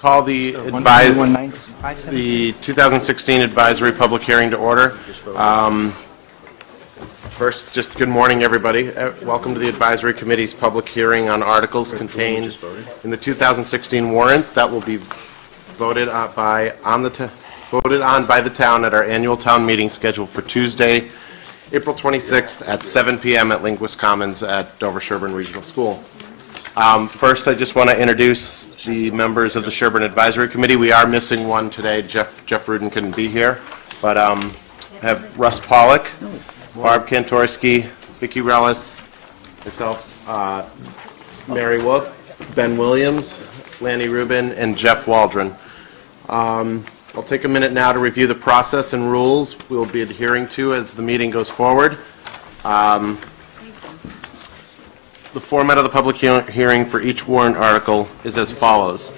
Call the 2016 advisory public hearing to order. First, just good morning, everybody. Welcome to the Advisory Committee's public hearing on articles contained in the 2016 warrant that will be voted on by the town at our annual town meeting scheduled for Tuesday, April 26th at 7 p.m. at Linguist Commons at Dover-Sherborn Regional School. First, I just want to introduce the members of the Sherborn Advisory Committee. We are missing one today. Jeff Rudin couldn't be here, but have Russ Pollock, Barb Kantorski, Vicki Rellis, myself, Mary Wolf, Ben Williams, Lanny Rubin, and Jeff Waldron. I'll take a minute now to review the process and rules we'll be adhering to as the meeting goes forward. The format of the public hearing for each warrant article is as follows.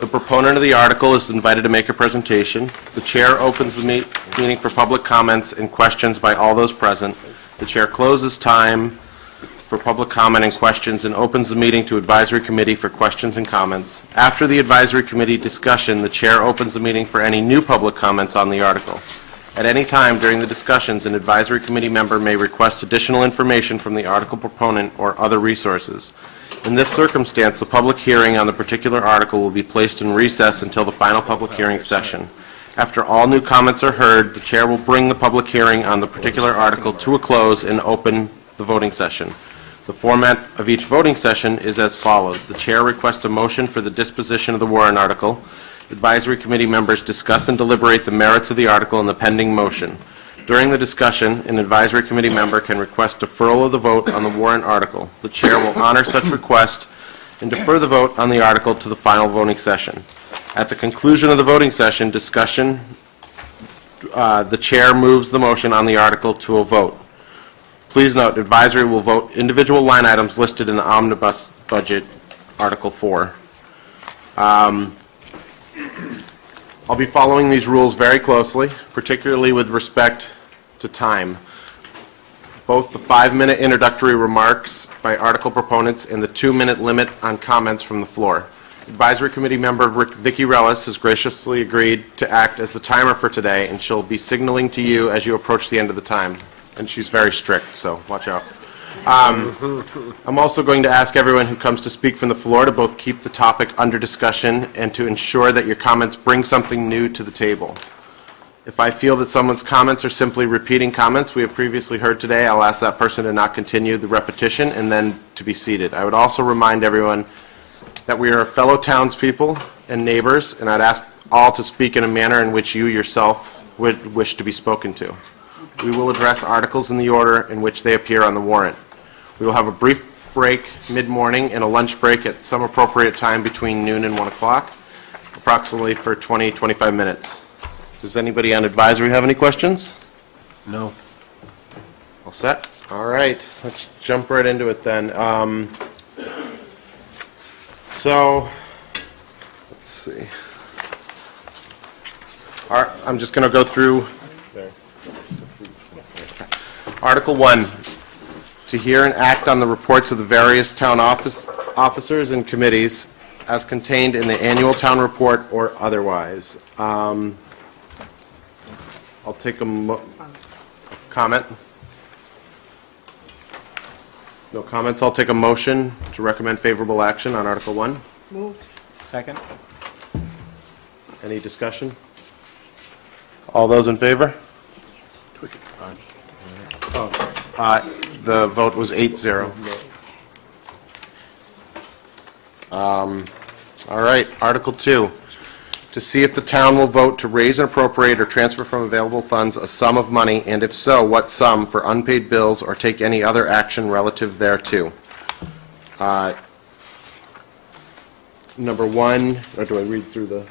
The proponent of the article is invited to make a presentation. The chair opens the meeting for public comments and questions by all those present. The chair closes time for public comment and questions and opens the meeting to advisory committee for questions and comments. After the advisory committee discussion, the chair opens the meeting for any new public comments on the article. At any time during the discussions, an advisory committee member may request additional information from the article proponent or other resources. In this circumstance, the public hearing on the particular article will be placed in recess until the final public hearing session. After all new comments are heard, the chair will bring the public hearing on the particular article to a close and open the voting session. The format of each voting session is as follows. The chair requests a motion for the disposition of the warrant article. Advisory committee members discuss and deliberate the merits of the article and the pending motion. During the discussion, an advisory committee member can request deferral of the vote on the warrant article. The chair will honor such request and defer the vote on the article to the final voting session. At the conclusion of the voting session discussion, the chair moves the motion on the article to a vote. Please note, advisory will vote individual line items listed in the omnibus budget, Article 4. I'll be following these rules very closely, particularly with respect to time. Both the 5-minute introductory remarks by article proponents and the 2-minute limit on comments from the floor. Advisory Committee member Vicki Rellis has graciously agreed to act as the timer for today, and she'll be signaling to you as you approach the end of the time. And she's very strict, so watch out. I'm also going to ask everyone who comes to speak from the floor to both keep the topic under discussion and to ensure that your comments bring something new to the table. If I feel that someone's comments are simply repeating comments we have previously heard today, I'll ask that person to not continue the repetition and then to be seated. I would also remind everyone that we are fellow townspeople and neighbors, and I'd ask all to speak in a manner in which you yourself would wish to be spoken to. We will address articles in the order in which they appear on the warrant. We will have a brief break mid-morning and a lunch break at some appropriate time between noon and 1 o'clock, approximately for 20-25 minutes. Does anybody on advisory have any questions? No. All set? All right. Let's jump right into it then. So, let's see. I'm just going to go through Article 1. To hear and act on the reports of the various town officers and committees as contained in the annual town report or otherwise. I'll take a comment. No comments. I'll take a motion to recommend favorable action on Article 1. Moved. Second. Any discussion? All those in favor? The vote was 8-0. All right, Article 2. To see if the town will vote to raise and appropriate or transfer from available funds a sum of money, and if so, what sum for unpaid bills or take any other action relative thereto. Number 1, or do I read through the?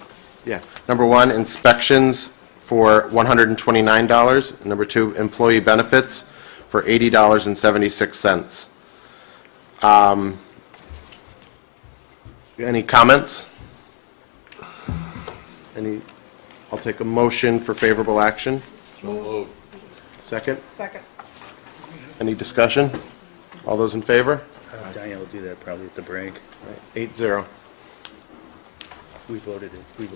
Yeah. Number 1, inspections for $129. And number 2, employee benefits for $80.76. Any comments? I'll take a motion for favorable action. Moved. Second? Second. Any discussion? All those in favor? Diane will do that probably at the break. 8-0. We voted to sign it.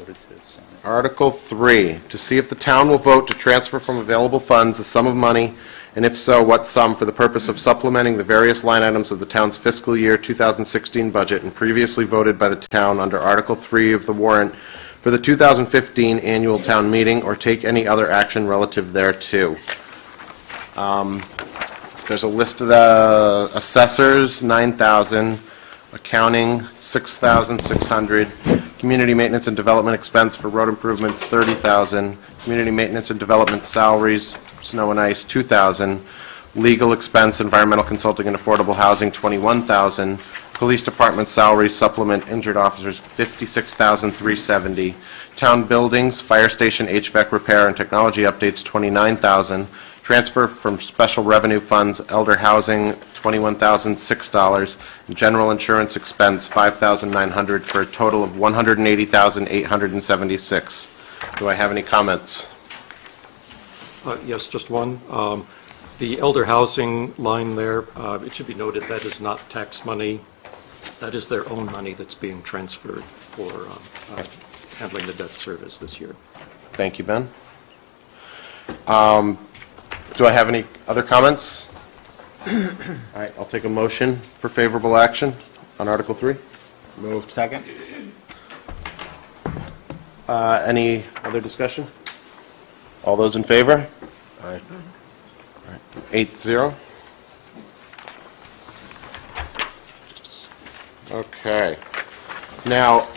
Article 3, to see if the town will vote to transfer from available funds a sum of money, and if so, what sum, for the purpose of supplementing the various line items of the town's fiscal year 2016 budget and previously voted by the town under Article 3 of the warrant for the 2015 annual town meeting, or take any other action relative thereto. There's a list of the assessors, $9,000, accounting, $6,600, community maintenance and development expense for road improvements, $30,000, community maintenance and development salaries, snow and ice, $2,000, legal expense, environmental consulting and affordable housing, $21,000, police department salaries, supplement injured officers, $56,370, town buildings, fire station HVAC repair and technology updates, $29,000, transfer from special revenue funds, elder housing, $21,006, general insurance expense, $5,900, for a total of $180,876. Do I have any comments? Yes, just one. The elder housing line there, it should be noted that is not tax money. That is their own money that's being transferred for handling the debt service this year. Thank you, Ben. Do I have any other comments? All right, I'll take a motion for favorable action on Article 3. Moved. Second. Any other discussion? All those in favor? Aye. 8-0. Okay. Now,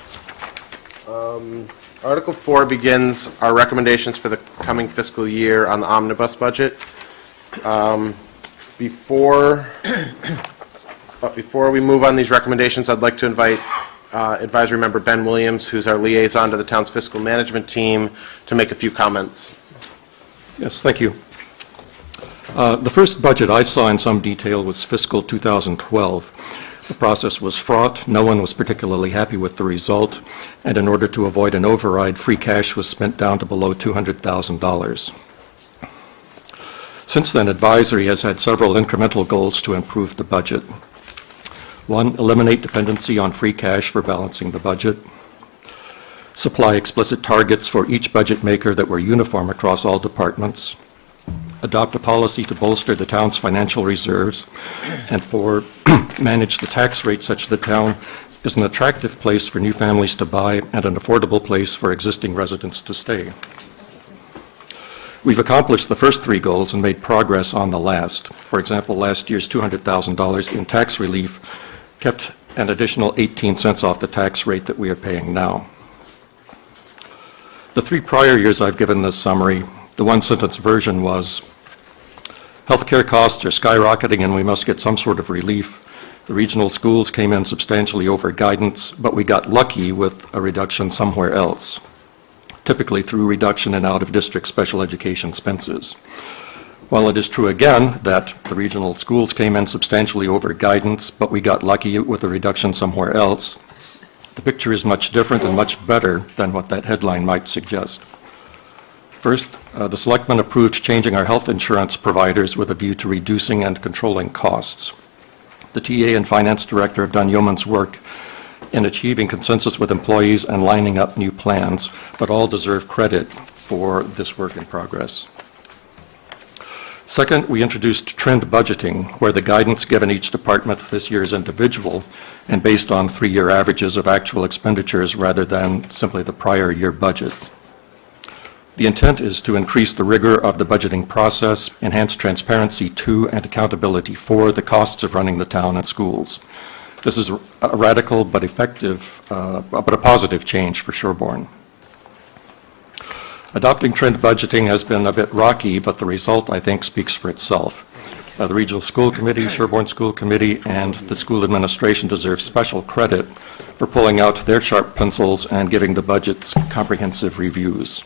Article 4 begins our recommendations for the coming fiscal year on the omnibus budget. Before we move on these recommendations, I'd like to invite Advisory Member Ben Williams, who's our liaison to the town's fiscal management team, to make a few comments. Yes, thank you. The first budget I saw in some detail was fiscal 2012. The process was fraught, no one was particularly happy with the result, and in order to avoid an override, free cash was spent down to below $200,000. Since then, Advisory has had several incremental goals to improve the budget. One, eliminate dependency on free cash for balancing the budget. Supply explicit targets for each budget maker that were uniform across all departments. Adopt a policy to bolster the town's financial reserves, and for manage the tax rate such that the town is an attractive place for new families to buy and an affordable place for existing residents to stay. We've accomplished the first three goals and made progress on the last. For example, last year's $200,000 in tax relief kept an additional 18 cents off the tax rate that we are paying now. The 3 prior years I've given this summary, the one-sentence version was, healthcare costs are skyrocketing and we must get some sort of relief. The regional schools came in substantially over guidance, but we got lucky with a reduction somewhere else, typically through reduction in out-of-district special education expenses. While it is true again that the regional schools came in substantially over guidance, but we got lucky with a reduction somewhere else, the picture is much different and much better than what that headline might suggest. First, the Selectmen approved changing our health insurance providers with a view to reducing and controlling costs. The TA and Finance Director have done yeoman's work in achieving consensus with employees and lining up new plans, but all deserve credit for this work in progress. Second, we introduced trend budgeting, where the guidance given each department this year is individual and based on 3-year averages of actual expenditures rather than simply the prior year budget. The intent is to increase the rigor of the budgeting process, enhance transparency to and accountability for the costs of running the town and schools. This is a radical but effective, but a positive change for Sherborn. Adopting trend budgeting has been a bit rocky, but the result, I think, speaks for itself. The Regional School Committee, Sherborn School Committee, and the school administration deserve special credit for pulling out their sharp pencils and giving the budgets comprehensive reviews.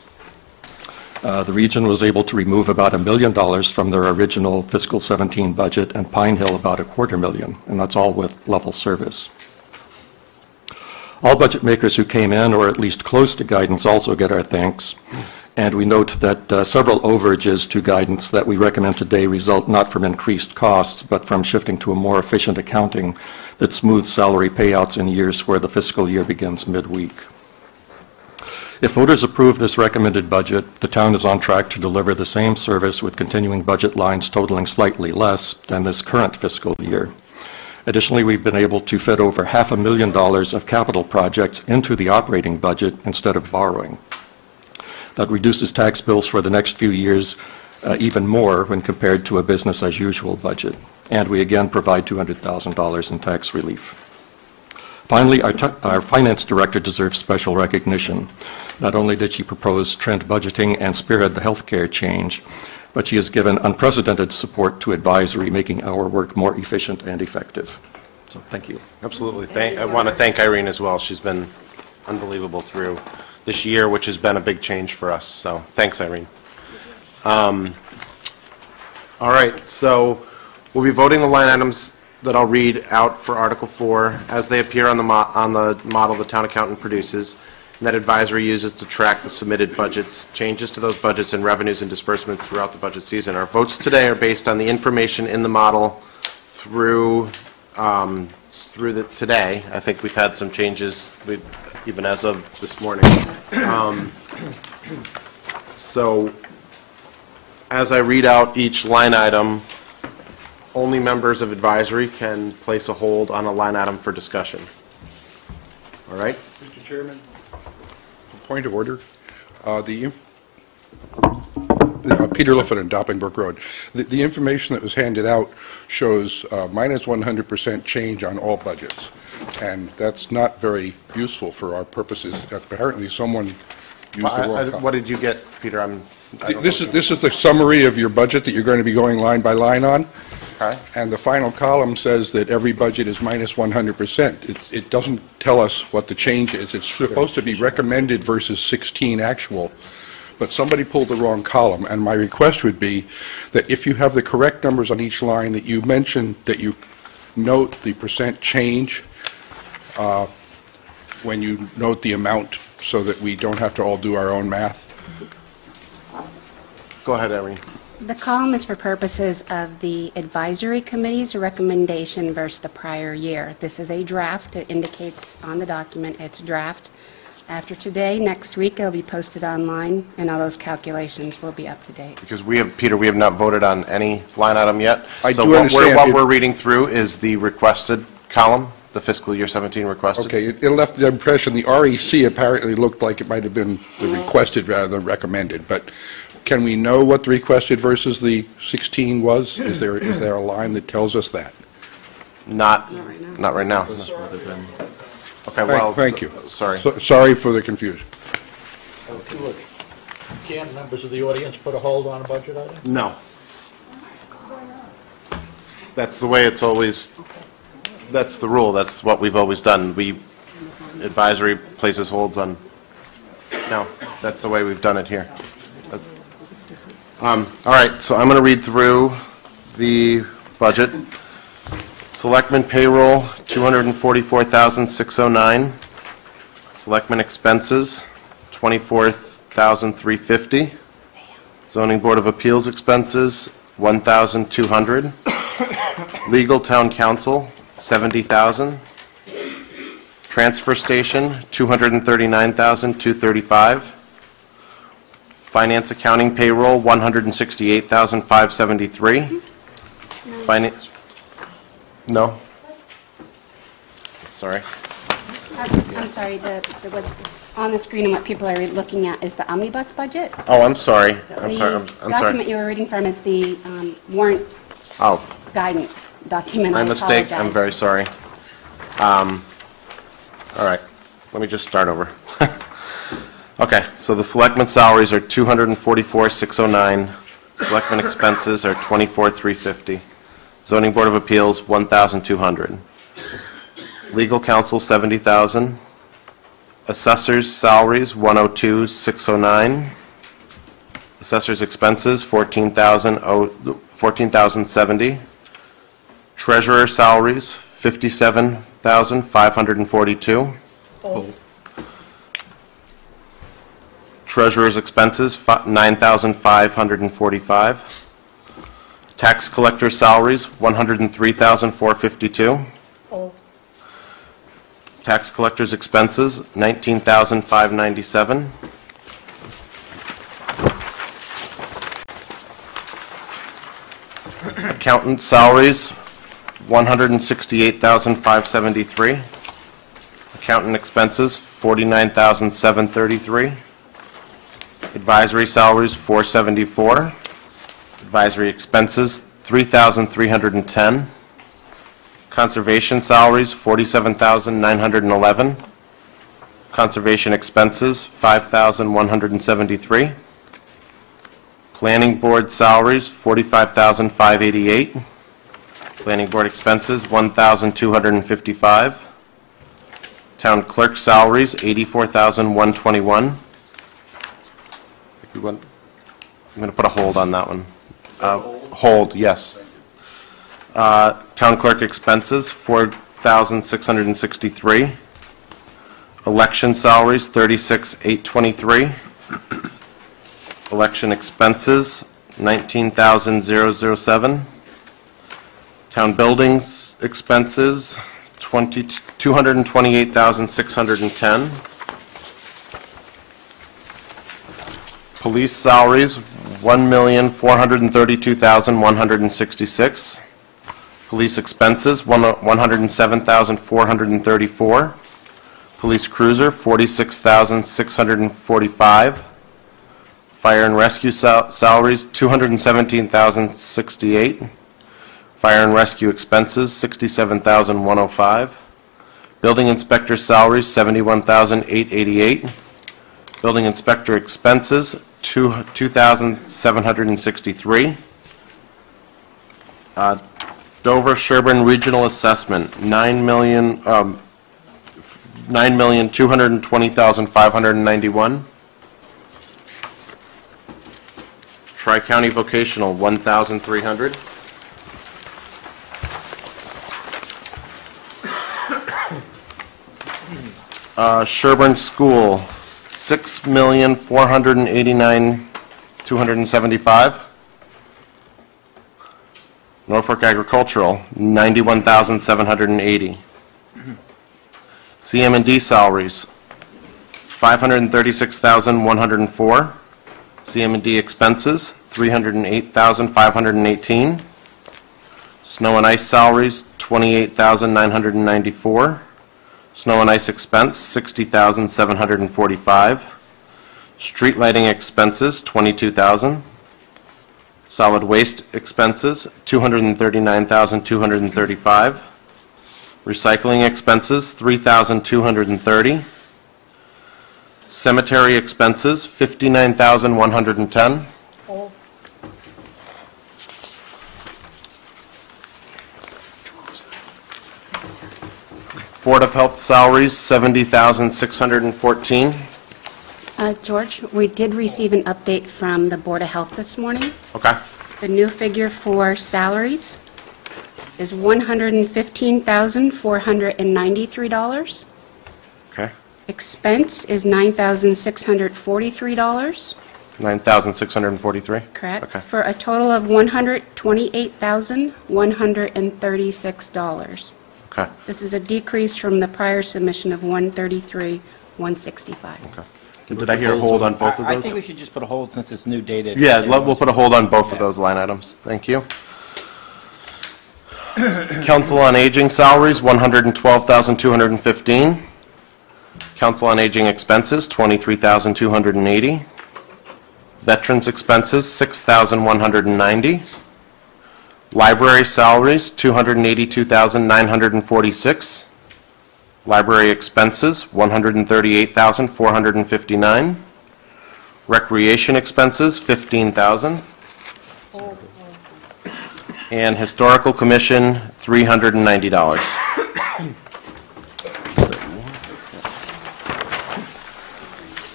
The region was able to remove about $1 million from their original fiscal 17 budget, and Pine Hill about $250,000, and that's all with level service. All budget makers who came in, or at least close to guidance, also get our thanks, and we note that several overages to guidance that we recommend today result not from increased costs, but from shifting to a more efficient accounting that smooths salary payouts in years where the fiscal year begins midweek. If voters approve this recommended budget, the town is on track to deliver the same service with continuing budget lines totaling slightly less than this current fiscal year. Additionally, we've been able to fit over $500,000 of capital projects into the operating budget instead of borrowing. That reduces tax bills for the next few years even more when compared to a business-as-usual budget. And we again provide $200,000 in tax relief. Finally, our finance director deserves special recognition. Not only did she propose trend budgeting and spearhead the healthcare change, but she has given unprecedented support to advisory, making our work more efficient and effective. So thank you. Absolutely. I want to thank Irene as well. She's been unbelievable through this year, which has been a big change for us. So thanks, Irene. All right, so we'll be voting the line items that I'll read out for Article 4 as they appear on the model the town accountant produces, and that advisory uses to track the submitted budgets, changes to those budgets, and revenues and disbursements throughout the budget season. Our votes today are based on the information in the model through today. I think we've had some changes even as of this morning. So as I read out each line item, only members of advisory can place a hold on a line item for discussion. All right? Mr. Chairman, point of order. Peter Lifford on Doppingbrook Road. The information that was handed out shows minus 100% change on all budgets, and that's not very useful for our purposes. Apparently, someone used the wrong column. What did you get, Peter? This is the summary of your budget that you're going to be going line by line on. Okay. And the final column says that every budget is minus 100%. It doesn't tell us what the change is. It's supposed to be recommended versus 16 actual, but somebody pulled the wrong column. And my request would be that if you have the correct numbers on each line, that you mention that you note the percent change when you note the amount, so that we don't have to all do our own math. Go ahead, Irene. The column is for purposes of the advisory committee's recommendation versus the prior year. This is a draft. It indicates on the document it's draft. After today, next week, it'll be posted online, and all those calculations will be up to date. Because Peter, we have not voted on any line item yet. I so do understand what we're reading through is the requested column, the fiscal year 17 requested. Okay, it left the impression the REC apparently looked like it might have been the requested rather than recommended, but can we know what the requested versus the 16 was? Is there a line that tells us that? Not right now. Okay, well. Thank you. Sorry. Sorry for the confusion. Can members of the audience put a hold on a budget item? No. That's the way it's always, that's the rule. That's what we've always done. Advisory places holds on, no, that's the way we've done it here. All right, so I'm going to read through the budget. Selectmen payroll, $244,609. Selectmen expenses, $24,350. Zoning Board of Appeals expenses, $1,200. Legal Town Council, $70,000. Transfer Station, $239,235. Finance accounting payroll, $168,573. Finance, no? Sorry. I'm sorry, what's on the screen and what people are looking at is the omnibus budget. Oh, I'm sorry. I'm The sorry. I'm document sorry. you were reading from is the warrant Oh, guidance document. my I mistake. I'm apologize. very sorry. All right. Let me just start over. Okay, so the selectmen salaries are $244,609. Selectmen expenses are $24,350. Zoning Board of Appeals, $1,200. Legal counsel, $70,000. Assessors' salaries, $102,609. Assessors' expenses, $14,070. Treasurer salaries, $57,542. Treasurer's expenses, $9,545. Tax collector salaries, $103,452. Tax collector's expenses, $19,597. Accountant salaries, $168,573. Accountant expenses, $49,733. Advisory salaries, $474. Advisory expenses, $3,310. Conservation salaries, $47,911. Conservation expenses, $5,173. Planning board salaries, $45,588. Planning board expenses, $1,255. Town clerk salaries, $84,121. I'm going to put a hold on that one. Hold, yes. Town clerk expenses, $4,663. Election salaries, $36,823. Election expenses, $19,007. Town buildings expenses, $228,610. Police salaries, $1,432,166. Police expenses, $107,434. Police cruiser, $46,645. Fire and rescue salaries, $217,068. Fire and rescue expenses, $67,105. Building inspector salaries, $71,888. Building inspector expenses, $2,763. Dover Sherborn Regional Assessment, $9,220,591. Tri-County Vocational, $1,300. Sherborn School, $6,489,275. Norfolk Agricultural, $91,780. CM&D salaries, $536,104. CM&D expenses, $308,518. Snow and ice salaries, $28,994. Snow and ice expense, $60,745. Street lighting expenses, $22,000. Solid waste expenses, $239,235. Recycling expenses, $3,230. Cemetery expenses, $59,110. Board of Health salaries, $70,614. George, we did receive an update from the Board of Health this morning. Okay. The new figure for salaries is $115,493. Okay. Expense is $9,643. $9,643. Correct. Okay. For a total of $128,136. Okay. This is a decrease from the prior submission of $133,165. Okay. Did I hear a hold on both of I those? think we should just put a hold since it's new dated. Yeah, we'll put a hold on both of those line items. Thank you. Council on Aging salaries, $112,215. Council on Aging expenses, $23,280. Veterans expenses, $6,190. Library salaries, $282,946. Library expenses, $138,459. Recreation expenses, $15,000. And Historical Commission, $390.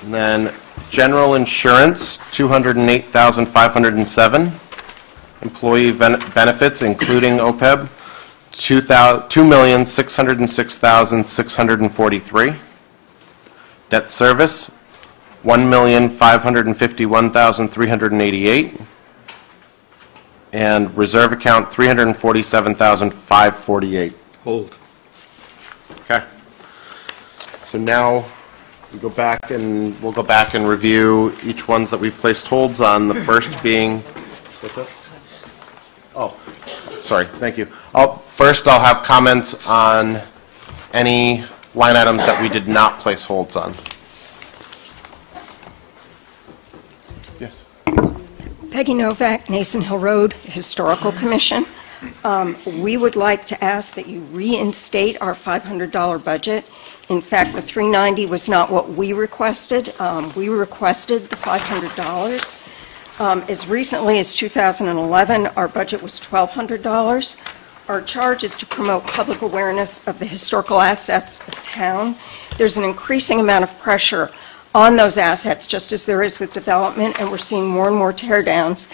And then General Insurance, $208,507. Employee benefits, including OPEB, $2,606,643. Debt service, $1,551,388. And reserve account, $347,548. Hold. Okay. So now we'll go back and review each ones that we placed holds on. The first being, what's that? Oh, Sorry, thank you. First, I'll have comments on any line items that we did not place holds on. Yes. Peggy Novak, Nason Hill Road, Historical Commission. We would like to ask that you reinstate our $500 budget. In fact, the $390 was not what we requested. We requested the $500. As recently as 2011, our budget was $1,200. Our charge is to promote public awareness of the historical assets of town. There's an increasing amount of pressure on those assets, just as there is with development, and we're seeing more and more tear downs,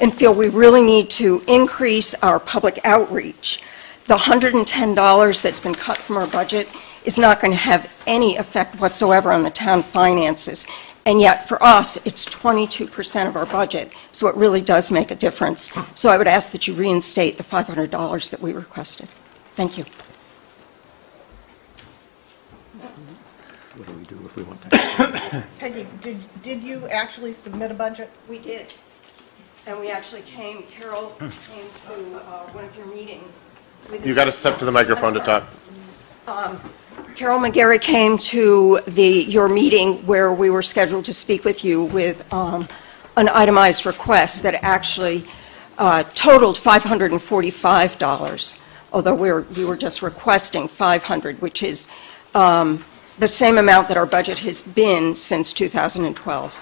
and feel we really need to increase our public outreach. The $110 that's been cut from our budget is not going to have any effect whatsoever on the town finances, and yet for us, it's 22% of our budget, so it really does make a difference. So I would ask that you reinstate the $500 that we requested. Thank you. What do we do if we want to? Peggy, did you actually submit a budget? We did. And we actually Carol came to one of your meetings. You got to step to the microphone to talk. Carol McGarry came to your meeting where we were scheduled to speak with you with an itemized request that actually totaled $545, although we were just requesting $500, which is the same amount that our budget has been since 2012.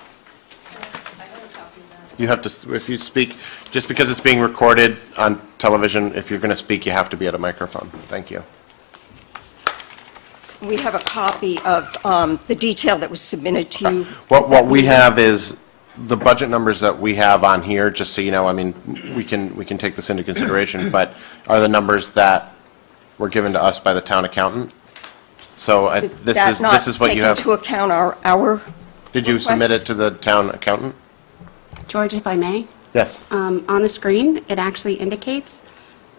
You have to, if you speak, just because it's being recorded on television, if you're going to speak, you have to be at a microphone. Thank you. We have a copy of the detail that was submitted to you. What we have is the budget numbers that we have on here, just so you know. I mean, we can take this into consideration, but are the numbers that were given to us by the town accountant. So this is what you have. Take into account our Did you submit it to the town accountant? George, if I may? Yes. On the screen, it actually indicates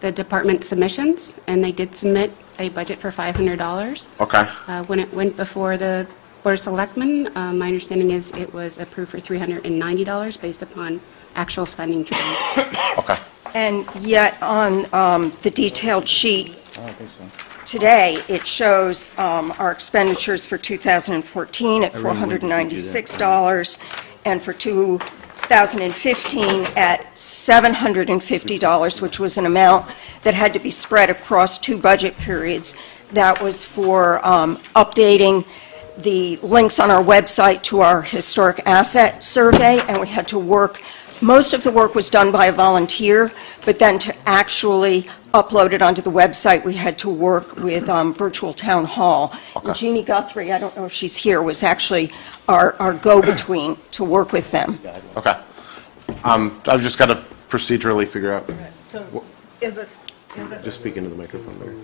the department submissions, and they did submit a budget for $500. Okay. When it went before the Board of Selectmen, my understanding is it was approved for $390 based upon actual spending trend. Okay. And yet on the detailed sheet today, it shows our expenditures for 2014 at $496 and for 2015 at $750, which was an amount that had to be spread across 2 budget periods. That was for updating the links on our website to our historic asset survey, and we had to work, most of the work was done by a volunteer, but then to actually upload it onto the website, we had to work with Virtual Town Hall. Okay. And Jeannie Guthrie, I don't know if she's here, was actually our go-between to work with them. Okay. I've just got to procedurally figure out. So is it, Just speak into the microphone there.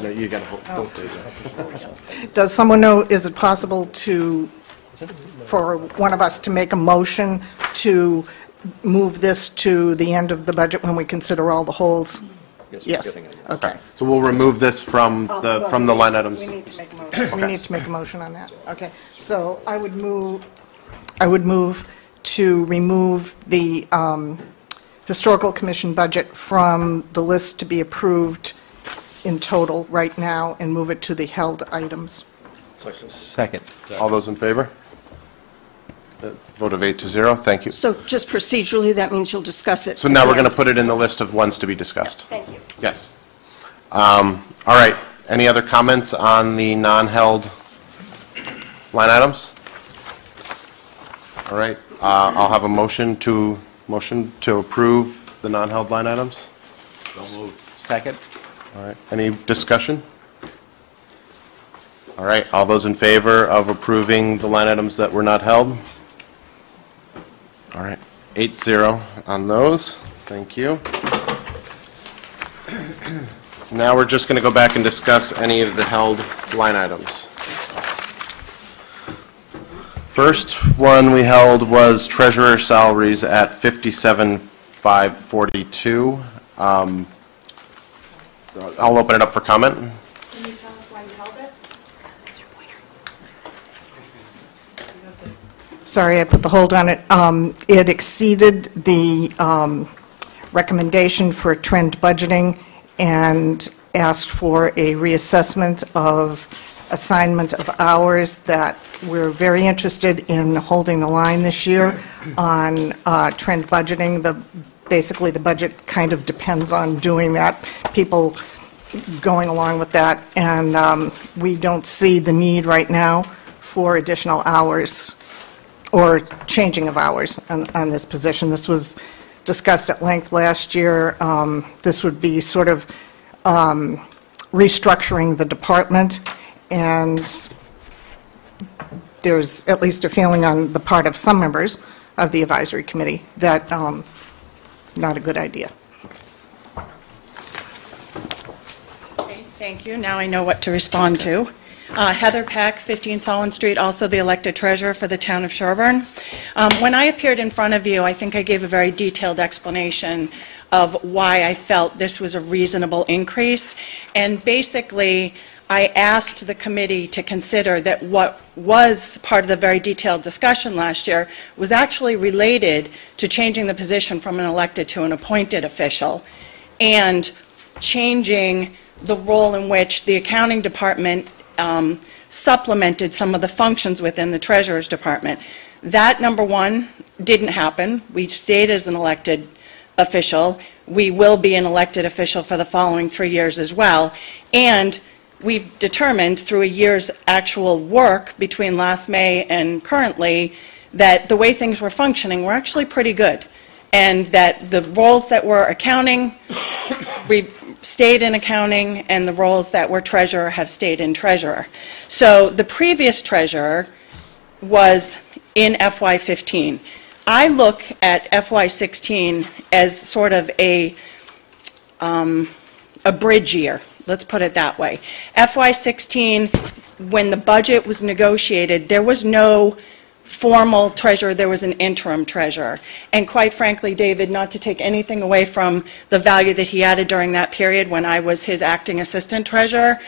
No, you got to hold. Don't do that. does someone know, is it possible for one of us to make a motion to move this to the end of the budget when we consider all the holes? Yes, okay. So we'll remove this from the line items. We need to make a motion. We need to make a motion on that. Okay. So I would move to remove the Historical Commission budget from the list to be approved in total right now and move it to the held items. Second. All those in favor? That's a vote of 8-0. Thank you. So just procedurally, that means you'll discuss it. So now we're going to put it in the list of ones to be discussed. Thank you. Yes. All right. Any other comments on the non-held line items? All right. I'll have a motion to approve the non-held line items. Second. All right. Any discussion? All right. All those in favor of approving the line items that were not held? All right. 8-0 on those. Thank you. Now we're just going to go back and discuss any of the held line items. First one we held was treasurer salaries at $57,542. I'll open it up for comment. Can you tell us why you held it? sorry, I put the hold on it. It exceeded the recommendation for trend budgeting and asked for a reassessment of assignment of hours that we're very interested in holding the line this year on trend budgeting. Basically, the budget kind of depends on doing that, people going along with that, and we don't see the need right now for additional hours or changing of hours on this position. This was discussed at length last year. This would be sort of restructuring the department, and there's at least a feeling on the part of some members of the advisory committee that not a good idea. Okay, thank you. Now I know what to respond to. Heather Peck, 15 Solon Street, also the elected treasurer for the town of Sherborn. When I appeared in front of you, I think I gave a very detailed explanation of why I felt this was a reasonable increase. And basically, I asked the committee to consider that what was part of the very detailed discussion last year was actually related to changing the position from an elected to an appointed official and changing the role in which the accounting department supplemented some of the functions within the treasurer's department. That, number one, didn't happen. We stayed as an elected official. We will be an elected official for the following 3 years as well. And we've determined through a year's actual work between last May and currently that the way things were functioning were actually pretty good, and that the roles that were accounting, we've stayed in accounting, and the roles that were treasurer have stayed in treasurer. So the previous treasurer was in FY15. I look at FY16 as sort of a bridge year. Let's put it that way. FY16, when the budget was negotiated, there was no formal treasurer, there was an interim treasurer. And quite frankly, David, not to take anything away from the value that he added during that period when I was his acting assistant treasurer,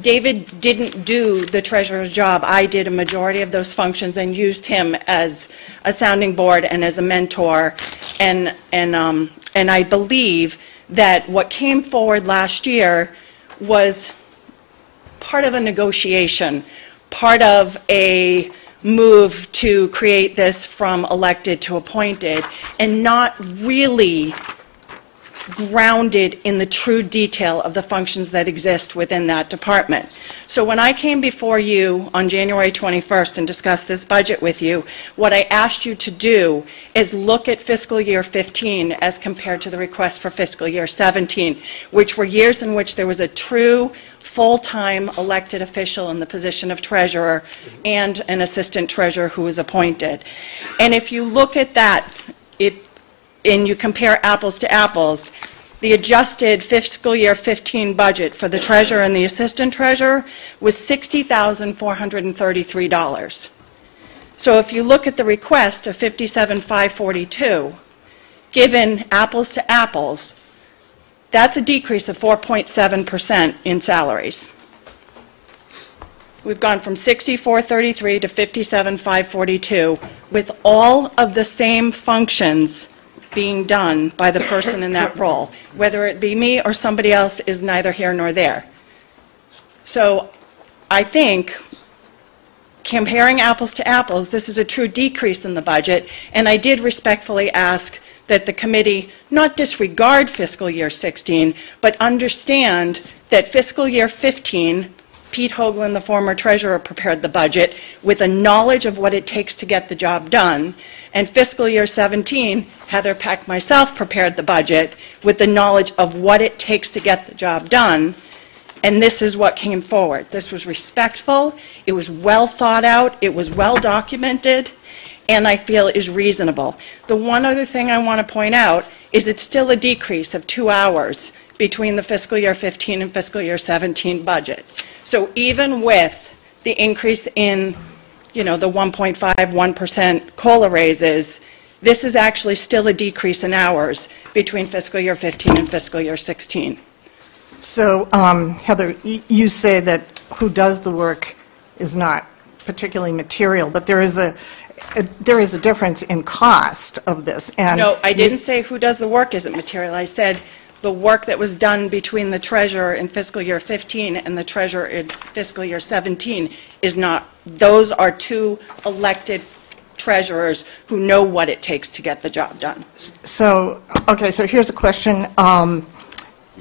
David didn't do the treasurer's job. I did a majority of those functions and used him as a sounding board and as a mentor. And I believe that what came forward last year was part of a negotiation, part of a move to create this from elected to appointed, and not really grounded in the true detail of the functions that exist within that department. So when I came before you on January 21st and discussed this budget with you, what I asked you to do is look at fiscal year 15 as compared to the request for fiscal year 17, which were years in which there was a true full-time elected official in the position of treasurer and an assistant treasurer who was appointed. And if you look at that, and you compare apples to apples, the adjusted fiscal year 15 budget for the treasurer and the assistant treasurer was $60,433. So if you look at the request of $57,542, given apples to apples, that's a decrease of 4.7% in salaries. We've gone from $60,433 to $57,542 with all of the same functions being done by the person in that role. Whether it be me or somebody else is neither here nor there. So I think, comparing apples to apples, this is a true decrease in the budget, and I did respectfully ask that the committee not disregard fiscal year 16, but understand that fiscal year 15, Pete Hoagland, the former treasurer, prepared the budget with a knowledge of what it takes to get the job done. And fiscal year 17, Heather Peck, myself, prepared the budget with the knowledge of what it takes to get the job done. And this is what came forward. This was respectful, it was well thought out, it was well documented, and I feel is reasonable. The one other thing I want to point out is it's still a decrease of 2 hours between the fiscal year 15 and fiscal year 17 budget. So even with the increase in, the 1.51% COLA raises, this is actually still a decrease in hours between fiscal year 15 and fiscal year 16. So, Heather, you say that who does the work is not particularly material, but there is a difference in cost of this, and... No, I didn't say who does the work isn't material. I said the work that was done between the treasurer in fiscal year 15 and the treasurer in fiscal year 17 is not, those are two elected treasurers who know what it takes to get the job done. So, okay, so here's a question.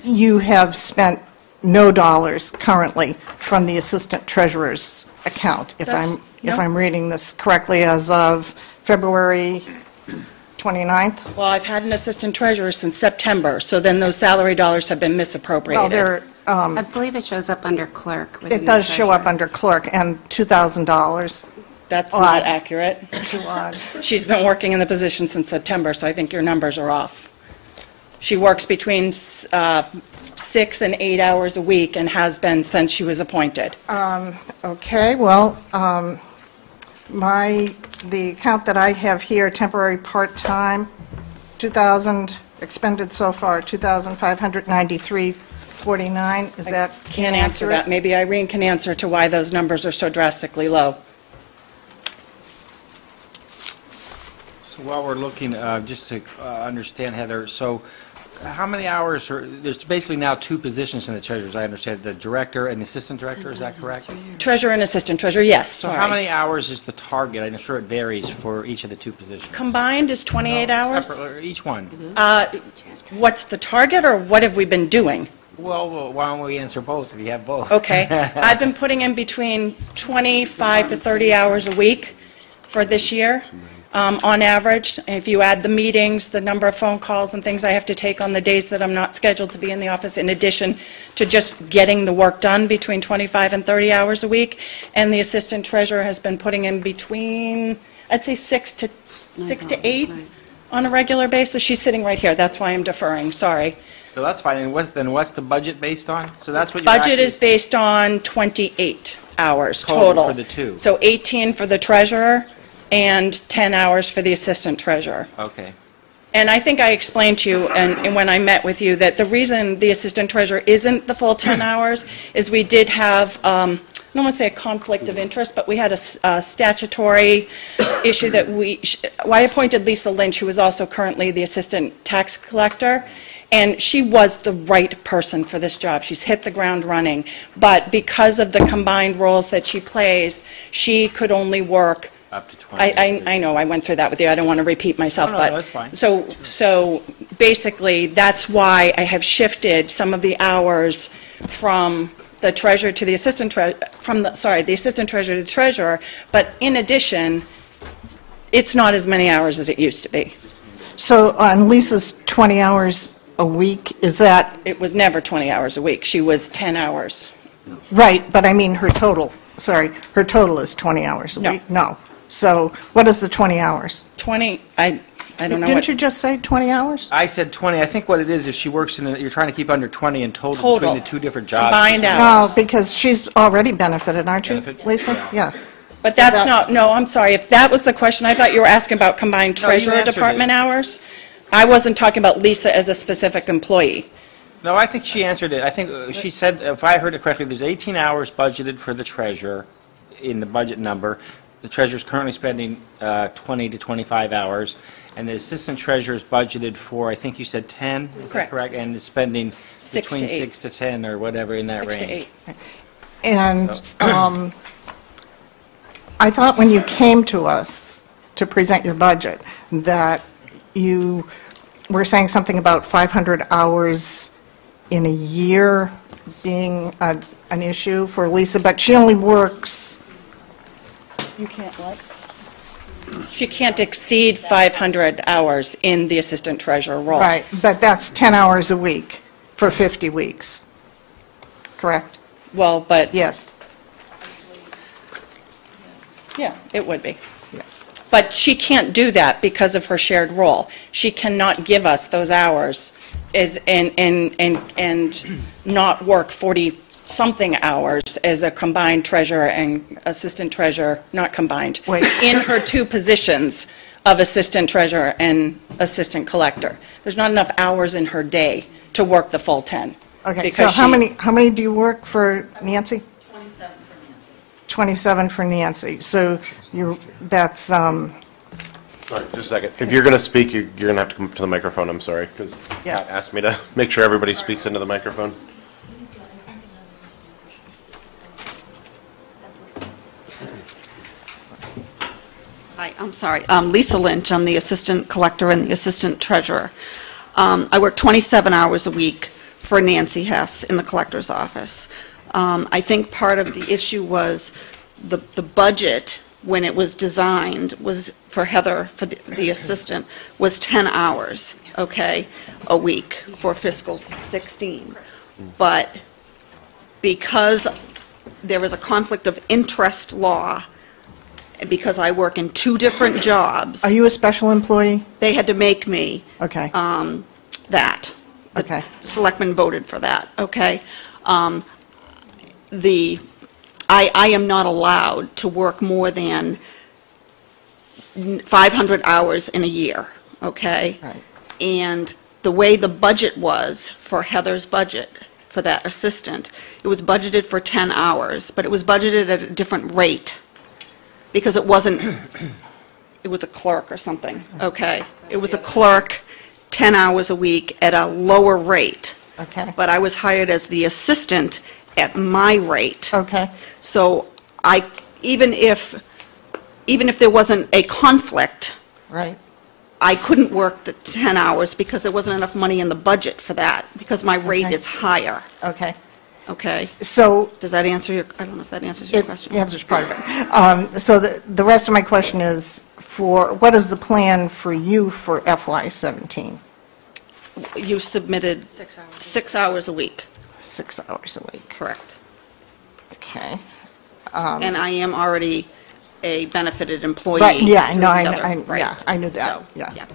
You have spent no dollars currently from the assistant treasurer's account, if No. I'm reading this correctly, as of February 29th? Well, I've had an assistant treasurer since September, so then those salary dollars have been misappropriated. Well, they're, I believe it shows up under clerk. within it the does show up treasurer. under clerk, and $2,000. That's Odd. not accurate. Too odd. She's been working in the position since September, so I think your numbers are off. She works between 6 and 8 hours a week and has been since she was appointed. Okay, well, the account that I have here, temporary part-time, 2,000 expended so far, 2,593.49, is that Can't answer that. accurate? Maybe Irene can answer to why those numbers are so drastically low. So while we're looking, just to understand, Heather, so how many hours there's basically now two positions in the treasurer's, I understand, the director and the assistant director, is that correct? Treasurer and assistant treasurer, yes, So sorry. how many hours is the target? I'm sure it varies for each of the two positions. Combined is 28 hours? Separate, or each one? What's the target, or what have we been doing? Well, why don't we answer both if you have both? Okay. I've been putting in between 25 to 30 hours a week for this year, on average. If you add the meetings, the number of phone calls and things I have to take on the days that I'm not scheduled to be in the office, in addition to just getting the work done, between 25 and 30 hours a week. And the assistant treasurer has been putting in between, I'd say 6 to 8 on a regular basis. She's sitting right here. That's why I'm deferring. Sorry. So that's fine, and what's the budget based on? So that's what you're Budget actually... is based on 28 hours Total total. for the two. So 18 for the treasurer and 10 hours for the assistant treasurer. Okay. And I think I explained to you, and when I met with you, that the reason the assistant treasurer isn't the full 10 hours is we did have, I don't want to say a conflict of interest, but we had a statutory issue that I appointed Lisa Lynch, who is also currently the assistant tax collector, and she was the right person for this job. She's hit the ground running. But because of the combined roles that she plays, she could only work... Up to 20. I know, I went through that with you, I don't want to repeat myself, No, but... that's fine. So basically, that's why I have shifted some of the hours from the treasurer to the assistant the assistant treasurer to the treasurer, but in addition, it's not as many hours as it used to be. So on Lisa's 20 hours a week, is that, It was never 20 hours a week, she was 10 hours. right, but I mean her total, sorry, her total is 20 hours a No. week? No. So what is the 20 hours? 20, I don't know what... Didn't you just say 20 hours? I said 20. I think what it is, if she works you're trying to keep under 20 in total Total. between the two different jobs. Combined She's- hours. No, because she's already benefited, aren't you, Benefit? Lisa? Yeah. But that's not, no, I'm sorry, if that was the question, I thought you were asking about combined No, you treasurer answered department it. hours. I wasn't talking about Lisa as a specific employee. No, I think she answered it. I think she said, if I heard it correctly, there's 18 hours budgeted for the treasurer in the budget number. The treasurer's currently spending 20 to 25 hours, and the assistant treasurer's budgeted for, I think you said 10? Is that Correct. correct? And is spending 6 to between 8. 6 to 10 or whatever in that 6 to range. 8. And I thought when you came to us to present your budget, that you were saying something about 500 hours in a year being an issue for Lisa, but she only works, You can't what? She can't exceed 500 hours in the assistant treasurer role. right, but that's 10 hours a week for 50 weeks, correct? Well, but, Yes. yeah, it would be. But she can't do that because of her shared role. She cannot give us those hours and not work 40-something hours as a combined treasurer and assistant treasurer, not combined, Wait. in her two positions of assistant treasurer and assistant collector. There's not enough hours in her day to work the full 10. Okay, because so how she- many do you work for Nancy? 27 for Nancy. 27 for Nancy. So that's, Sorry, just a second. If you're going to speak, you're going to have to come up to the microphone, I'm sorry, because Yeah. Pat asked me to make sure everybody speaks into the microphone. Hi, I'm sorry. Lisa Lynch. I'm the assistant collector and the assistant treasurer. I work 27 hours a week for Nancy Hess in the collector's office. I think part of the issue was the budget, when it was designed, was for Heather, for the assistant, was 10 hours, okay, a week for fiscal 16. But because there was a conflict of interest law, and because I work in 2 different jobs, are you a special employee? they had to make me Okay, that. okay. The selectmen voted for that, okay? I am not allowed to work more than 500 hours in a year, okay? Right. And the way the budget was for Heather's budget, for that assistant, it was budgeted for 10 hours, but it was budgeted at a different rate, because it wasn't, it was a clerk or something, okay? It was a clerk, 10 hours a week at a lower rate. Okay. But I was hired as the assistant at my rate. Okay. So even if there wasn't a conflict, Right. I couldn't work the 10 hours because there wasn't enough money in the budget for that, because my rate Okay. is higher, Okay. okay? So Does that answer your, I don't know if that answers your it question. answers part of it. So the rest of my question is, what is the plan for you for FY17? You submitted 6 hours a week, 6 hours a week. correct? Okay. And I am already a benefited employee. Right, yeah, through no, the other, right. yeah, I knew that, So, yeah.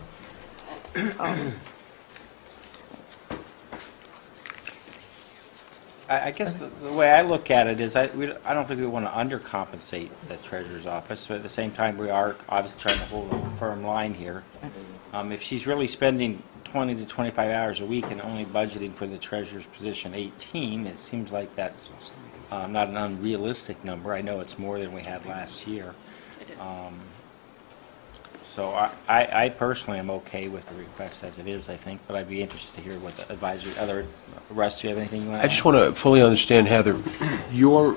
I guess the way I look at it is, I don't think we want to undercompensate the treasurer's office, but at the same time, we are obviously trying to hold a firm line here. If she's really spending 20 to 25 hours a week and only budgeting for the treasurer's position 18, it seems like that's not an unrealistic number. I know it's more than we had last year. So I personally am okay with the request as it is, I think, but I'd be interested to hear what the advisory, Russ, do you have anything you want to I add? just want to fully understand, Heather, your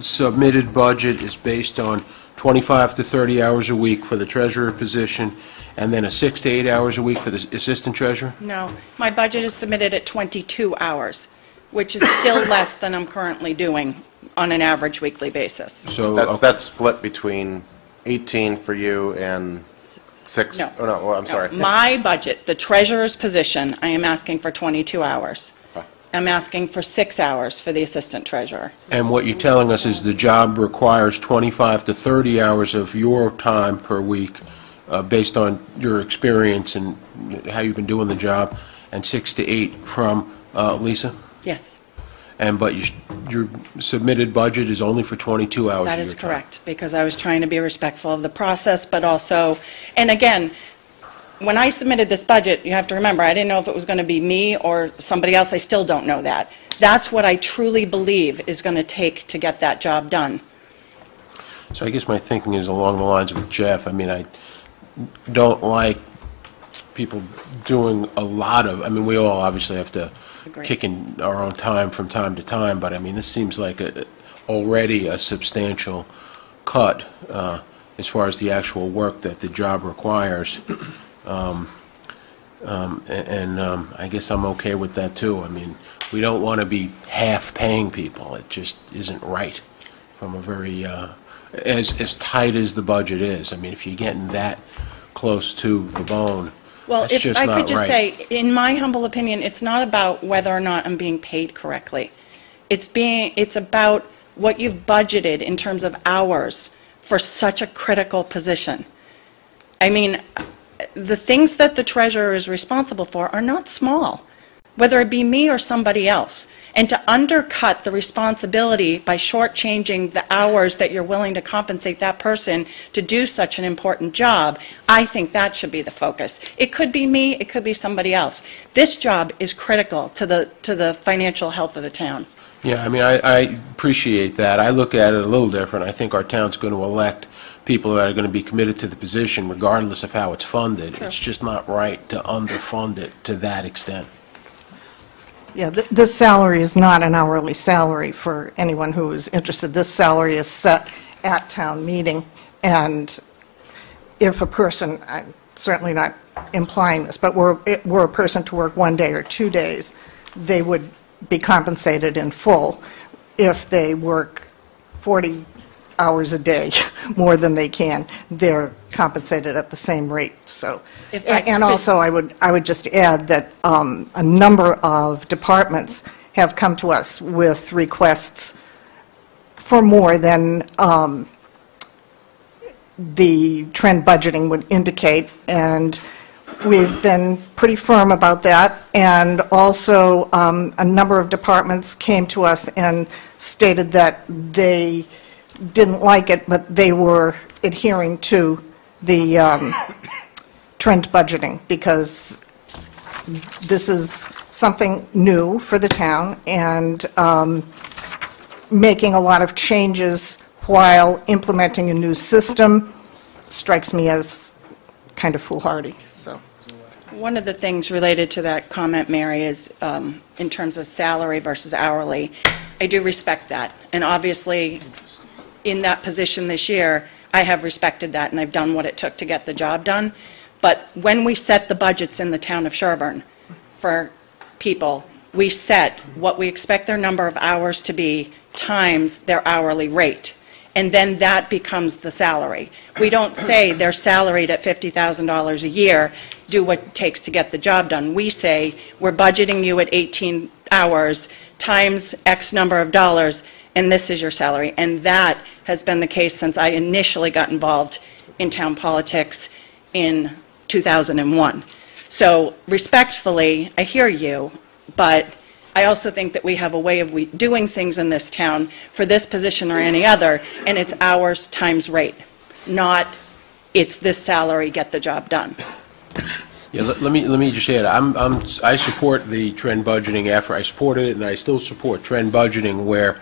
submitted budget is based on 25 to 30 hours a week for the treasurer position, and then a 6 to 8 hours a week for the assistant treasurer? No, my budget is submitted at 22 hours, which is still less than I'm currently doing on an average weekly basis. So, That's split between 18 for you and 6? No. Oh, no, well, I'm sorry. My budget, the treasurer's position, I am asking for 22 hours. Okay. I'm asking for 6 hours for the assistant treasurer. and what you're telling us is the job requires 25 to 30 hours of your time per week, based on your experience and how you've been doing the job, and 6 to 8 from Lisa? Yes, But your submitted budget is only for 22 hours of that your is time? correct, because I was trying to be respectful of the process, but also, and again, when I submitted this budget, you have to remember, I didn't know if it was going to be me or somebody else. I still don't know that. That's what I truly believe is going to take to get that job done. So I guess my thinking is along the lines with Jeff. I mean, I don't like people doing a lot of, I mean, we all obviously have to Agreed. kick in our own time from time to time, but I mean, this seems like already a substantial cut as far as the actual work that the job requires. I guess I'm okay with that, too. I mean, we don't want to be half-paying people. It just isn't right from a very, as tight as the budget is. I mean, if you're getting that close to the bone, Well, that's if just I not could just right. say, in my humble opinion, it's not about whether or not I'm being paid correctly. It's about what you've budgeted in terms of hours for such a critical position. I mean, the things that the treasurer is responsible for are not small. whether it be me or somebody else. And to undercut the responsibility by shortchanging the hours that you're willing to compensate that person to do such an important job, I think that should be the focus. It could be me, it could be somebody else. This job is critical to the financial health of the town. Yeah, I mean, I appreciate that. I look at it a little different. I think our town's going to elect people that are going to be committed to the position regardless of how it's funded. It's just not right to underfund it to that extent. Yeah, this salary is not an hourly salary for anyone who is interested. This salary is set at town meeting, and if a person, I'm certainly not implying this, but were a person to work 1 day or 2 days, they would be compensated in full. If they work 40 hours a day, more than they can, they're compensated at the same rate. So, and also I would just add that a number of departments have come to us with requests for more than the trend budgeting would indicate, and we've been pretty firm about that. And also a number of departments came to us and stated that they didn't like it, but they were adhering to the trend budgeting because this is something new for the town, and making a lot of changes while implementing a new system strikes me as kind of foolhardy. So, one of the things related to that comment, Mary, is in terms of salary versus hourly. I do respect that, and obviously in that position this year, I have respected that, and I've done what it took to get the job done. But when we set the budgets in the town of Sherborn for people, we set what we expect their number of hours to be times their hourly rate, and then that becomes the salary. We don't say they're salaried at $50,000 a year, do what it takes to get the job done. We say we're budgeting you at 18 hours times X number of dollars, and this is your salary. And that has been the case since I initially got involved in town politics in 2001. So respectfully, I hear you, but I also think that we have a way of doing things in this town for this position or any other, and it's hours times rate, not it's this salary, get the job done. Yeah, let me just add, I support the trend budgeting effort. I supported it, and I still support trend budgeting, where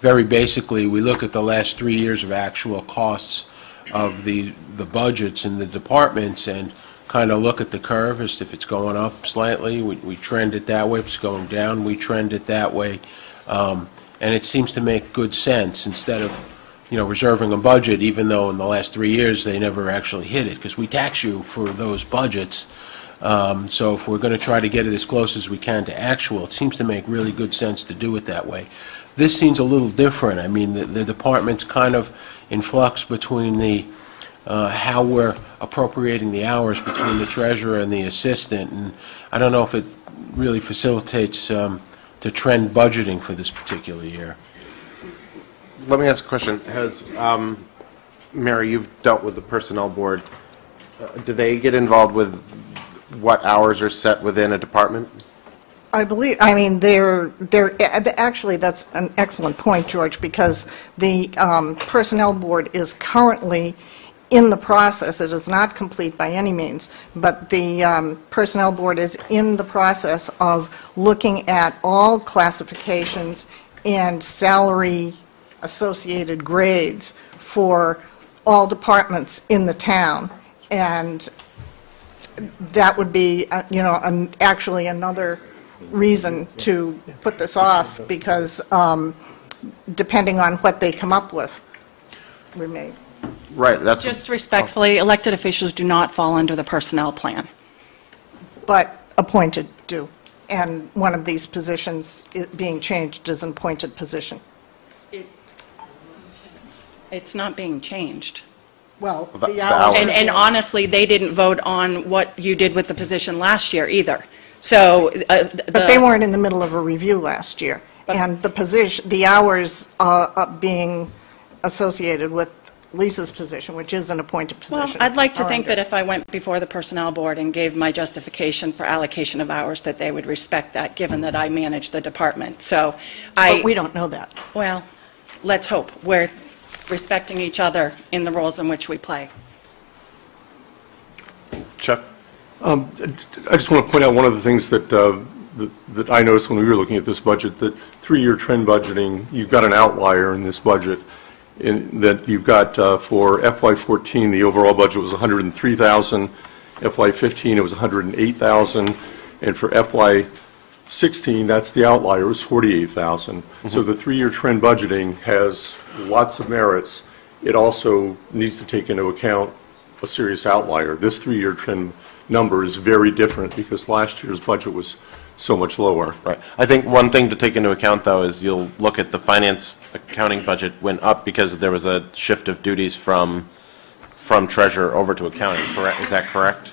very basically we look at the last 3 years of actual costs of the budgets in the departments and kind of look at the curve as if it's going up slightly, we trend it that way. If it's going down, we trend it that way. And it seems to make good sense instead of, reserving a budget, even though in the last 3 years they never actually hit it, because we tax you for those budgets. So if we're going to try to get it as close as we can to actual, it seems to make really good sense to do it that way. This seems a little different. I mean, the department's kind of in flux between the how we're appropriating the hours between the treasurer and the assistant, and I don't know if it really facilitates the trend budgeting for this particular year. Let me ask a question. Has, Mary, you've dealt with the personnel board. Do they get involved with what hours are set within a department? I mean, they're actually, that's an excellent point, George, because the Personnel Board is currently in the process. It is not complete by any means, but the Personnel Board is in the process of looking at all classifications and salary-associated grades for all departments in the town, and that would be, actually another reason to put this off, because depending on what they come up with, we may. Right. That's Just respectfully, elected officials do not fall under the personnel plan. But appointed do. And one of these positions being changed is an appointed position. It's not being changed. Well, The the hours. hours. And honestly, they didn't vote on what you did with the position last year either. So But they weren't in the middle of a review last year. And the position, the hours being associated with Lisa's position, which is an appointed Well, position. I'd like to are think under. that if I went before the Personnel Board and gave my justification for allocation of hours, that they would respect that, given that I manage the department. So But we don't know that. well, let's hope we're respecting each other in the roles in which we play. Chuck? I just want to point out one of the things that I noticed when we were looking at this budget, that three-year trend budgeting, you've got an outlier in this budget, in that you've got for FY14, the overall budget was $103,000, FY15 it was $108,000, and for FY16, that's the outlier, it was $48,000. So the three-year trend budgeting has lots of merits. It also needs to take into account a serious outlier. This three-year trend number is very different because last year's budget was so much lower. Right. I think one thing to take into account, though, is you'll look at the finance accounting budget went up because there was a shift of duties from treasurer over to accounting, correct? Is that correct?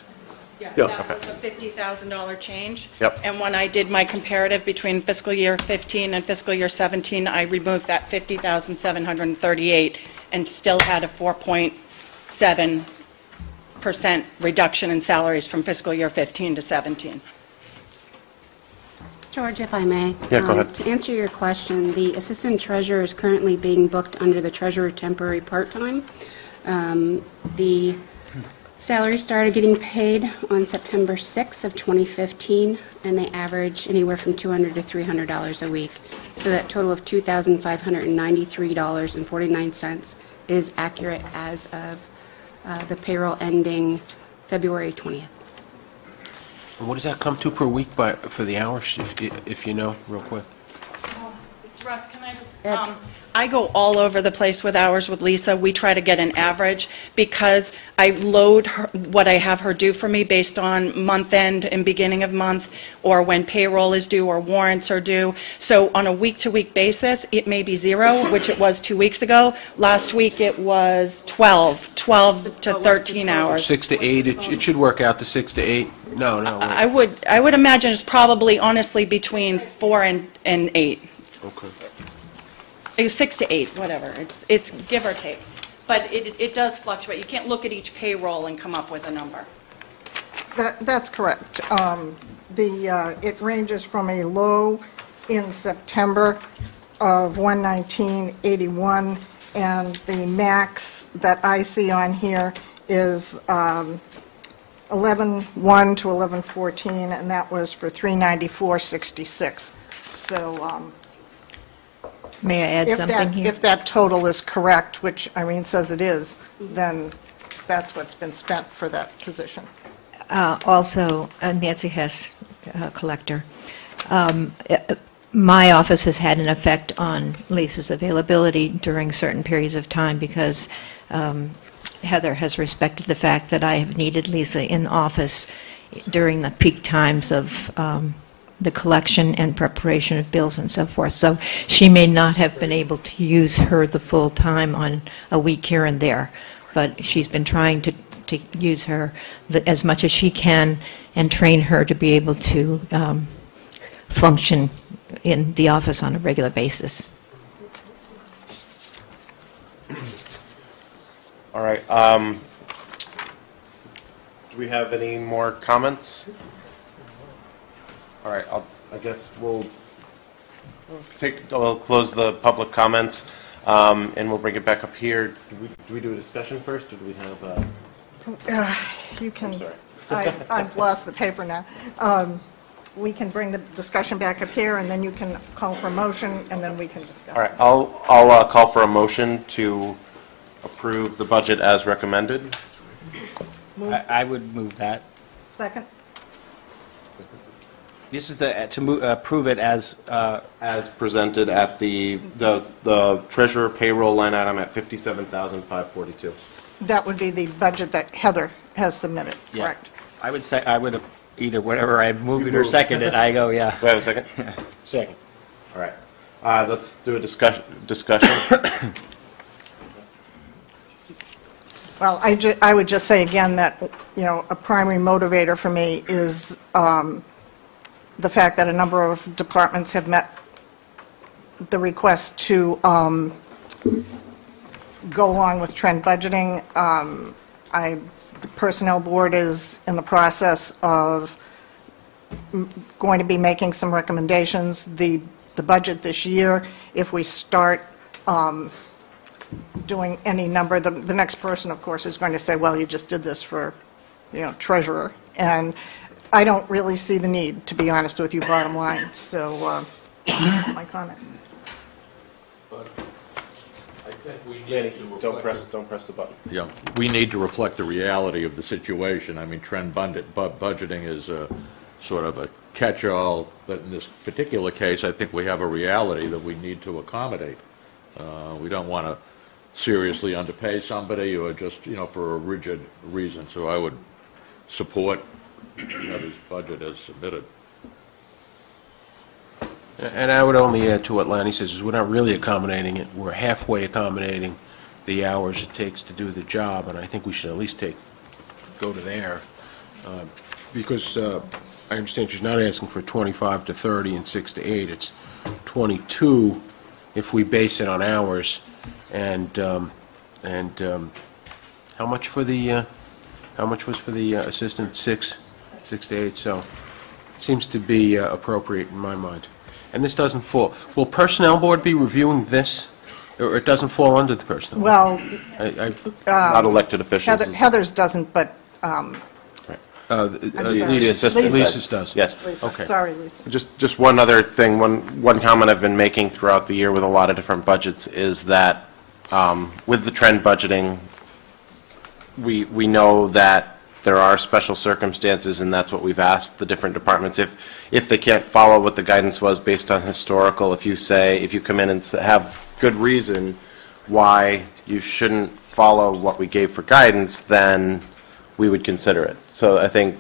Yeah, Yeah. that was a $50,000 change. Yep. And when I did my comparative between fiscal year 15 and fiscal year 17, I removed that $50,738 and still had a 4.7% reduction in salaries from fiscal year 15 to 17. George, if I may. Yeah, go ahead. To answer your question, the assistant treasurer is currently being booked under the treasurer temporary part-time. The salary started getting paid on September 6th of 2015, and they average anywhere from $200 to $300 a week. So that total of $2,593.49 is accurate as of the payroll ending February 20th. And what does that come to per week for the hours, if you know, real quick? Russ, can I just, I go all over the place with hours with Lisa. We try to get an average because I load what I have her do for me based on month end and beginning of month, or when payroll is due or warrants are due. So on a week-to-week basis, it may be 0, which it was 2 weeks ago. Last week it was 12 to 13 hours. 6 to 8, it should work out to 6 to 8. No. Wait. I would imagine it's probably honestly between 4 and 8. Okay. It's 6 to 8, whatever. It's give or take. But it does fluctuate. You can't look at each payroll and come up with a number. That's correct. It ranges from a low in September of 119.81, and the max that I see on here is 11/1 to 11/14, and that was for 394.66. So May I add something here? if that total is correct, which Irene says it is, then that's what's been spent for that position. Also, Nancy Hess, collector. My office has had an effect on Lisa's availability during certain periods of time because Heather has respected the fact that I have needed Lisa in office during the peak times of the collection and preparation of bills and so forth. So she may not have been able to use her the full time on a week here and there, but she's been trying to use her as much as she can and train her to be able to function in the office on a regular basis. All right. Do we have any more comments? All right. I guess we'll close the public comments, and we'll bring it back up here. Do we do a discussion first, or do we have? You can, sorry. I've lost the paper now. We can bring the discussion back up here, and then you can call for a motion, and then we can discuss. All right. I'll call for a motion to approve the budget as recommended. I would move that. Second? This is to approve it as Presented at the treasurer payroll line item at $57,542. That would be the budget that Heather has submitted, Yeah. correct? I would say, I would have, either whatever I moved it or seconded, I go, yeah. Do I have a second? Second. All right. Let's do a discussion. Well, I would just say again that, a primary motivator for me is the fact that a number of departments have met the request to go along with trend budgeting. The Personnel Board is in the process of going to be making some recommendations. The budget this year, if we start doing any number, the next person, of course, is going to say, well, you just did this for, treasurer. And I don't really see the need, to be honest with you, bottom line. So my comment. Don't press the button. Yeah, we need to reflect the reality of the situation. I mean, trend budgeting is sort of a catch-all, but in this particular case, I think we have a reality that we need to accommodate. We don't want to seriously underpay somebody or just, for a rigid reason. So I would support Heather's budget as submitted. And I would only add to what Lanny says, is we're not really accommodating it. We're halfway accommodating the hours it takes to do the job, and I think we should at least go to there. Because I understand she's not asking for 25 to 30 and 6 to 8. It's 22 if we base it on hours. And how much for the how much was for the assistant? 6 to 8. So it seems to be appropriate in my mind. And this doesn't fall. Will Personnel Board be reviewing this, or it doesn't fall under the Personnel Board? Well, Not elected officials. Heather's doesn't, but Lisa's does. Yes. Lisa. Okay. Sorry, Lisa. Just one other thing, one comment I've been making throughout the year with a lot of different budgets is that with the trend budgeting, we know that there are special circumstances, and that's what we've asked the different departments. If they can't follow what the guidance was based on historical, if you come in and have good reason why you shouldn't follow what we gave for guidance, then we would consider it. So I think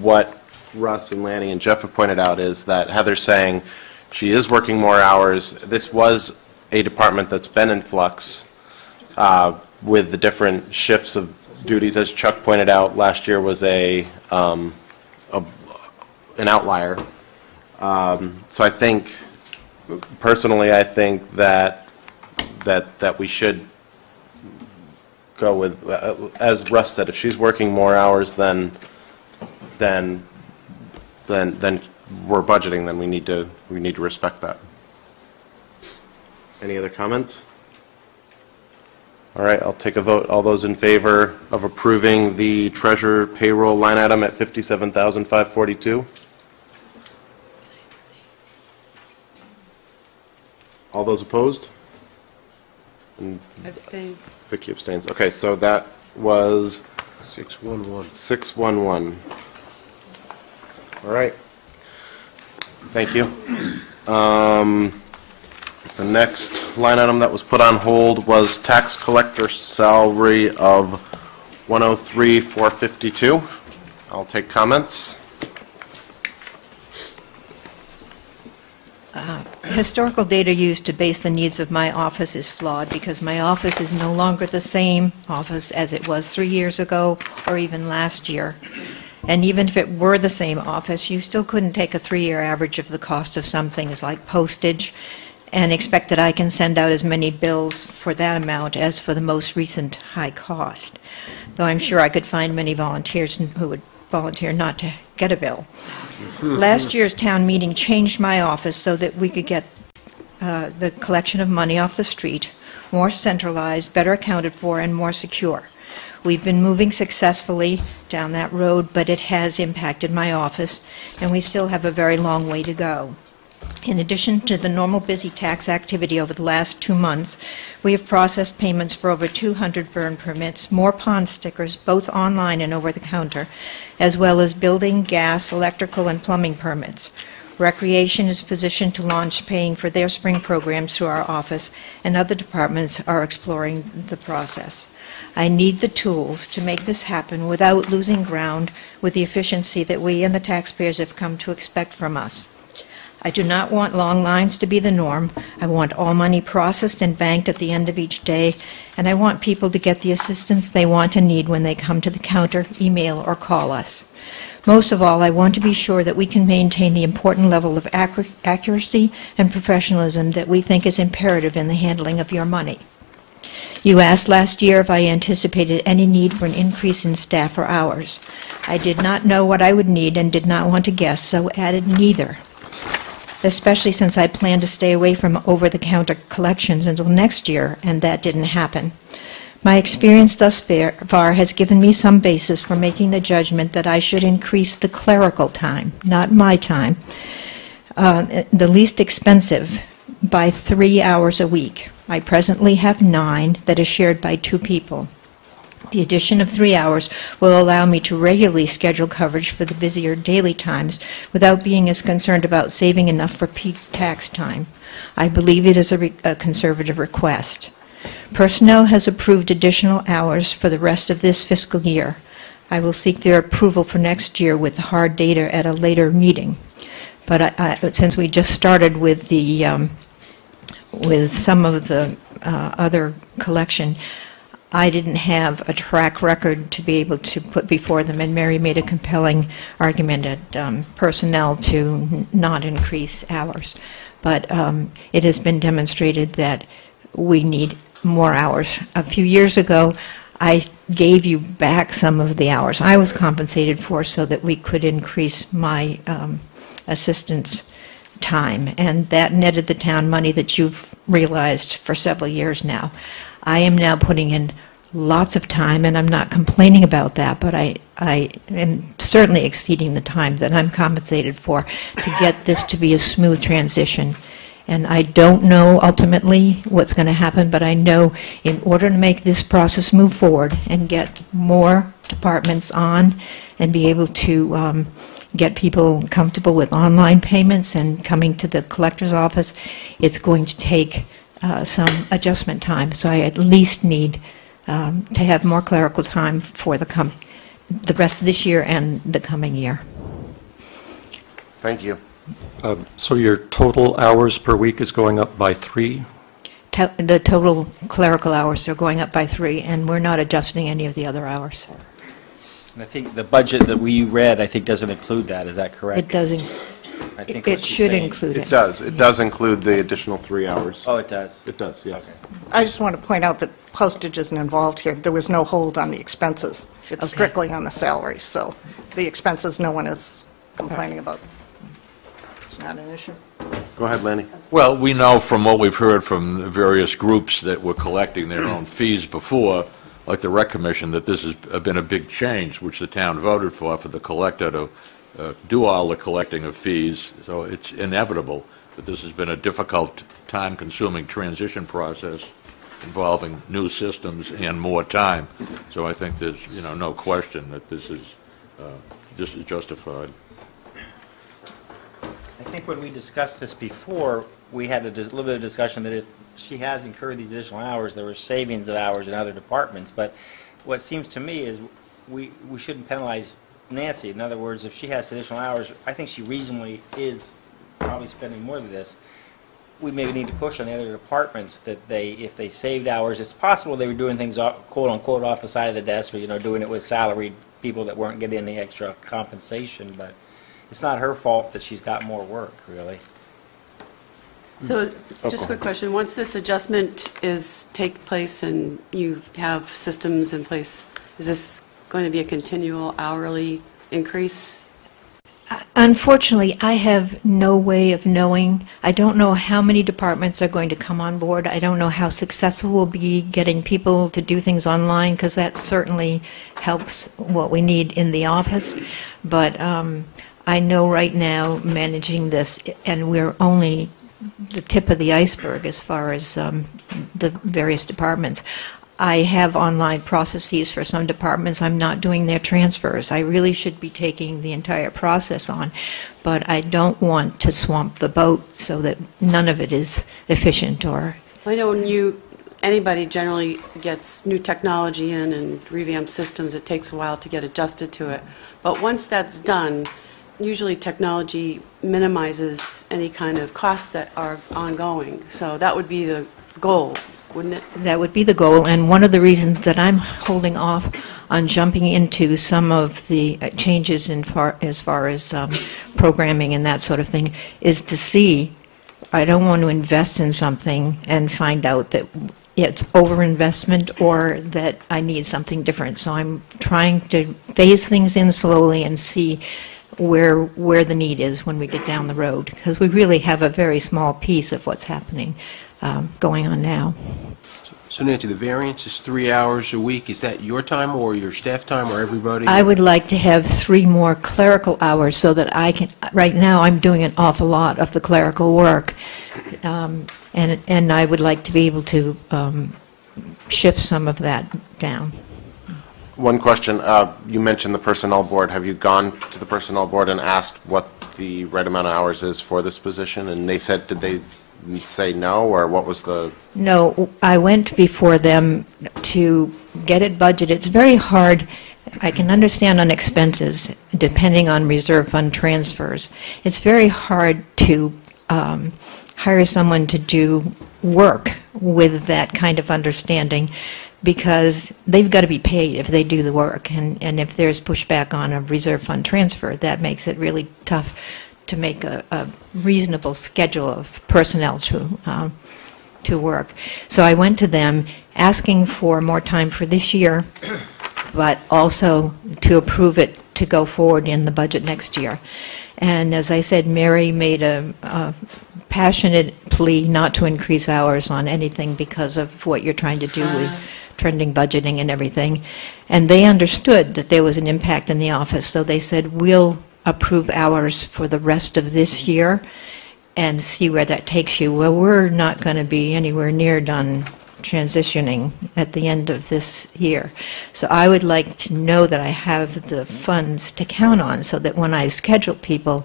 what Russ and Lanny and Jeff have pointed out is that Heather's saying she is working more hours. This was a department that's been in flux with the different shifts of duties. As Chuck pointed out, last year was an outlier. So I think, personally, I think that we should go with, as Russ said, if she's working more hours than we're budgeting, then we need to respect that. Any other comments? All right, I'll take a vote. All those in favor of approving the treasurer payroll line item at $57,542? All those opposed? Abstain. Vicky abstains. Okay, so that was 611. 611. All right. Thank you. The next line item that was put on hold was tax collector salary of $103,452. I'll take comments. Historical data used to base the needs of my office is flawed because my office is no longer the same office as it was 3 years ago or even last year. And even if it were the same office, you still couldn't take a 3-year average of the cost of some things like postage and expect that I can send out as many bills for that amount as for the most recent high cost, though I'm sure I could find many volunteers who would volunteer not to get a bill. Last year's town meeting changed my office so that we could get the collection of money off the street more centralized, better accounted for, and more secure. We've been moving successfully down that road, but it has impacted my office, and we still have a very long way to go. In addition to the normal busy tax activity over the last 2 months, we have processed payments for over 200 burn permits, more pond stickers, both online and over the counter, as well as building, gas, electrical, and plumbing permits. Recreation is positioned to launch paying for their spring programs through our office, and other departments are exploring the process. I need the tools to make this happen without losing ground with the efficiency that we and the taxpayers have come to expect from us. I do not want long lines to be the norm. I want all money processed and banked at the end of each day, and I want people to get the assistance they want and need when they come to the counter, email, or call us. Most of all, I want to be sure that we can maintain the important level of accuracy and professionalism that we think is imperative in the handling of your money. You asked last year if I anticipated any need for an increase in staff or hours. I did not know what I would need and did not want to guess, so added neither, especially since I planned to stay away from over-the-counter collections until next year, and that didn't happen. My experience thus far has given me some basis for making the judgment that I should increase the clerical time, not my time, the least expensive, by 3 hours a week. I presently have 9 that is shared by 2 people. The addition of 3 hours will allow me to regularly schedule coverage for the busier daily times without being as concerned about saving enough for peak tax time. I believe it is a conservative request. Personnel has approved additional hours for the rest of this fiscal year. I will seek their approval for next year with hard data at a later meeting. But since we just started with the with some of the other collection, I didn't have a track record to be able to put before them, and Mary made a compelling argument at personnel to not increase hours. But it has been demonstrated that we need more hours. A few years ago, I gave you back some of the hours I was compensated for so that we could increase my assistant's time, and that netted the town money that you've realized for several years now. I am now putting in lots of time, and I'm not complaining about that, but I am certainly exceeding the time that I'm compensated for to get this to be a smooth transition. And I don't know ultimately what's going to happen, but I know in order to make this process move forward and get more departments on and be able to get people comfortable with online payments and coming to the collector's office, it's going to take some adjustment time. So I at least need to have more clerical time for the rest of this year and the coming year. Thank you. So your total hours per week is going up by 3? The total clerical hours are going up by 3, and we're not adjusting any of the other hours. And I think the budget that we read, I think, doesn't include that. Is that correct? It doesn't. I think It what she's should saying- include it. It does. It does include the additional 3 hours. Oh, it does? It does, yes. I just want to point out that postage isn't involved here. There was no hold on the expenses. It's Okay. strictly on the salary, so the expenses, no one is complaining about. It's not an issue. Go ahead, Lenny. Well, we know from what we've heard from the various groups that were collecting their own fees before, like the Rec Commission, that this has been a big change, which the town voted for the collector to do all the collecting of fees. So it's inevitable that this has been a difficult, time-consuming transition process involving new systems and more time. So I think there's, no question that this is justified. I think when we discussed this before, we had a little bit of discussion that if she has incurred these additional hours, there were savings of hours in other departments. But what seems to me is we shouldn't penalize Nancy. In other words, if she has additional hours, I think she reasonably is probably spending more than this. We maybe need to push on the other departments that if they saved hours, it's possible they were doing things quote unquote off the side of the desk, or doing it with salaried people that weren't getting any extra compensation. But it's not her fault that she's got more work, really. So, just a quick question. Once this adjustment take place and you have systems in place, is this going to be a continual hourly increase? Unfortunately, I have no way of knowing. I don't know how many departments are going to come on board. I don't know how successful we'll be getting people to do things online, because that certainly helps what we need in the office. But I know right now, managing this, and we're only the tip of the iceberg as far as the various departments. I have online processes for some departments. I'm not doing their transfers. I really should be taking the entire process on, but I don't want to swamp the boat so that none of it is efficient. Or I know when anybody generally gets new technology in and revamped systems, it takes a while to get adjusted to it. But once that's done, usually technology minimizes any kind of costs that are ongoing. So that would be the goal, wouldn't it? that would be the goal, and one of the reasons that I'm holding off on jumping into some of the changes as far as programming and that sort of thing is to see. I don't want to invest in something and find out that it's overinvestment or that I need something different. So I'm trying to phase things in slowly and see where the need is when we get down the road, because we really have a very small piece of what's happening going on now. So Nancy, the variance is 3 hours a week. Is that your time or your staff time or everybody? I would like to have 3 more clerical hours so that I can, right now I'm doing an awful lot of the clerical work, and I would like to be able to shift some of that down. One question. You mentioned the Personnel Board. Have you gone to the Personnel Board and asked what the right amount of hours is for this position? And they said, did they say no, or what was the... No, I went before them to get it budgeted. It's very hard. I can understand on expenses, depending on reserve fund transfers. It's very hard to hire someone to do work with that kind of understanding, because they've got to be paid if they do the work. And if there's pushback on a reserve fund transfer, that makes it really tough to make a reasonable schedule of personnel to work. So I went to them asking for more time for this year, but also to approve it to go forward in the budget next year. And as I said, Mary made a passionate plea not to increase hours on anything because of what you're trying to do with trending budgeting and everything. And they understood that there was an impact in the office, so they said, we'll approve hours for the rest of this year and see where that takes you. Well, we're not going to be anywhere near done transitioning at the end of this year. So I would like to know that I have the funds to count on, so that when I schedule people,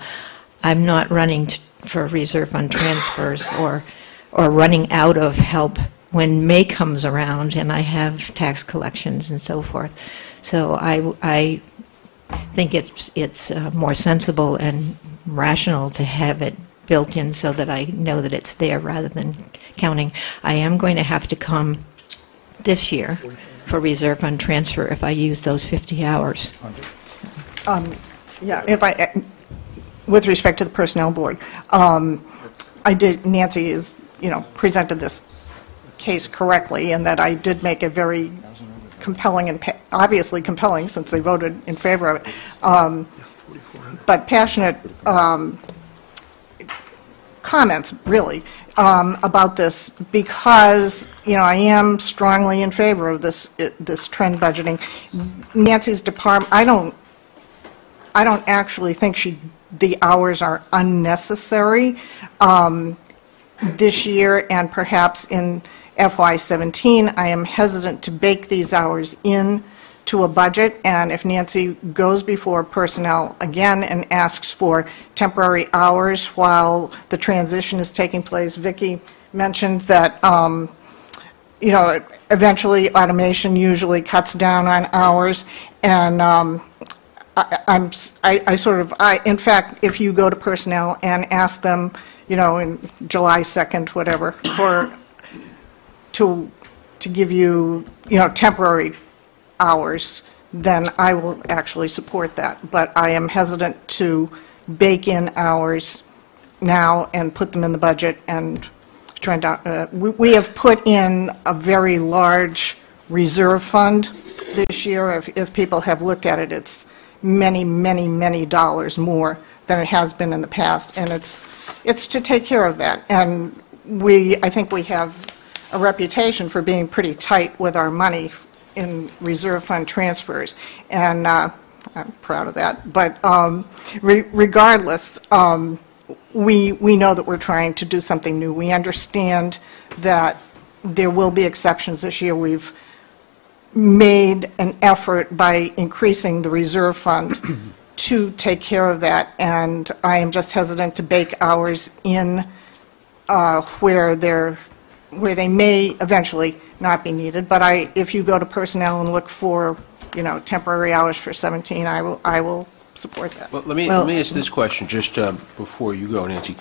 I'm not running for reserve fund transfers or running out of help when May comes around and I have tax collections and so forth. So I think it's more sensible and rational to have it built in so that I know that it's there rather than counting. I am going to have to come this year for reserve fund transfer if I use those 50 hours. Yeah, with respect to the Personnel Board, Nancy is, presented this case correctly, and that I did make a very compelling and obviously compelling, since they voted in favor of it, but passionate comments, really, about this, because, I am strongly in favor of this trend budgeting. Nancy's department, I don't actually think the hours are unnecessary this year, and perhaps in FY17, I am hesitant to bake these hours in to a budget, and if Nancy goes before personnel again and asks for temporary hours while the transition is taking place, Vicki mentioned that, eventually automation usually cuts down on hours, and in fact, if you go to personnel and ask them, in July 2nd, whatever, to give you, temporary hours, then I will actually support that. But I am hesitant to bake in hours now and put them in the budget and trend out. We have put in a very large reserve fund this year. If people have looked at it, it's many, many, many dollars more than it has been in the past, and it's to take care of that. And I think we have a reputation for being pretty tight with our money in reserve fund transfers, and I'm proud of that. But regardless, we know that we're trying to do something new. We understand that there will be exceptions this year. We've made an effort by increasing the reserve fund to take care of that, and I am just hesitant to bake hours in where they may eventually not be needed. But if you go to personnel and look for, temporary hours for 17, I will support that. Well, let me ask this question just before you go, Nancy.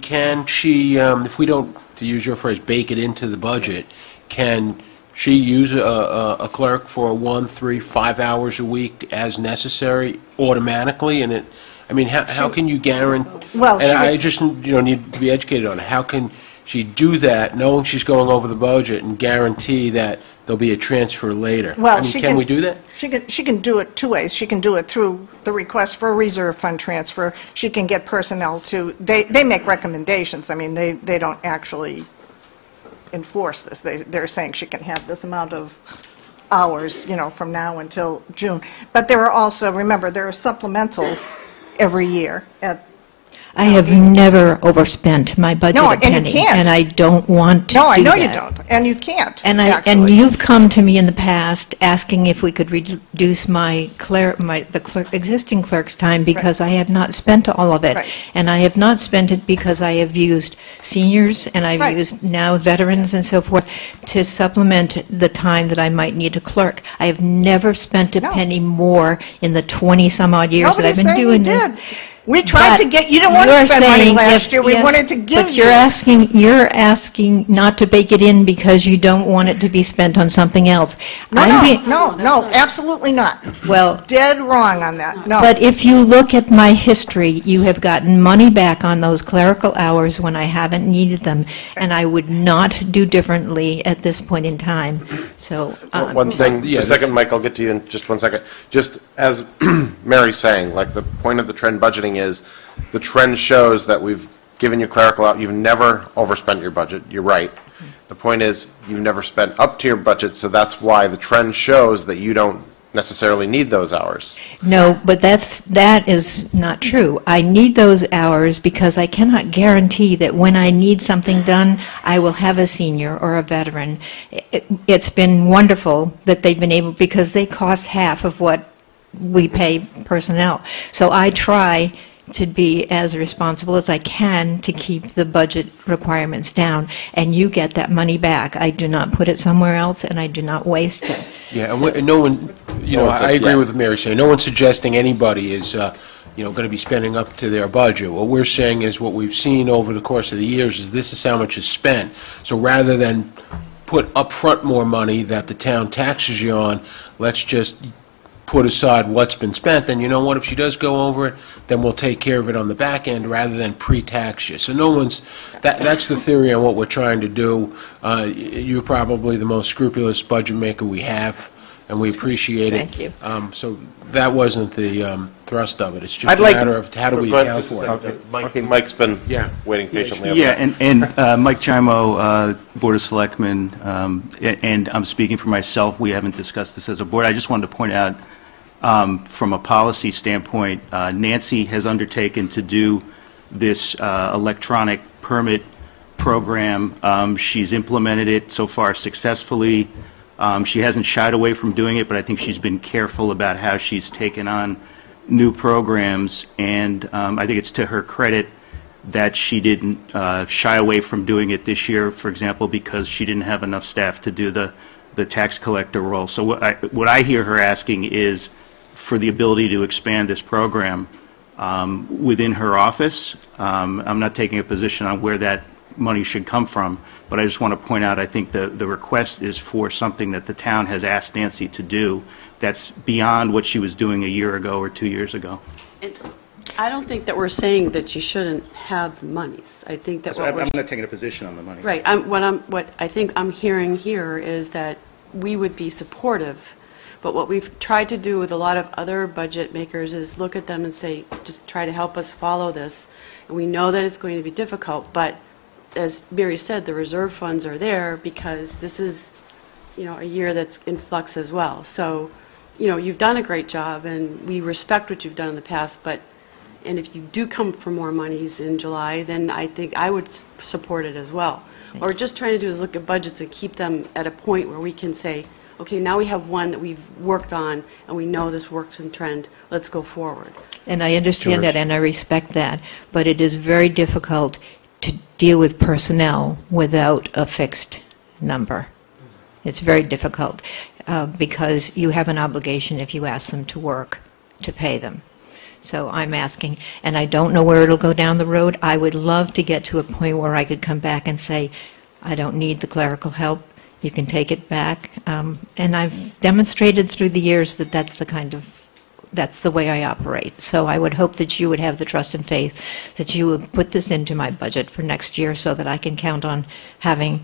Can she, if we don't, to use your phrase, bake it into the budget, can she use a clerk for 1, 3, 5 hours a week as necessary automatically? And how can you guarantee? Well, and I just need to be educated on it. How can she'd do that knowing she's going over the budget and guarantee that there'll be a transfer later. Well, I mean, she can we do that? She can do it two ways. She can do it through the request for a reserve fund transfer. She can get personnel to, they make recommendations. I mean, they don't actually enforce this. They're saying she can have this amount of hours, from now until June. But there are also, remember, there are supplementals every year at. I have never overspent my budget No, a and you penny. can't. And I don't want to do No, I know you that. don't, and you can't, And actually. you've come to me in the past asking if we could reduce my existing clerk's time because I have not spent all of it. Right. And I have not spent it because I have used seniors and I've Right. used now veterans and so forth to supplement the time that I might need a clerk. I have never spent a No. penny more in the 20-some-odd years that I've been Nobody's doing saying you this. did. We tried to But get, you didn't want to you're spend money saying last if- year. We yes, wanted to give But you. you're asking not to bake it in because you don't want it to be spent on something else. No, I'm being- no, absolutely not. Well, Dead wrong on that, no. but if you look at my history, you have gotten money back on those clerical hours when I haven't needed them, and I would not do differently at this point in time. So, One thing, Yeah, just a second, Mike, I'll get to you in just 1 second. Just as Mary's saying, like, the point of the trend budgeting is, the trend shows that we've given you clerical out, you've never overspent your budget, you're right. The point is, you've never spent up to your budget, so that's why the trend shows that you don't necessarily need those hours. no, but that is not true. I need those hours because I cannot guarantee that when I need something done, I will have a senior or a veteran. It's been wonderful that they've been able, because they cost half of what we pay personnel. So I try to be as responsible as I can to keep the budget requirements down, and you get that money back. I do not put it somewhere else, and I do not waste it. Yeah, and no one, I agree with Mary saying, no one's suggesting anybody is, going to be spending up to their budget. What we're saying is what we've seen over the course of the years is this is how much is spent. So rather than put up front more money that the town taxes you on, let's just put aside what's been spent, and you know what, if she does go over it, then we'll take care of it on the back end rather than pre-tax you. So no one's, that's the theory on what we're trying to do. You're probably the most scrupulous budget maker we have, and we appreciate it. Thank you. So that wasn't the thrust of it. It's just I'd a like- matter of how do we Go ahead, account just a for it. second. Okay, Mike's been Yeah. waiting patiently. on Yeah, that. and Mike Chimo, Board of Selectmen, and I'm speaking for myself, we haven't discussed this as a board. I just wanted to point out, from a policy standpoint, Nancy has undertaken to do this electronic permit program. She's implemented it so far successfully. She hasn't shied away from doing it, but I think she's been careful about how she's taken on new programs, and I think it's to her credit that she didn't shy away from doing it this year, for example, because she didn't have enough staff to do the tax collector role. So what I hear her asking is for the ability to expand this program within her office. I'm not taking a position on where that money should come from, but I just want to point out, I think the request is for something that the town has asked Nancy to do that's beyond what she was doing a year ago or 2 years ago. And I don't think that we're saying that you shouldn't have the monies. I think that So what I'm we're... not taking a position on the money. Right. What I think I'm hearing here is that we would be supportive, but what we've tried to do with a lot of other budget makers is look at them and say, just try to help us follow this. And we know that it's going to be difficult, but as Mary said, the reserve funds are there because this is, a year that's in flux as well. So, you've done a great job, and we respect what you've done in the past, and if you do come for more monies in July, then I think I would support it as well. What we're just trying to do is look at budgets and keep them at a point where we can say, okay, now we have one that we've worked on, and we know this works in trend, let's go forward. And I understand that, and I respect that, but it is very difficult to deal with personnel without a fixed number. It's very difficult because you have an obligation if you ask them to work to pay them. So I'm asking, and I don't know where it'll go down the road. I would love to get to a point where I could come back and say, I don't need the clerical help. You can take it back. And I've demonstrated through the years that that's the kind of that's the way I operate. So I would hope that you would have the trust and faith that you would put this into my budget for next year so that I can count on having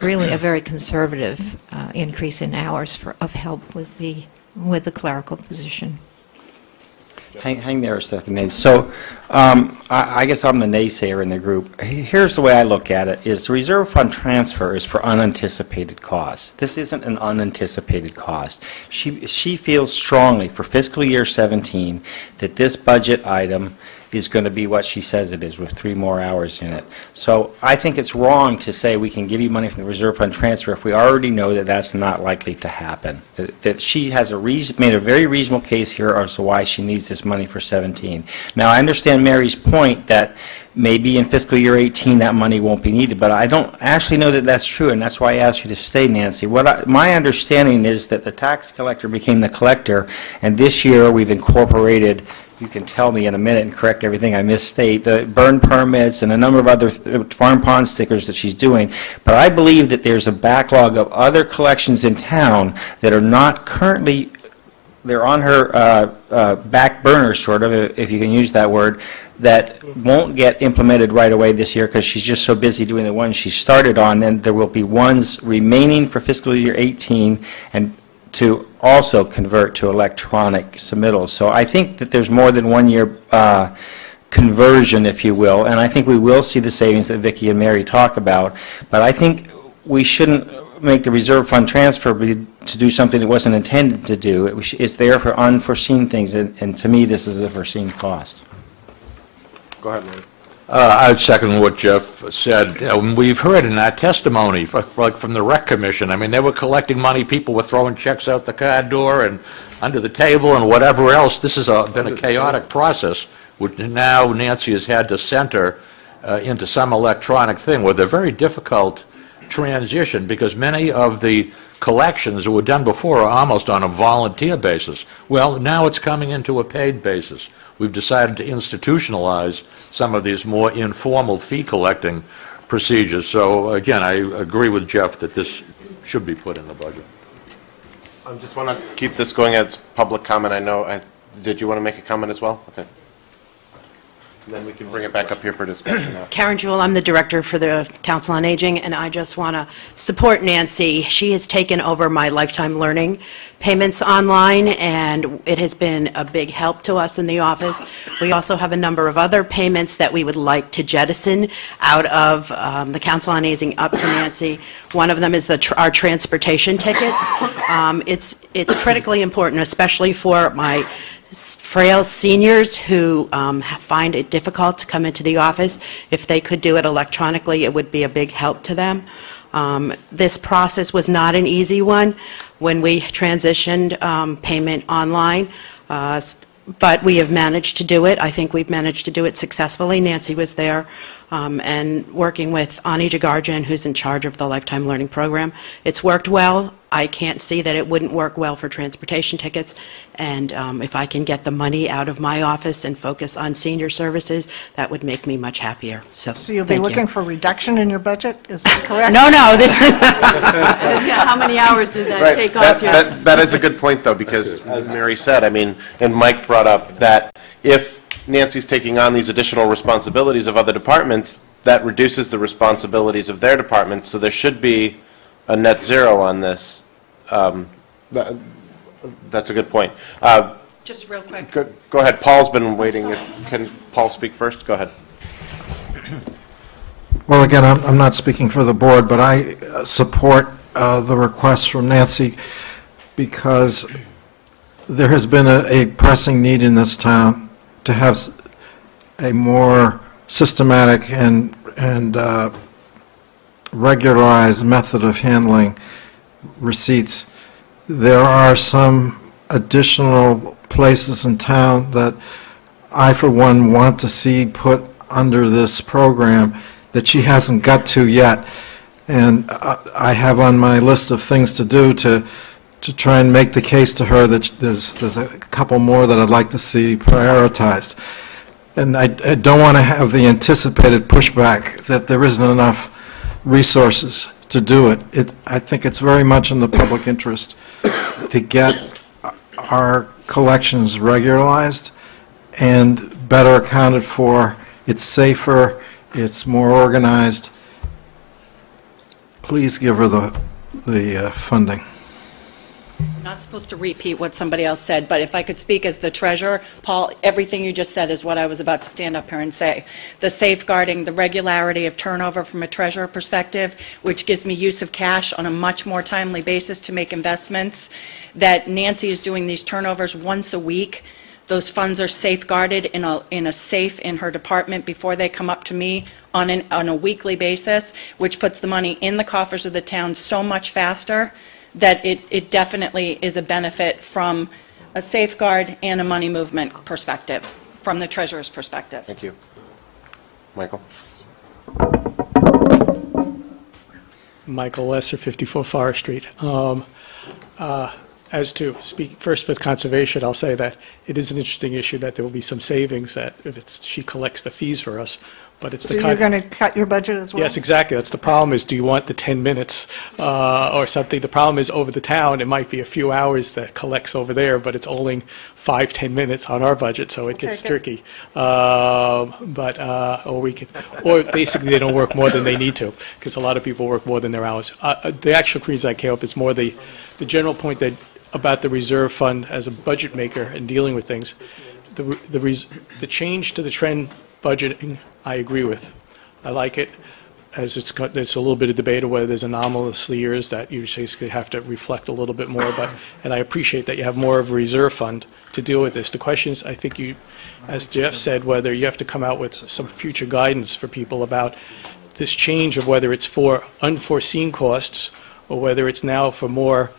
really a very conservative increase in hours of help with the clerical position. Hang there a second, Nate. So I guess I'm the naysayer in the group. Here's the way I look at it, is the reserve fund transfer is for unanticipated costs. This isn't an unanticipated cost. She feels strongly for fiscal year 17 that this budget item is going to be what she says it is, with 3 more hours in it. So I think it's wrong to say we can give you money from the reserve fund transfer if we already know that that's not likely to happen. That she has made a very reasonable case here as to why she needs this money for 17. Now, I understand Mary's point that maybe in fiscal year 18 that money won't be needed, but I don't actually know that that's true, and that's why I asked you to stay, Nancy. My understanding is that the tax collector became the collector, and this year we've incorporated, you can tell me in a minute and correct everything I misstate, the burn permits and a number of other farm pond stickers that she's doing. But I believe that there's a backlog of other collections in town that are not currently, they're on her back burner, sort of, if you can use that word, that won't get implemented right away this year because she's just so busy doing the ones she started on. And there will be ones remaining for fiscal year 18 and to also convert to electronic submittals. So I think that there's more than 1 year conversion, if you will, and I think we will see the savings that Vicki and Mary talk about. But I think we shouldn't make the reserve fund transfer to do something it wasn't intended to do. It's there for unforeseen things, and to me, this is a foreseen cost. Go ahead, Mary. I would second what Jeff said. We've heard in our testimony, like from the Rec Commission, I mean, they were collecting money, people were throwing checks out the car door and under the table and whatever else. This has been a chaotic process, which now Nancy has had to center into some electronic thing with a very difficult transition, because many of the collections that were done before are almost on a volunteer basis. Well, now it's coming into a paid basis. We've decided to institutionalize some of these more informal fee-collecting procedures. So, again, I agree with Jeff that this should be put in the budget. I just want to keep this going as public comment. I know, did you want to make a comment as well? Okay. Then we can bring it back up here for discussion now. Karen Jewell, I'm the director for the Council on Aging, and I just want to support Nancy. She has taken over my lifetime learning payments online, and it has been a big help to us in the office. We also have a number of other payments that we would like to jettison out of the Council on Aging up to Nancy. One of them is our transportation tickets. It's critically important, especially for my frail seniors who find it difficult to come into the office. If they could do it electronically, it would be a big help to them. This process was not an easy one when we transitioned payment online, but we have managed to do it. I think we've managed to do it successfully. Nancy was there and working with Ani Jagarjan, who's in charge of the Lifetime Learning Program. It's worked well. I can't see that it wouldn't work well for transportation tickets, and if I can get the money out of my office and focus on senior services, that would make me much happier. So you'll be looking for reduction in your budget, is that correct? No, this is... How many hours did that take off your... That is a good point, though, because as Mary said, I mean, and Mike brought up that if Nancy's taking on these additional responsibilities of other departments, that reduces the responsibilities of their departments, so there should be a net zero on this. That's a good point. Just real quick. Go ahead. Paul's been waiting. Can Paul speak first? Go ahead. Well, again, I'm not speaking for the board, but I support the request from Nancy because there has been a pressing need in this town to have a more systematic and regularized method of handling receipts. There are some additional places in town that I, for one, want to see put under this program that she hasn't got to yet. And I have on my list of things to do to try and make the case to her that there's a couple more that I'd like to see prioritized. And I don't want to have the anticipated pushback that there isn't enough resources to do it. I think it's very much in the public interest to get our collections regularized and better accounted for. It's safer, it's more organized. Please give her the funding. Not supposed to repeat what somebody else said, but if I could speak as the treasurer, Paul, everything you just said is what I was about to stand up here and say. The safeguarding, the regularity of turnover from a treasurer perspective, which gives me use of cash on a much more timely basis to make investments, that Nancy is doing these turnovers once a week. Those funds are safeguarded in a safe in her department before they come up to me on a weekly basis, which puts the money in the coffers of the town so much faster that it definitely is a benefit from a safeguard and a money movement perspective, from the treasurer's perspective. Thank you. Michael? Michael Lesser, 54 Forest Street. As to speak first with conservation, I'll say that it is an interesting issue that there will be some savings that if she collects the fees for us. But it's So you're going to cut your budget as well? Yes, exactly. That's the problem is, do you want the 10 minutes or something? The problem is over the town, it might be a few hours that collects over there, but it's only 5-10 minutes on our budget, so it gets tricky. Or basically they don't work more than they need to, because a lot of people work more than their hours. The actual reason I came up is more the general point that about the reserve fund as a budget maker and dealing with things. The change to the trend budgeting, I agree with. I like it, as there's a little bit of debate of whether there's anomalous years that you basically have to reflect a little bit more, and I appreciate that you have more of a reserve fund to deal with this. The question is, I think you, as Jeff said, whether you have to come out with some future guidance for people about this change of whether it's for unforeseen costs or whether it's now for more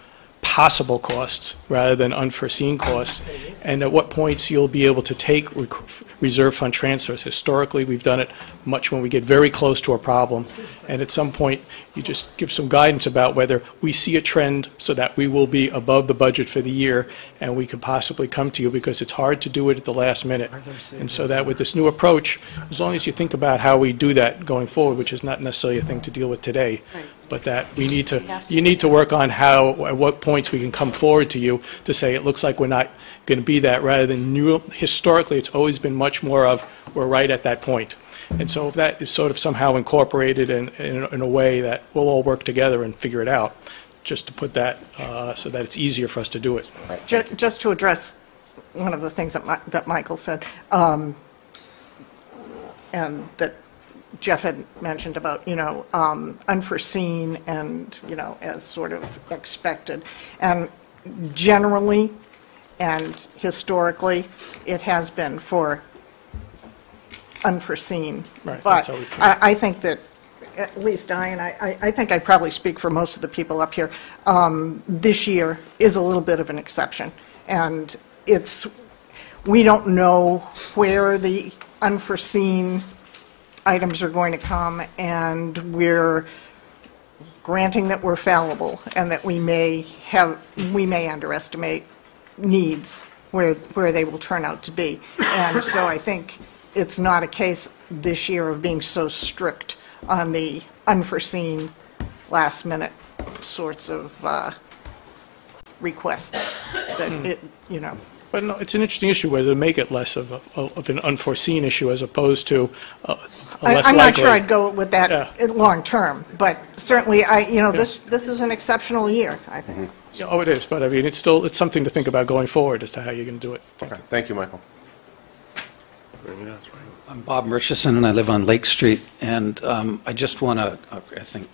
possible costs rather than unforeseen costs, and at what points you'll be able to take reserve fund transfers. Historically, we've done it much when we get very close to a problem, and at some point you just give some guidance about whether we see a trend so that we will be above the budget for the year and we could possibly come to you, because it's hard to do it at the last minute. And so that with this new approach, as long as you think about how we do that going forward, which is not necessarily a thing to deal with today, but that we need to, you need to work on how, at what points we can come forward to you to say it looks like we're not going to be that, rather than historically it's always been much more of we're right at that point. And so if that is sort of somehow incorporated in a way that we'll all work together and figure it out, just to put that so that it's easier for us to do it. Just to address one of the things that Michael said, and that Jeff had mentioned about, unforeseen and, as sort of expected. And generally and historically, it has been for unforeseen. Right, but I think that, at least I think I probably speak for most of the people up here, this year is a little bit of an exception. And we don't know where the unforeseen items are going to come, and we're granting that we're fallible and that we may underestimate needs where they will turn out to be. And so I think it's not a case this year of being so strict on the unforeseen last-minute sorts of requests that But no, it's an interesting issue whether to make it less of an unforeseen issue as opposed to a less I'm likely. not sure I'd go with that long-term, but certainly, this is an exceptional year, I think. Yeah, oh, it is, but I mean, it's something to think about going forward as to how you're going to do it. Okay, thank you, Michael. I'm Bob Murchison, and I live on Lake Street, and I just want to, I think,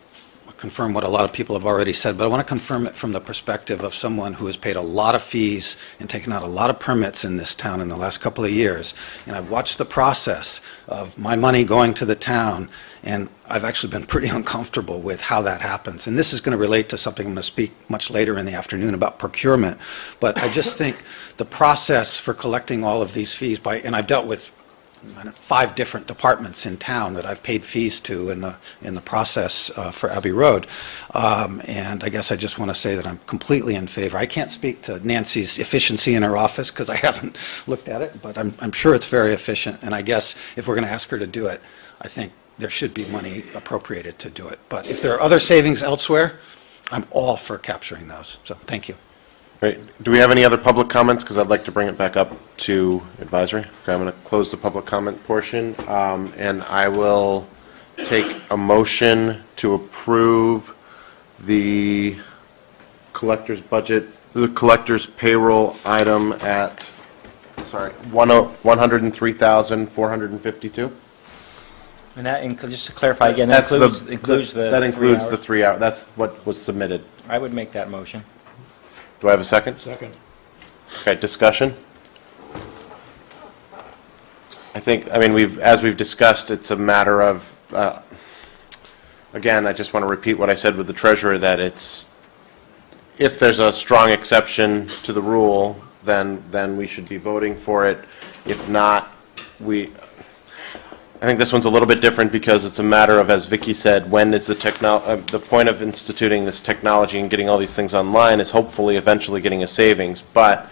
confirm what a lot of people have already said, but I want to confirm it from the perspective of someone who has paid a lot of fees and taken out a lot of permits in this town in the last couple of years, and I've watched the process of my money going to the town, and I've actually been pretty uncomfortable with how that happens. And this is going to relate to something I'm going to speak much later in the afternoon about procurement, but I just think the process for collecting all of these fees and I've dealt with 5 different departments in town that I've paid fees to in the process for Abbey Road, and I guess I just want to say that I'm completely in favor. I can't speak to Nancy's efficiency in her office because I haven't looked at it, but I'm sure it's very efficient, and I guess if we're going to ask her to do it, I think there should be money appropriated to do it. But if there are other savings elsewhere, I'm all for capturing those. So thank you. Right. Do we have any other public comments? Because I'd like to bring it back up to advisory. Okay, I'm going to close the public comment portion, and I will take a motion to approve the collector's budget, the collector's payroll item at, sorry, 103,452. And that just to clarify again, that includes the 3 hours? The 3 hour. That's what was submitted. I would make that motion. Do I have a second? Second. Okay, discussion? I mean, as we've discussed, it's a matter of, again, I just want to repeat what I said with the treasurer, that if there's a strong exception to the rule, then we should be voting for it. If not, I think this one's a little bit different because it's a matter of, as Vicki said, when is the point of instituting this technology and getting all these things online is hopefully eventually getting a savings. But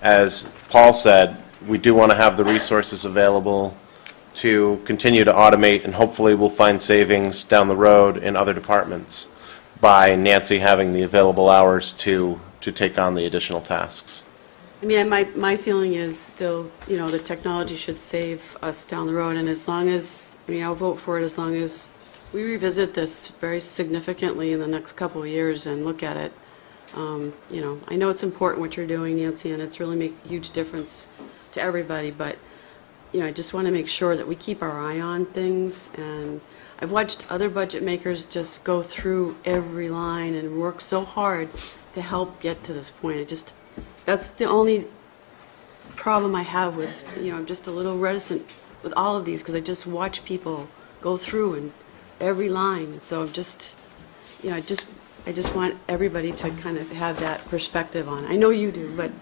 as Paul said, we do want to have the resources available to continue to automate, and hopefully we'll find savings down the road in other departments by Nancy having the available hours to take on the additional tasks. I mean, my feeling is still, the technology should save us down the road, and as long as, I'll vote for it as long as we revisit this very significantly in the next couple of years and look at it. I know it's important what you're doing, Nancy, and it's really make a huge difference to everybody, but, I just want to make sure that we keep our eye on things, and I've watched other budget makers just go through every line and work so hard to help get to this point. That's the only problem I have with, I'm just a little reticent with all of these because I just watch people go through and every line. So I just want everybody to kind of have that perspective on it. I know you do, but,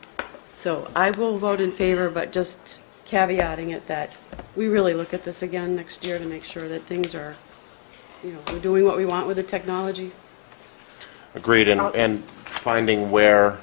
so I will vote in favor, but just caveating it that we really look at this again next year to make sure that things are, we're doing what we want with the technology. Agreed, and finding where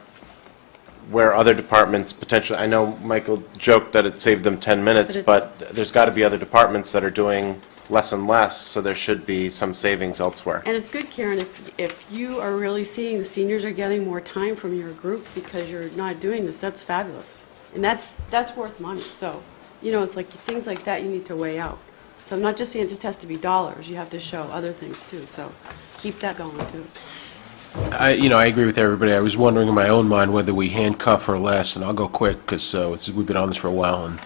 other departments potentially, I know Michael joked that it saved them 10 minutes, but there's got to be other departments that are doing less and less, so there should be some savings elsewhere. And it's good, Karen, if you are really seeing the seniors are getting more time from your group because you're not doing this, that's fabulous. And that's worth money. So, it's like things like that you need to weigh out. So I'm not just saying it just has to be dollars. You have to show other things too. So keep that going too. I agree with everybody. I was wondering in my own mind whether we handcuff or less, and I'll go quick because we've been on this for a while, and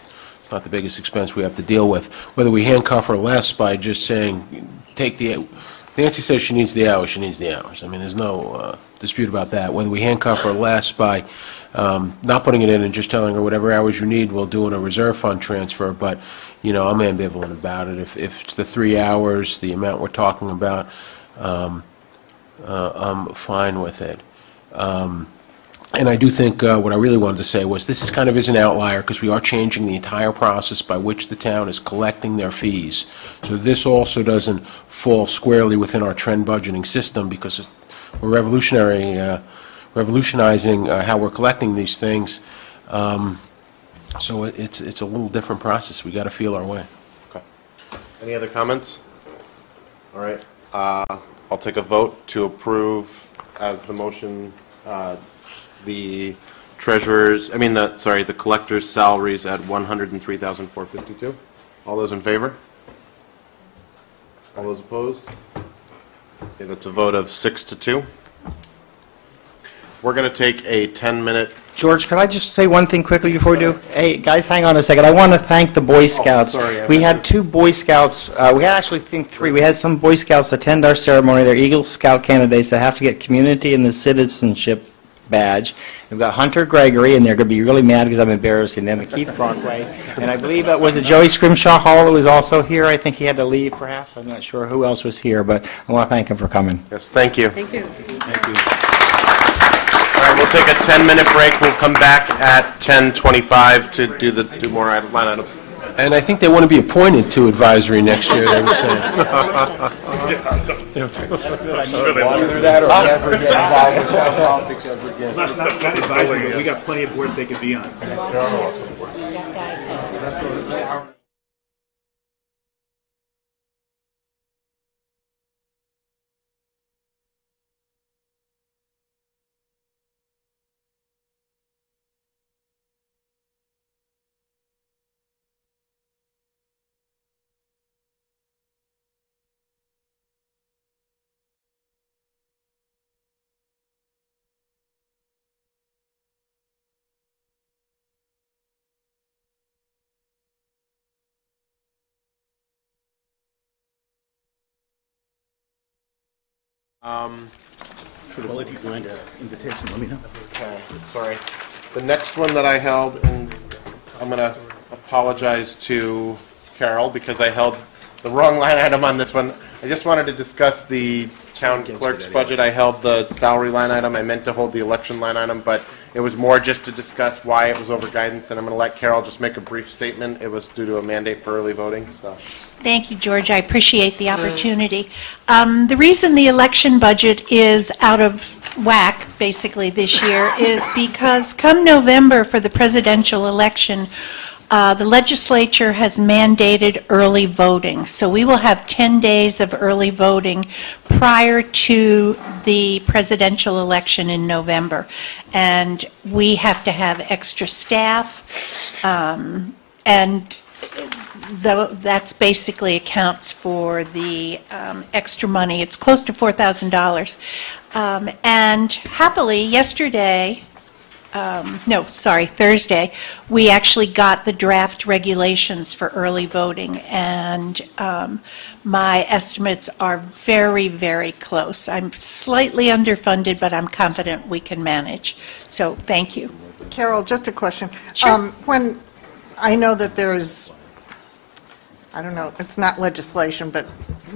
it's not the biggest expense we have to deal with. Whether we handcuff or less by just saying, Nancy says she needs the hours, she needs the hours. I mean, there's no dispute about that. Whether we handcuff or less by not putting it in and just telling her whatever hours you need, we'll do in a reserve fund transfer, but, I'm ambivalent about it. If it's the 3 hours, the amount we're talking about, I'm fine with it. And I do think what I really wanted to say was this kind of is an outlier because we are changing the entire process by which the town is collecting their fees. So this also doesn't fall squarely within our trend budgeting system because we're revolutionizing how we're collecting these things. So it's a little different process. We got to feel our way. Okay. Any other comments? All right. I'll take a vote to approve as the motion the collector's salaries at $103,452. All those in favor? All those opposed? Okay, that's a vote of 6-2. We're going to take a 10-minute. George, could I just say one thing quickly before we do? Hey, guys, hang on a second. I want to thank the Boy Scouts. We had 2 Boy Scouts. We actually think 3. We had some Boy Scouts attend our ceremony. They're Eagle Scout candidates that have to get community and the citizenship badge. We've got Hunter Gregory, and they're going to be really mad because I'm embarrassing them, and Keith Brockway. And I believe that was it Joey Scrimshaw Hall who was also here. I think he had to leave, perhaps. I'm not sure who else was here, but I want to thank him for coming. Yes, thank you. Thank you. Thank you. All right, we'll take a 10-minute break. We'll come back at 10:25 to do more line items. And I think they want to be appointed to advisory next year, they were saying. That's good. I need to water that or never get involved with town politics ever again. Not advisory, but we got plenty of boards they could be on. Well, if you find an invitation, let me know. Okay, sorry. The next one that I held, and I'm going to apologize to Carol because I held the wrong line item on this one. I just wanted to discuss the town clerk's budget. I held the salary line item. I meant to hold the election line item, but it was more just to discuss why it was over guidance, and I'm going to let Carol just make a brief statement. It was due to a mandate for early voting, so. Thank you, George. I appreciate the opportunity. The reason the election budget is out of whack, basically, this year is because come November for the presidential election, the legislature has mandated early voting. So we will have 10 days of early voting prior to the presidential election in November. And we have to have extra staff, and that's basically accounts for the extra money. It's close to $4,000. And happily, yesterday, Thursday, we actually got the draft regulations for early voting, and my estimates are very, very close. I'm slightly underfunded, but I'm confident we can manage. So thank you. Carol, just a question. Sure. When I know that there's, I don't know, it's not legislation, but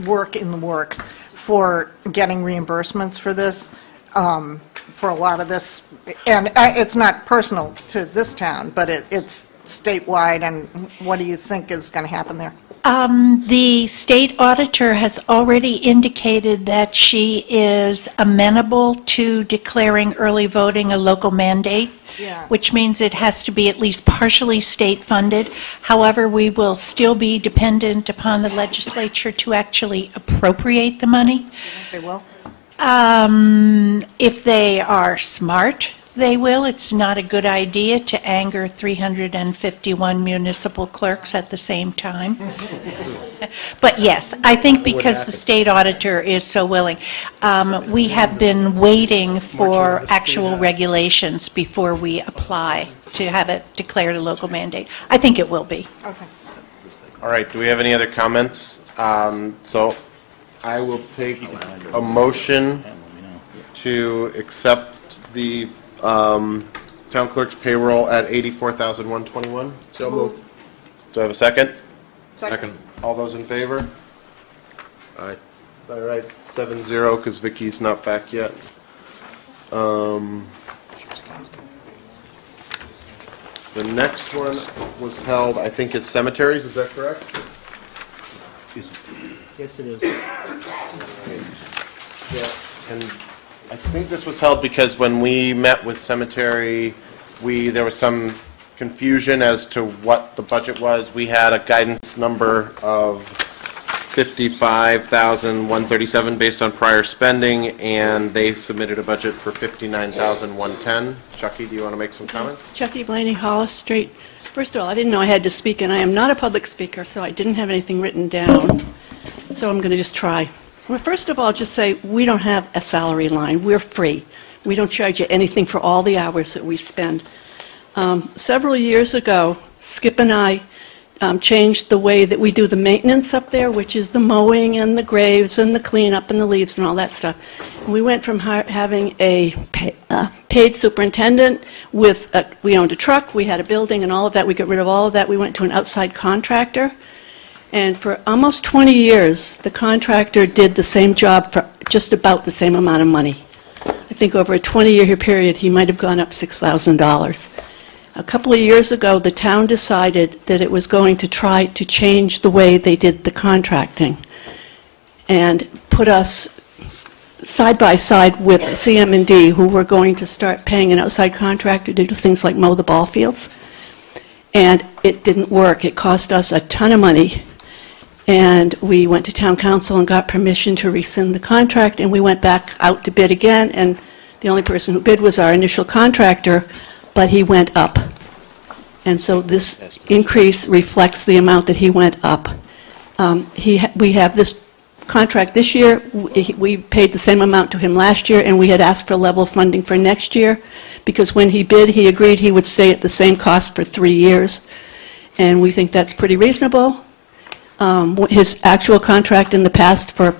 work in the works for getting reimbursements for this, for a lot of this, and it's not personal to this town, but it's statewide, and what do you think is going to happen there? The state auditor has already indicated that she is amenable to declaring early voting a local mandate, which means it has to be at least partially state funded. However, we will still be dependent upon the legislature to actually appropriate the money. They will? If they are smart, they will. It's not a good idea to anger 351 municipal clerks at the same time. But yes, I think because the state auditor is so willing, we have been waiting for actual regulations before we apply to have it declared a local mandate. I think it will be. Okay. All right, do we have any other comments? So I will take a motion to accept the town clerk's payroll at $84,121. So moved. Do I have a second? Second. All those in favor? Aye. All right, 7-0, because Vicky's not back yet. The next one was held, I think, is cemeteries, is that correct? Yes, it is. Yeah, and I think this was held because when we met with cemetery, there was some confusion as to what the budget was. We had a guidance number of $55,137 based on prior spending, and they submitted a budget for $59,110. Chucky, do you want to make some comments? Chucky Blaney, Hollis Street. First of all, I didn't know I had to speak, and I am not a public speaker, so I didn't have anything written down. So I'm going to just try. Well, first of all, just say we don't have a salary line. We're free. We don't charge you anything for all the hours that we spend. Several years ago, Skip and I changed the way that we do the maintenance up there, which is the mowing and the graves and the cleanup and the leaves and all that stuff. And we went from having a paid superintendent with, we owned a truck, we had a building and all of that. We got rid of all of that. We went to an outside contractor. And for almost 20 years, the contractor did the same job for just about the same amount of money. I think over a 20-year period, he might have gone up $6,000. A couple of years ago, the town decided that it was going to try to change the way they did the contracting and put us side by side with CM&D, who were going to start paying an outside contractor to do things like mow the ball fields. And it didn't work. It cost us a ton of money. And we went to town council and got permission to rescind the contract, and we went back out to bid again, and the only person who bid was our initial contractor, but he went up. And so this increase reflects the amount that he went up. We have this contract this year. We paid the same amount to him last year, and we had asked for level funding for next year, because when he bid, he agreed he would stay at the same cost for 3 years. And we think that's pretty reasonable. His actual contract in the past for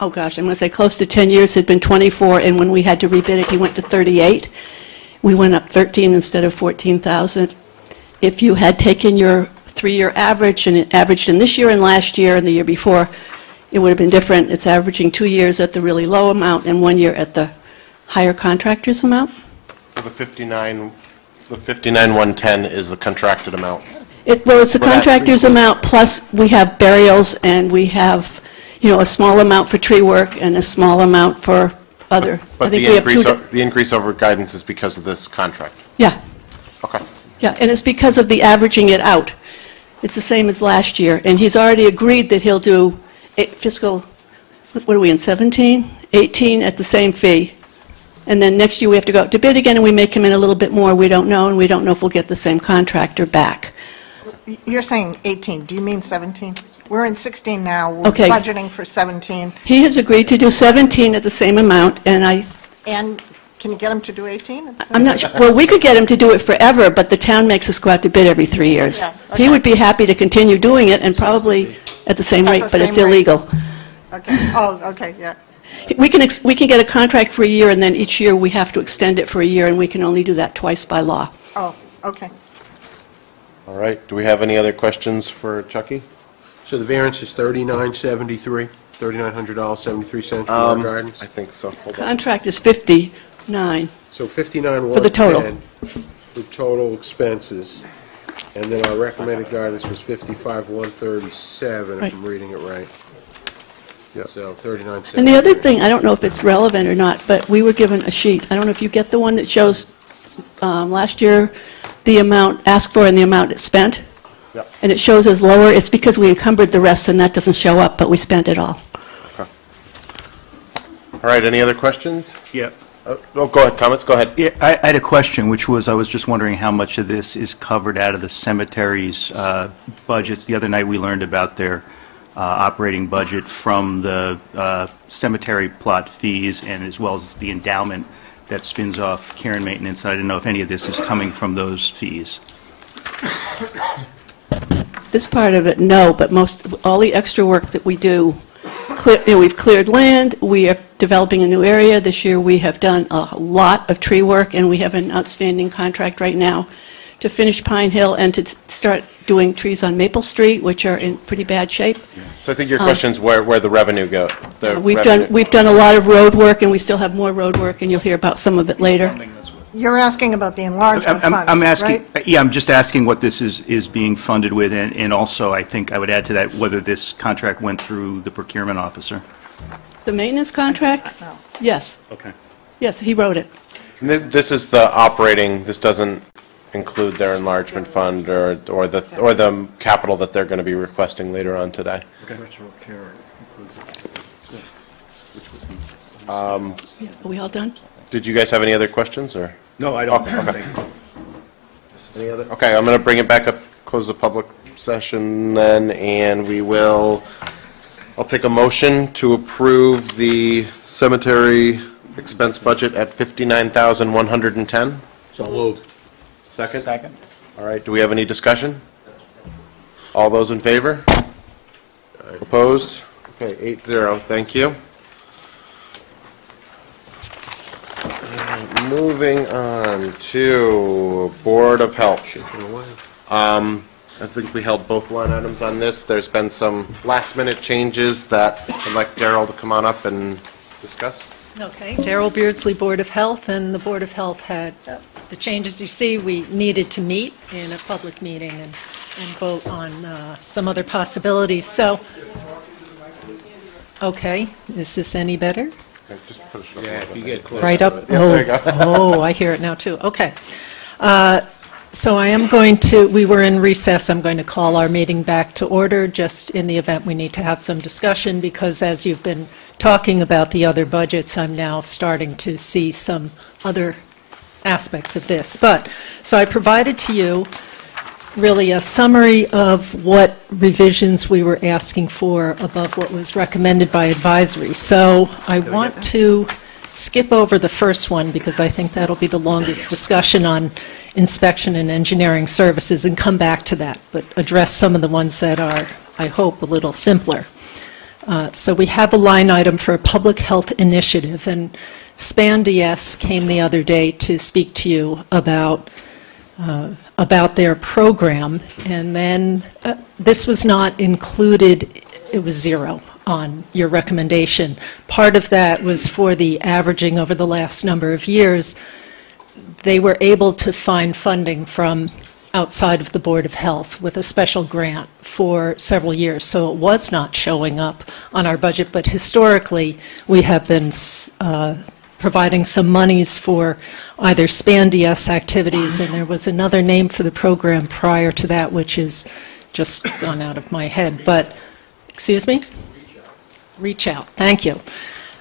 oh gosh, I'm going to say close to 10 years, had been 24, and when we had to rebid it, he went to 38. We went up 13 instead of 14,000. If you had taken your 3-year average and it averaged in this year and last year and the year before, it would have been different. It's averaging 2 years at the really low amount and 1 year at the higher contractor's amount. So the 59,110 is the contracted amount. Well, it's the contractor's amount, plus we have burials, and we have, a small amount for tree work and a small amount for other. But the increase over guidance is because of this contract? Yeah. Okay. Yeah, and it's because of the averaging it out. It's the same as last year, and he's already agreed that he'll do fiscal, what are we in, 17, 18 at the same fee. And then next year we have to go out to bid again, and we may come in a little bit more. We don't know, and we don't know if we'll get the same contractor back. You're saying 18. Do you mean 17? We're in 16 now. We're Okay. budgeting for 17. He has agreed to do 17 at the same amount, and And can you get him to do 18? I'm not sure, well, we could get him to do it forever, but the town makes us go out to bid every 3 years. Yeah, He would be happy to continue doing it, and probably at the same At rate, the but it's same rate. illegal. Okay. Oh, okay, yeah. We can get a contract for a year, and then each year we have to extend it for a year, and we can only do that twice by law. Oh, okay. All right. Do we have any other questions for Chucky? So the variance is $39.73, $3,900.73 from our guidance? I think so. Hold on. Contract is 59. So 59,110. For the total. For total expenses. And then our recommended guidance was 55,137, Right. if I'm reading it right. So 39.73. And the other thing, I don't know if it's relevant or not, but we were given a sheet. I don't know if you get the one that shows last year the amount asked for and the amount spent. Yep. And it shows as lower. It's because we encumbered the rest, and that doesn't show up, but we spent it all. Okay. All right. Any other questions? Yeah. Oh, go ahead. Comments? Go ahead. Yeah, I had a question, which was, I was just wondering how much of this is covered out of the cemetery's budgets. The other night, we learned about their operating budget from the cemetery plot fees and as well as the endowment that spins off care and maintenance. I didn't know if any of this is coming from those fees. This part of it, no, but all the extra work that we do, we've cleared land, we are developing a new area. This year we have done a lot of tree work, and we have an outstanding contract right now to finish Pine Hill and to start doing trees on Maple Street, which are in pretty bad shape. So I think your question is where the revenue go. We've done a lot of road work, and we still have more road work, and you'll hear about some of it later. You're asking about the enlargement funds, I'm asking, right? yeah, I'm just asking what this is being funded with, and also, I think I would add to that whether this contract went through the procurement officer. The maintenance contract? No. Yes. Okay. Yes, he wrote it. And this is the operating. This doesn't include their enlargement fund or the capital that they're going to be requesting later on today. Virtual care includes Are we all done? Did you guys have any other questions or? No, I don't. Okay. Any other? Okay, I'm going to bring it back up, close the public session then, and I'll take a motion to approve the cemetery expense budget at $59,110. So moved. Second? Second. All right, do we have any discussion? All those in favor? Opposed? Okay, 8-0, thank you. Moving on to Board of Health. I think we held both line items on this. There's been some last-minute changes that I'd like Darrell to come on up and discuss. Okay, Darrell Beardsley, Board of Health, and the Board of Health had the changes you see. We needed to meet in a public meeting and vote on some other possibilities. So, okay, is this any better? Yeah, if you get close. Right to up. it. there you go. Oh, I hear it now too. Okay. So I am going to, we were in recess, I'm going to call our meeting back to order, just in the event we need to have some discussion, because as you've been talking about the other budgets, I'm now starting to see some other aspects of this. So I provided to you really a summary of what revisions we were asking for above what was recommended by advisory. So I want to skip over the first one because I think that'll be the longest discussion on inspection and engineering services and come back to that, but address some of the ones that are, I hope, a little simpler. So we have a line item for a public health initiative, and SPAN DS came the other day to speak to you about their program, and then this was not included, it was zero on your recommendation. Part of that was for the averaging over the last number of years. They were able to find funding from outside of the Board of Health with a special grant for several years, so it was not showing up on our budget, but historically we have been providing some monies for either SPAN DS activities, and there was another name for the program prior to that, which is just gone out of my head, but, excuse me? Reach Out, thank you.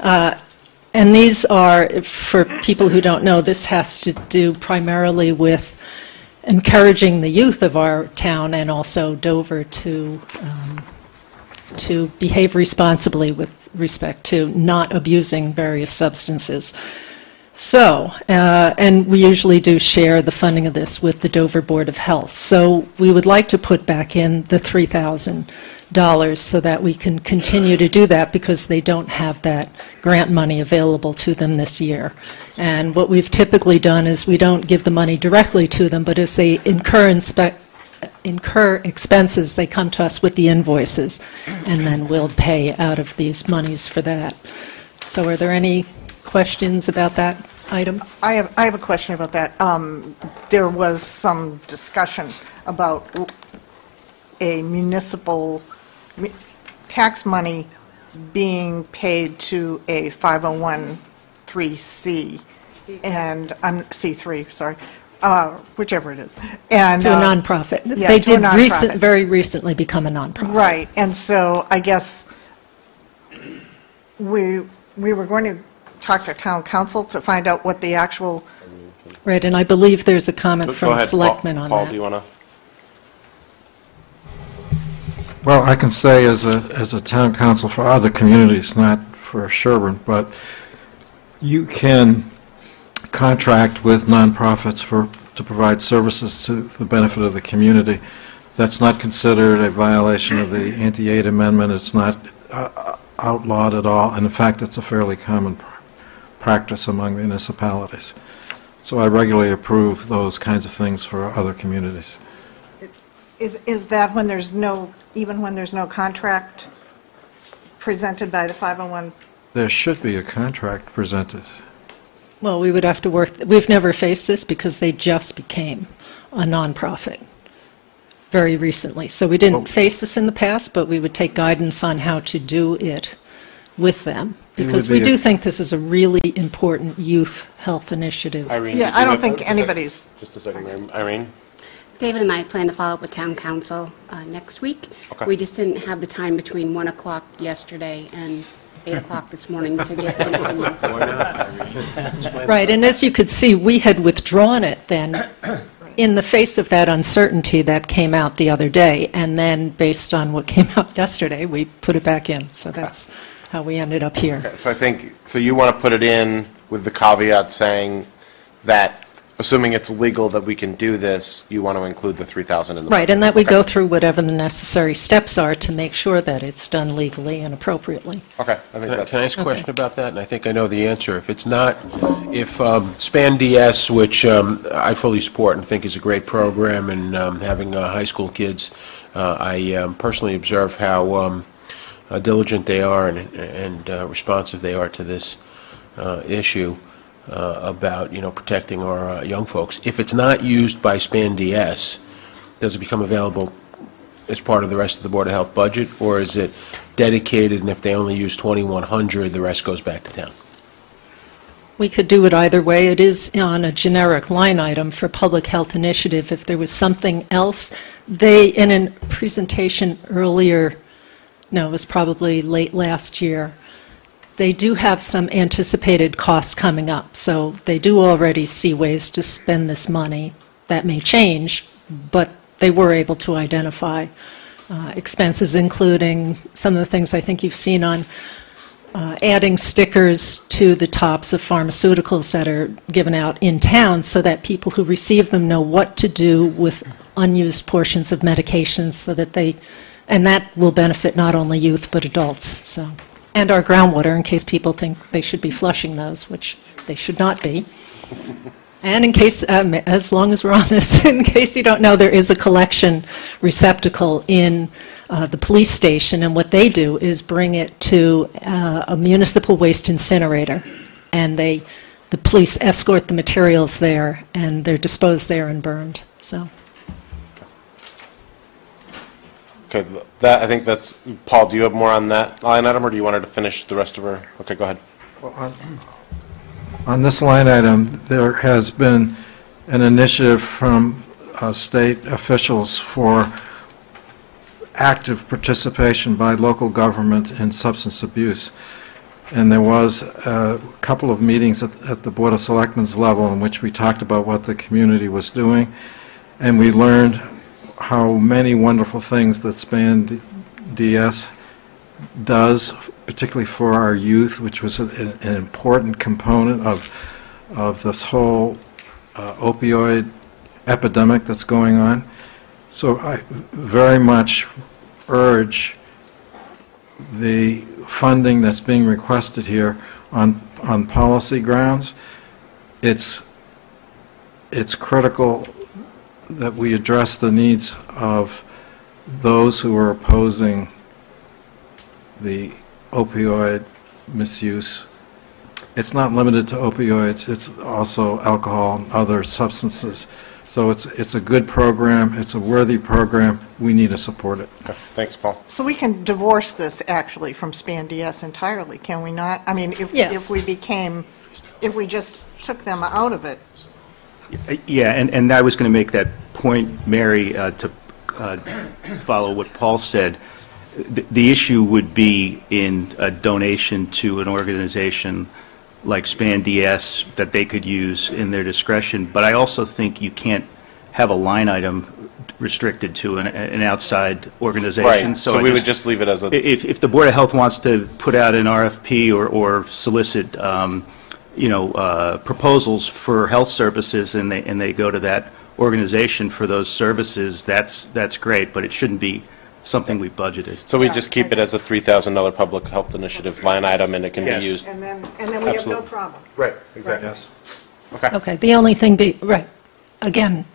And these are, for people who don't know, this has to do primarily with encouraging the youth of our town and also Dover to behave responsibly with respect to not abusing various substances. So, and we usually do share the funding of this with the Dover Board of Health. So we would like to put back in the $3,000 so that we can continue to do that because they don't have that grant money available to them this year. And what we've typically done is we don't give the money directly to them, but as they incur expenses, they come to us with the invoices, and then we'll pay out of these monies for that. So are there any questions about that item? I have a question about that. There was some discussion about a municipal tax money being paid to a 501(c)(3), and C3, sorry, whichever it is, and to a nonprofit. Yeah, they to a did nonprofit. very recently become a nonprofit. Right, and so I guess we were going to talk to town council to find out what the actual. Right, and I believe there's a comment Go from ahead, selectmen on Paul, that. do you want to? Well, I can say as a town council for other communities, not for Sherborn, but you can contract with nonprofits to provide services to the benefit of the community. That's not considered a violation of the anti-aid amendment. It's not outlawed at all, and in fact, it's a fairly common practice among municipalities. So I regularly approve those kinds of things for other communities. Is that when there's no, even when there's no contract presented by the 501? There should be a contract presented. Well, we would have to work, we've never faced this because they just became a nonprofit very recently. So we didn't face this in the past, but we would take guidance on how to do it with them. Because we do think this is a really important youth health initiative. Irene, Yeah, I don't think anybody's. Just a second, Irene. David and I plan to follow up with town council next week. Okay. We just didn't have the time between 1 o'clock yesterday and 8 o'clock this morning to get to them. Right, and as you could see, we had withdrawn it then in the face of that uncertainty that came out the other day, and then based on what came out yesterday, we put it back in. So that's how we ended up here. Okay, so I think, so you want to put it in with the caveat saying that, assuming it's legal that we can do this, you want to include the 3,000 in the Right, and that we Okay. go through whatever the necessary steps are to make sure that it's done legally and appropriately. Okay, I think that's. Can I ask a Okay. question about that? And I think I know the answer. If it's not, if SPAN DS, which I fully support and think is a great program, and having high school kids, I personally observe how diligent they are and responsive they are to this issue about, protecting our young folks. If it's not used by SPAN DS, does it become available as part of the rest of the Board of Health budget, or is it dedicated, and if they only use 2,100, the rest goes back to town? We could do it either way. It is on a generic line item for public health initiative. If there was something else, they, in a presentation earlier, no, it was probably late last year, they do have some anticipated costs coming up. So they do already see ways to spend this money. That may change, but they were able to identify expenses, including some of the things I think you've seen on adding stickers to the tops of pharmaceuticals that are given out in town so that people who receive them know what to do with unused portions of medications so that they And that will benefit not only youth, but adults, so. And our groundwater, in case people think they should be flushing those, which they should not be. And in case, as long as we're on this, in case you don't know, there is a collection receptacle in the police station, and what they do is bring it to a municipal waste incinerator, and the police escort the materials there, and they're disposed there and burned, so. Okay, that, I think that's, Paul, do you have more on that line item, or do you want her to finish the rest of her? Okay, go ahead. On this line item, there has been an initiative from state officials for active participation by local government in substance abuse. And there was a couple of meetings at the Board of Selectmen's level in which we talked about what the community was doing, and we learned how many wonderful things that SPAN DS does, particularly for our youth, which was an important component of this whole opioid epidemic that's going on. So I very much urge the funding that's being requested here on policy grounds. It's critical that we address the needs of those who are opposing the opioid misuse. It's not limited to opioids, it's also alcohol and other substances. So it's a good program, it's a worthy program, we need to support it. Okay, thanks, Paul. So we can divorce this actually from SPAN DS entirely, can we not? I mean, if we just took them out of it. Yeah, and I was going to make that point, Mary, to follow what Paul said. The issue would be in a donation to an organization like SPAN DS that they could use in their discretion, but I also think you can't have a line item restricted to an outside organization. Right, so we would just leave it as a... If the Board of Health wants to put out an RFP or solicit proposals for health services and they go to that organization for those services, that's great, but it shouldn't be something we budgeted. So we just keep it as a $3,000 public health initiative line item, and it can be used. And then we have no problem. Right, exactly. Yes. Okay. Okay, the only thing, again,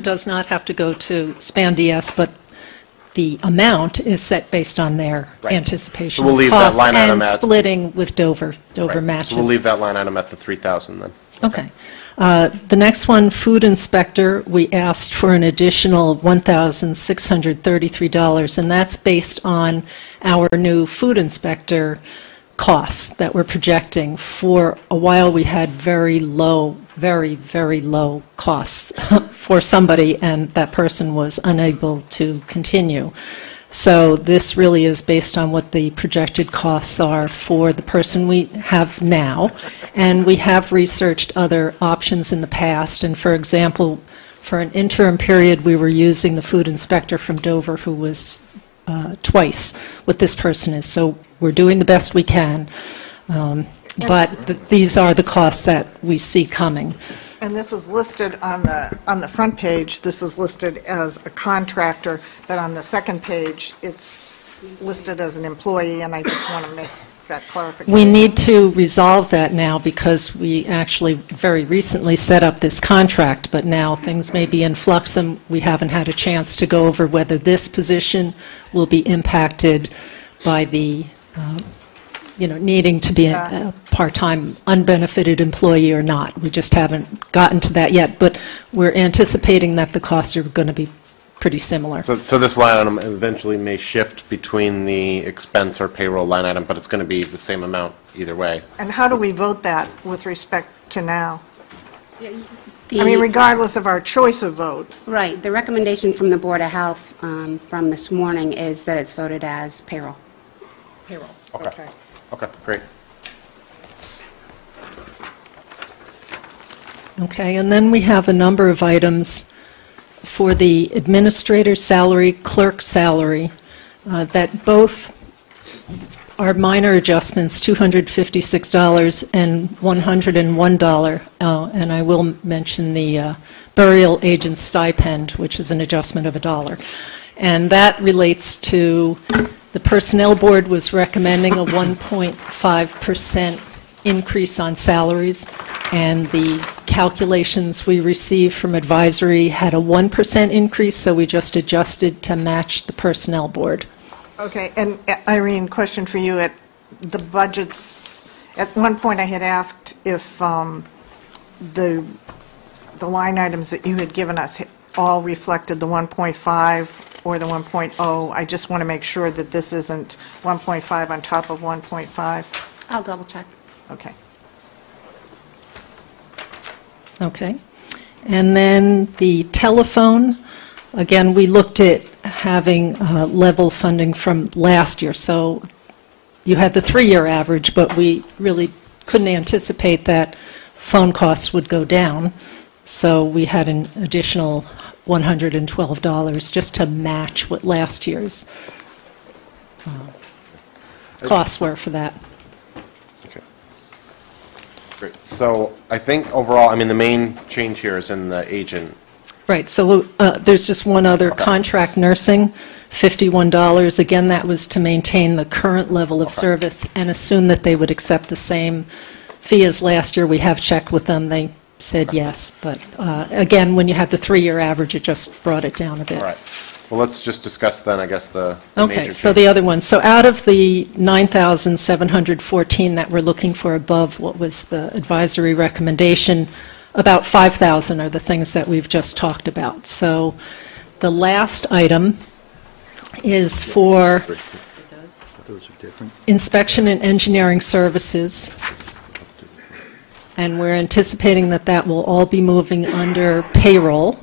does not have to go to SPAN DS, but the amount is set based on their anticipation So we'll leave of that costs line item and at- splitting with Dover matches. So we'll leave that line item at the 3,000 then. Okay. The next one, food inspector, we asked for an additional $1,633, and that's based on our new food inspector costs that we're projecting. For a while, we had very low, very, very low costs for somebody, and that person was unable to continue. So this really is based on what the projected costs are for the person we have now. And we have researched other options in the past. And for example, for an interim period, we were using the food inspector from Dover, who was twice what this person is. So we're doing the best we can. But these are the costs that we see coming. And this is listed on the front page, this is listed as a contractor, but on the second page, it's listed as an employee, and I just want to make that clarification. We need to resolve that now because we actually very recently set up this contract, but now things may be in flux and we haven't had a chance to go over whether this position will be impacted by the needing to be a part-time unbenefited employee or not. We just haven't gotten to that yet, but we're anticipating that the costs are going to be pretty similar. So this line item eventually may shift between the expense or payroll line item, but it's going to be the same amount either way. And how do we vote that with respect to now? I mean, regardless of our choice of vote. Right. The recommendation from the Board of Health from this morning is that it's voted as payroll. Payroll. Okay. Okay, great. Okay, and then we have a number of items for the administrator's salary, clerk's salary, that both are minor adjustments, $256 and $101. And I will mention the burial agent stipend, which is an adjustment of $1. And that relates to, the Personnel Board was recommending a 1.5% increase on salaries, and the calculations we received from advisory had a 1% increase, so we just adjusted to match the Personnel Board. Okay, and Irene, question for you. At the budgets, at one point I had asked if the line items that you had given us all reflected the 1.5 or the 1.0. I just want to make sure that this isn't 1.5 on top of 1.5. I'll double check. Okay. Okay. And then the telephone, again, we looked at having level funding from last year. So you had the 3-year average, but we really couldn't anticipate that phone costs would go down. So we had an additional $112 just to match what last year's costs were for that. Okay. Great. So I think overall, I mean, the main change here is in the agent. Right, so there's just one other, contract nursing, $51. Again, that was to maintain the current level of service and assume that they would accept the same fee as last year. We have checked with them. They said yes. But again, when you had the 3-year average, it just brought it down a bit. All right. Well, let's just discuss then, I guess, the Okay, major so change. the other one. So out of the 9,714 that we're looking for above what was the advisory recommendation, about 5,000 are the things that we've just talked about. So the last item is for Those are different. inspection and engineering services. And we're anticipating that that will all be moving under payroll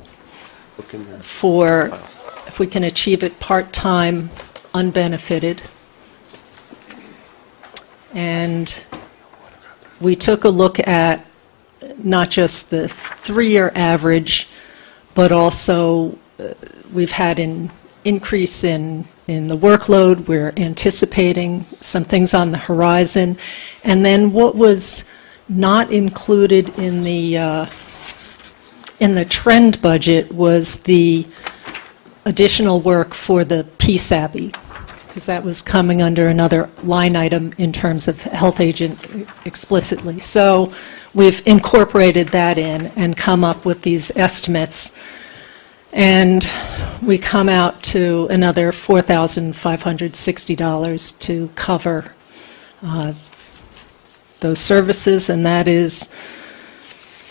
for, if we can achieve it part-time, unbenefited. And we took a look at not just the 3-year average, but also we've had an increase in the workload. We're anticipating some things on the horizon. And then what was not included in the trend budget was the additional work for the PSABI, because that was coming under another line item in terms of health agent explicitly. So we've incorporated that in and come up with these estimates. And we come out to another $4,560 to cover those services, and that is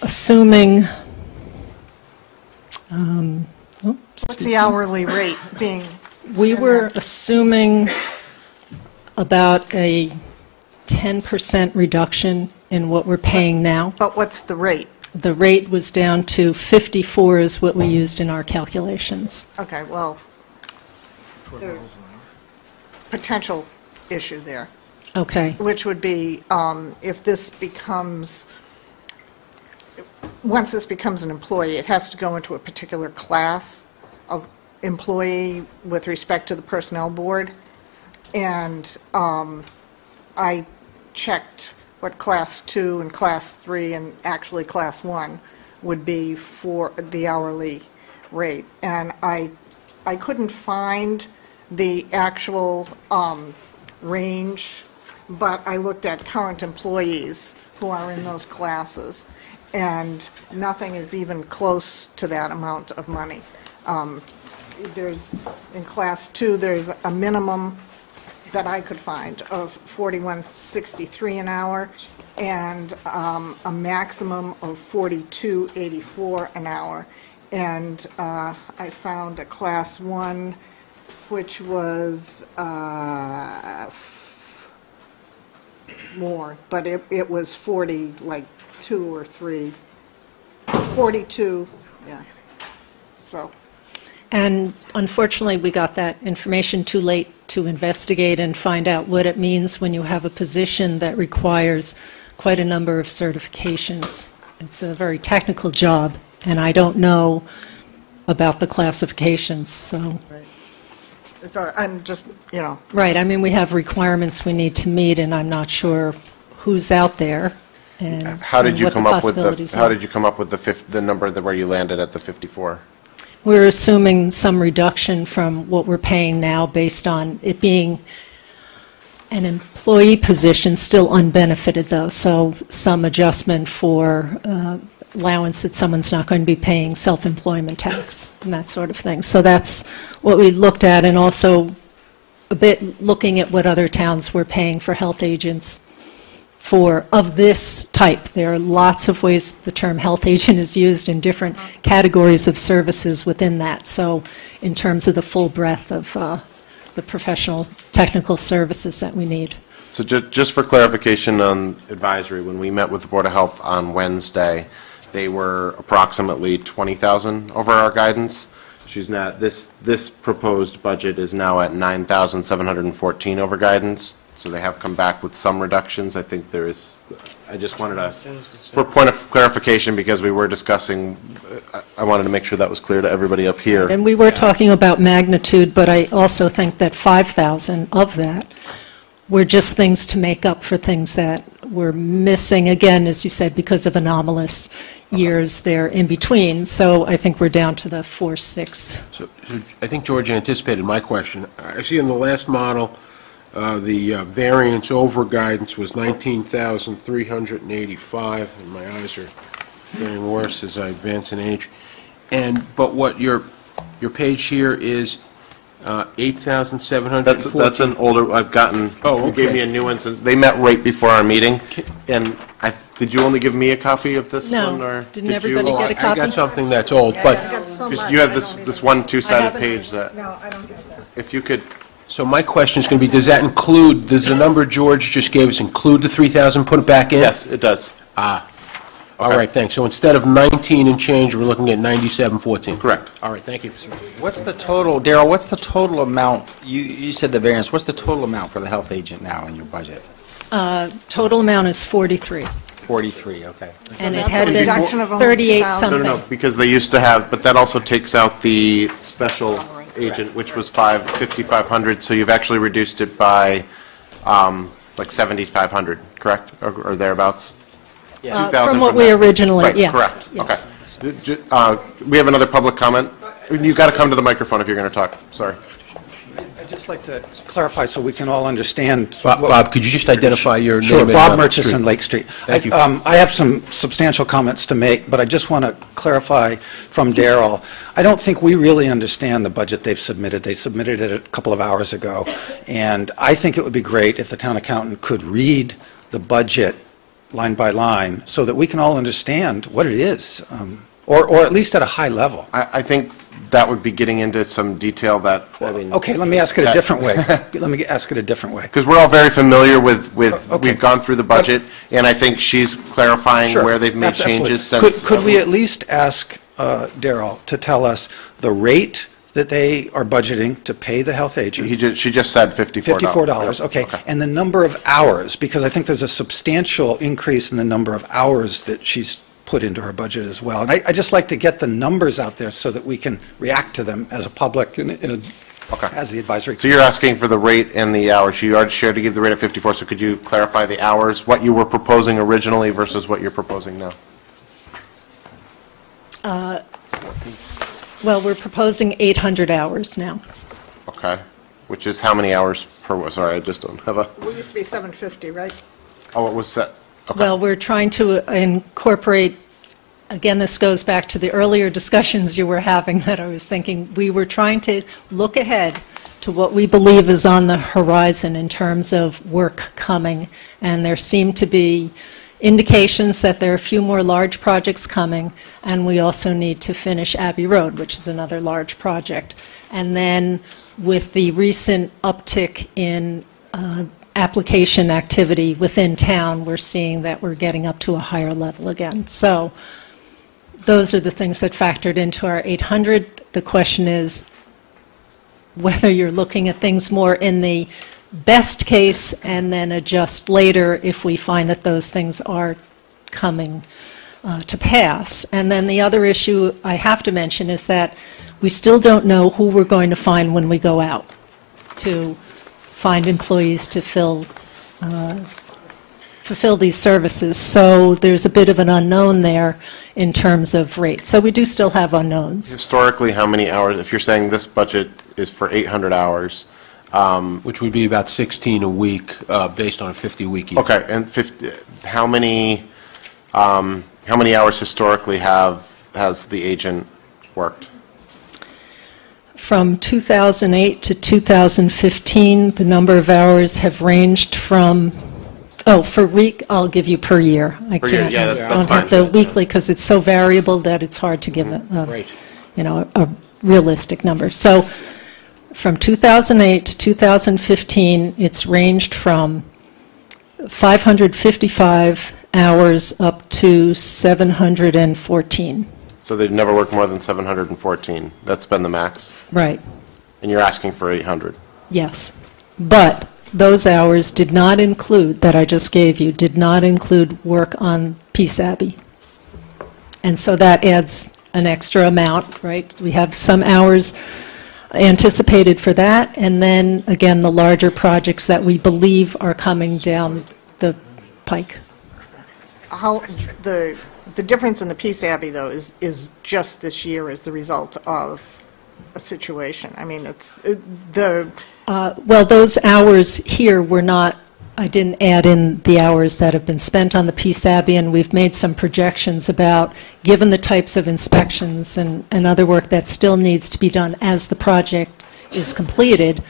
assuming, What's the hourly rate being? we were assuming about a 10% reduction in what we're paying now. But what's the rate? The rate was down to 54 is what we used in our calculations. Okay, well, there's potential issue there. Okay. Which would be if this becomes, once this becomes an employee, it has to go into a particular class of employee with respect to the Personnel Board. And I checked what Class 2 and Class 3 and actually Class 1 would be for the hourly rate. And I couldn't find the actual range, but I looked at current employees who are in those classes, and nothing is even close to that amount of money. There's, in Class 2, there's a minimum that I could find of $41.63 an hour, and a maximum of $42.84 an hour. And I found a Class 1, which was more, but it was 40, like 2 or 3, 42, yeah. So. And unfortunately, we got that information too late to investigate and find out what it means when you have a position that requires quite a number of certifications. It's a very technical job, and I don't know about the classifications, so. So I'm just, you know. Right, I mean, we have requirements we need to meet, and I'm not sure who's out there and How did you what the come up with possibilities how are. did you come up with the number where you landed at the 54? we're assuming some reduction from what we're paying now based on it being an employee position, still unbenefited though, so some adjustment for allowance that someone's not going to be paying self-employment tax and that sort of thing. So that's what we looked at, and also a bit looking at what other towns were paying for health agents of this type. There are lots of ways the term health agent is used in different categories of services within that. So in terms of the full breadth of the professional technical services that we need. So just for clarification on advisory, when we met with the Board of Health on Wednesday, they were approximately 20,000 over our guidance. She's not, this proposed budget is now at 9,714 over guidance. So they have come back with some reductions. I think there is, I just wanted to, for a point of clarification, because we were discussing, I wanted to make sure that was clear to everybody up here. And we were talking about magnitude, but I also think that 5,000 of that were just things to make up for things that were missing, again, as you said, because of anomalous years there in between. So I think we're down to the 4.6. So I think George anticipated my question. I see in the last model, the variance over guidance was 19,385, and my eyes are getting worse as I advance in age. But what your page here is 8,714. That's an older. I've gotten. Oh, okay. You gave me a new one. They met right before our meeting, and did you only give me a copy of this No. one, or Didn't did everybody you? get a copy? I got something that's old, but You have this one two-sided page that. No, I don't get that. If you could. so my question is going to be: does that include? Does the number George just gave us include the 3,000? Put it back in. Yes, it does. All right, thanks. So instead of 19 and change, we're looking at 9714. Correct. All right, thank you. What's the total, Daryl, what's the total amount, you said the variance, what's the total amount for the health agent now in your budget? Total amount is 43. 43, okay. And it that's had a been reduction of only 38 2,000. something. No, because they used to have, but that also takes out the special agent, which was 5,500. So you've actually reduced it by like 7,500, correct, or thereabouts? 2,000 From what we that. originally, Right, yes. correct. Yes. Okay. We have another public comment. You've got to come to the microphone if you're going to talk. Sorry. I'd just like to clarify so we can all understand. Bob, could you just identify your Sure, name and Bob street? Murchison, Lake Street. Thank you. I have some substantial comments to make, but I just want to clarify from Daryl. I don't think we really understand the budget they've submitted. They submitted it a couple of hours ago, and I think it would be great if the town accountant could read the budget line by line so that we can all understand what it is, or at least at a high level. I think that would be getting into some detail that, I mean. Okay, let me ask it a different way. Let me ask it a different way. Because we're all very familiar with Okay. we've gone through the budget, and I think she's clarifying Sure, where they've made absolutely. changes since. Could we at least ask Daryl to tell us the rate that they are budgeting to pay the health agent? She just said $54. $54, okay. And the number of hours, because I think there's a substantial increase in the number of hours that she's put into her budget as well. And I just like to get the numbers out there so that we can react to them as a public and as the advisory. So you're asking for the rate and the hours. You already shared to give the rate at 54, so could you clarify the hours, what you were proposing originally versus what you're proposing now? Well, we're proposing 800 hours now. Okay. Which is how many hours per, sorry, I just don't have a, We used to be 750, right? oh, it was set. Okay. Well, we're trying to incorporate, again, this goes back to the earlier discussions you were having that I was thinking, we were trying to look ahead to what we believe is on the horizon in terms of work coming, and there seem to be indications that there are a few more large projects coming, and we also need to finish Abbey Road, which is another large project. And then with the recent uptick in application activity within town, we're seeing that we're getting up to a higher level again. So those are the things that factored into our 800. The question is whether you're looking at things more in the best case and then adjust later if we find that those things are coming to pass. And then the other issue I have to mention is that we still don't know who we're going to find when we go out to find employees to fill fulfill these services. So there's a bit of an unknown there in terms of rate. So we do still have unknowns. Historically, how many hours, if you're saying this budget is for 800 hours, Which would be about 16 a week, based on a 50-week year. okay, and how many hours historically has the agent worked? From 2008 to 2015, the number of hours have ranged from, for week, I'll give you per year. I Per year, can't, yeah, that's don't have fine. the weekly because it's so variable that it's hard to give a realistic number. So from 2008 to 2015, it's ranged from 555 hours up to 714. So they've never worked more than 714. That's been the max? Right. And you're asking for 800? Yes. But those hours did not include, that I just gave you, did not include work on Peace Abbey. And so that adds an extra amount, right? So we have some hours anticipated for that, and then, again, the larger projects that we believe are coming down the pike. How, the difference in the Peace Abbey, though, is just this year as the result of a situation. I mean, it's well, those hours here were not, I didn't add in the hours that have been spent on the Peace Abbey, and we've made some projections about, given the types of inspections and other work that still needs to be done as the project is completed,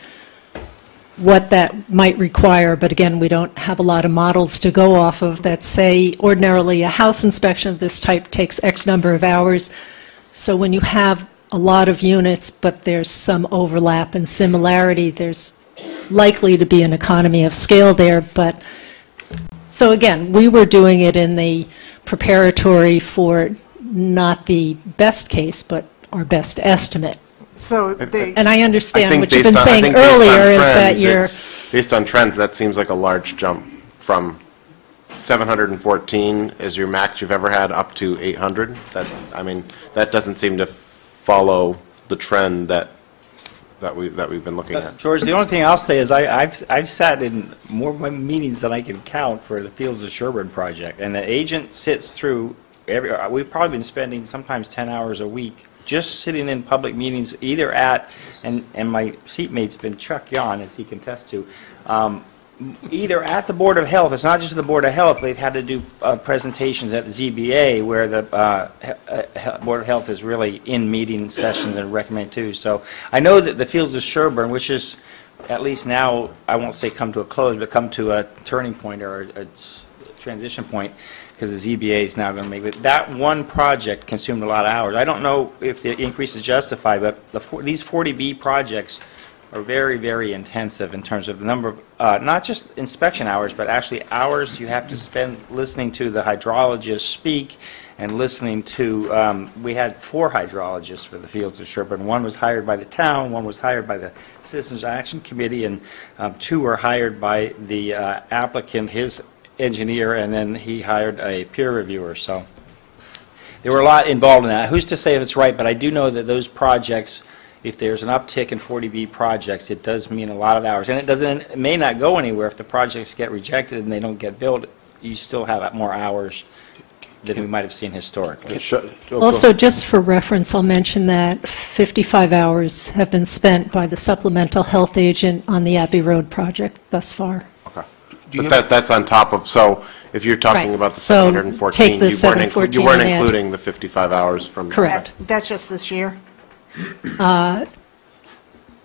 what that might require. But again, we don't have a lot of models to go off of that say ordinarily a house inspection of this type takes X number of hours. So when you have a lot of units, but there's some overlap and similarity, there's likely to be an economy of scale there. But so again, we were doing it in the preparatory for not the best case, but our best estimate. so And I understand what you've been I saying think based on earlier is that trends, you're, based on trends, that seems like a large jump from 714 as your max you've ever had up to 800. That doesn't seem to follow the trend that we've been looking at. George, the only thing I'll say is I've sat in more meetings than I can count for the Fields of Sherborn project, and the agent sits through we've probably been spending sometimes 10 hours a week just sitting in public meetings, either at, and my seatmate's been Chuck Yon, as he can attest to, either at the Board of Health. It's not just the Board of Health. They've had to do presentations at the ZBA where the Board of Health is really in meeting sessions and recommend too. So I know that the Fields of Sherborn, which is at least now, I won't say come to a close, but come to a turning point or a transition point, because the ZBA is now going to make it. That one project consumed a lot of hours. I don't know if the increase is justified, but these 40B projects are very, very intensive in terms of the number of, not just inspection hours, but actually hours you have to spend listening to the hydrologists speak and listening to, we had 4 hydrologists for the Fields of Sherborn. One was hired by the town, one was hired by the Citizens Action Committee, and 2 were hired by the applicant, his engineer, and then he hired a peer reviewer. So there were a lot involved in that. Who's to say if it's right, but I do know that those projects, if there's an uptick in 40B projects, it does mean a lot of hours. And it may not go anywhere if the projects get rejected and they don't get built. You still have more hours than we might have seen historically. also just for reference, I'll mention that 55 hours have been spent by the supplemental health agent on the Abbey Road project thus far. But that's on top of, so if you're talking Right. about the So 714, take the you 714 weren't and add- including the 55 hours from... Correct. that's just this year?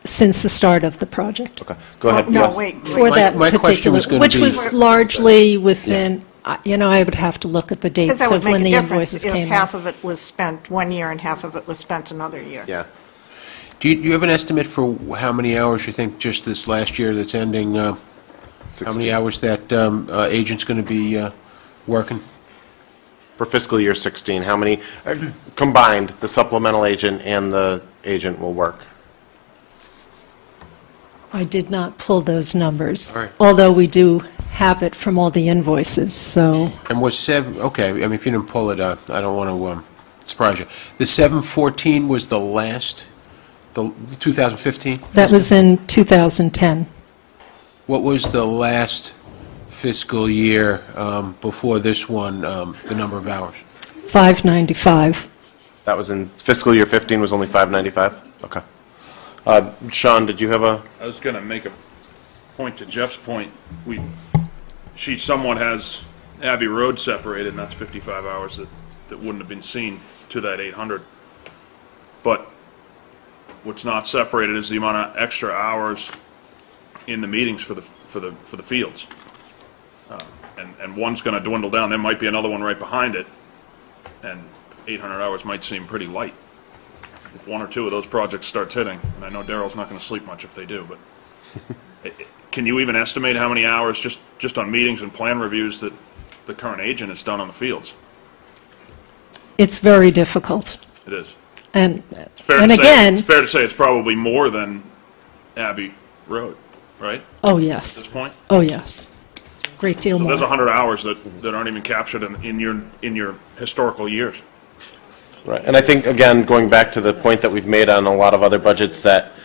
Since the start of the project. Okay, go ahead. No, Yes. wait. For that My question particular, was gonna which be- was largely within, I would have to look at the Because dates that would of when make the a difference invoices if came half in. of it was spent one year and half of it was spent another year. Yeah. Do you have an estimate for how many hours you think just this last year that's ending, how many hours that agent's going to be working? For fiscal year 16, how many, combined, the supplemental agent and the agent will work? I did not pull those numbers, All right. although we do have it from all the invoices, so. And was okay, I mean, if you didn't pull it out, I don't want to surprise you. The 714 was the last, the 2015? That was in 2010. What was the last fiscal year before this one, the number of hours? 595. That was in fiscal year 15 was only 595? Okay. Sean, did you have a? I was going to make a point to Jeff's point. She somewhat has Abbey Road separated, and that's 55 hours that wouldn't have been seen to that 800. But what's not separated is the amount of extra hours in the meetings for the fields. And one's going to dwindle down. There might be another one right behind it, and 800 hours might seem pretty light if one or two of those projects starts hitting. And I know Daryl's not going to sleep much if they do, but can you even estimate how many hours just on meetings and plan reviews that the current agent has done on the fields? It's very difficult. It is. And It's fair to say it's probably more than Abbey Road, right? Oh, yes. At this point? Oh, yes. Great deal So more. there's 100 hours that aren't even captured in your historical years. Right, and I think, again, going back to the point that we've made on a lot of other budgets, that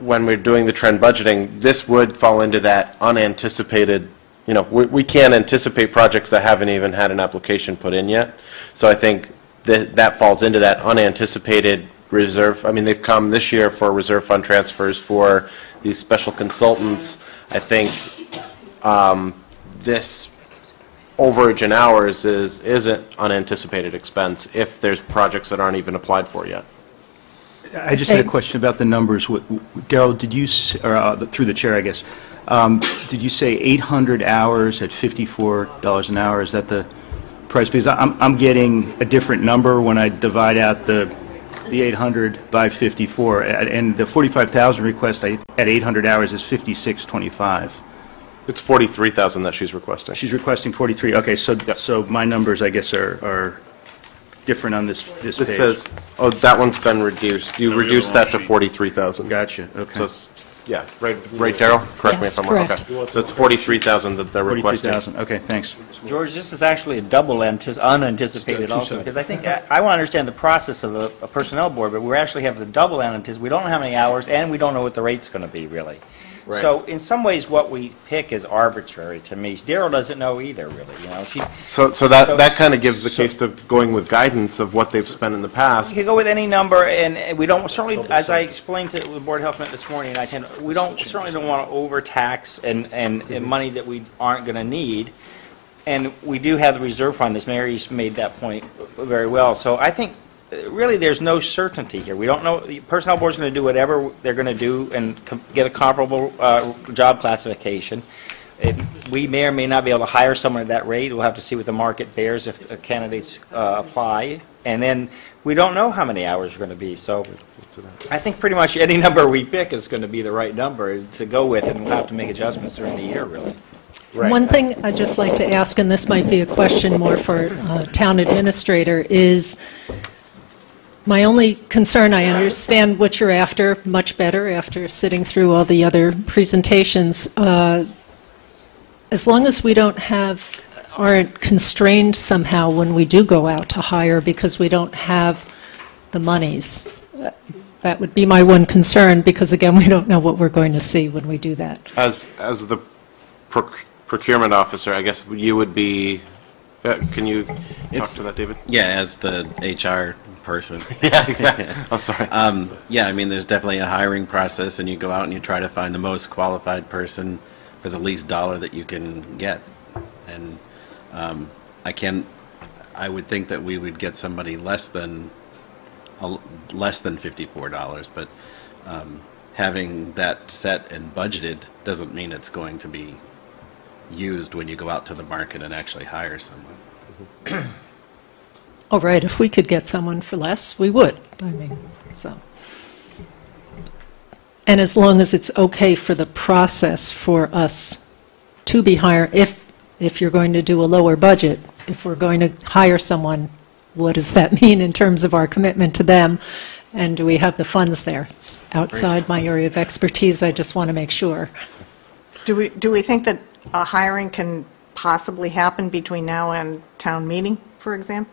when we're doing the trend budgeting, this would fall into that unanticipated, we can't anticipate projects that haven't even had an application put in yet. So I think that falls into that unanticipated reserve. I mean, they've come this year for reserve fund transfers for these special consultants. I think this overage in hours isn't unanticipated expense if there's projects that aren't even applied for yet. I just had a question about the numbers. Daryl, did you, through the chair, I guess, did you say 800 hours at $54 an hour? Is that the price? Because I'm getting a different number when I divide out the 800 by 54, and the 45,000 request at 800 hours is 56.25. It's 43,000 that she's requesting. She's requesting 43. Okay, so my numbers, I guess, are different on this page. This says, oh, that one's been reduced. You reduced that to 43,000. Gotcha. Okay. So, yeah, right, Daryl? Correct me if I'm wrong. correct. Okay. So it's 43,000 that they're requesting. 43,000. Okay, thanks. George, this is actually a double unanticipated also, because I think, I want to understand the process of a personnel board, but we actually have the double unanticipated. We don't know how many hours, and we don't know what the rate's going to be, really. Right. So in some ways, what we pick is arbitrary to me. Daryl doesn't know either, really. So that kind of gives the case of going with guidance of what they've spent in the past. You can go with any number, and we don't certainly, as I explained to the Board of Health this morning, we certainly don't want to overtax and money that we aren't going to need. And we do have the reserve fund, as Mary's made that point very well. So I think really there's no certainty here. We don't know. The Personnel Board's going to do whatever they're going to do and get a comparable job classification. We may or may not be able to hire someone at that rate. We'll have to see what the market bears if candidates apply. And then we don't know how many hours are going to be. So I think pretty much any number we pick is going to be the right number to go with, and we'll have to make adjustments during the year, really. Right. One thing I'd just like to ask, and this might be a question more for town administrator, is my only concern, I understand what you're after much better after sitting through all the other presentations. As long as we aren't constrained somehow when we do go out to hire because we don't have the monies, that would be my one concern, because again, we don't know what we're going to see when we do that. As the procurement officer, I guess you would be, can you talk to that, David? Yeah, as the HR person. Yeah, exactly. I'm sorry. Yeah, I mean, there's definitely a hiring process, and you go out and you try to find the most qualified person for the least dollar that you can get. And I would think that we would get somebody less than $54, but having that set and budgeted doesn't mean it's going to be used when you go out to the market and actually hire someone. All right, if we could get someone for less, we would. I mean, so. And as long as it's okay for the process for us to be hired, if you're going to do a lower budget, if we're going to hire someone, what does that mean in terms of our commitment to them? And do we have the funds there? It's outside my area of expertise. I just want to make sure. Do we think that a hiring can possibly happen between now and town meeting, for example?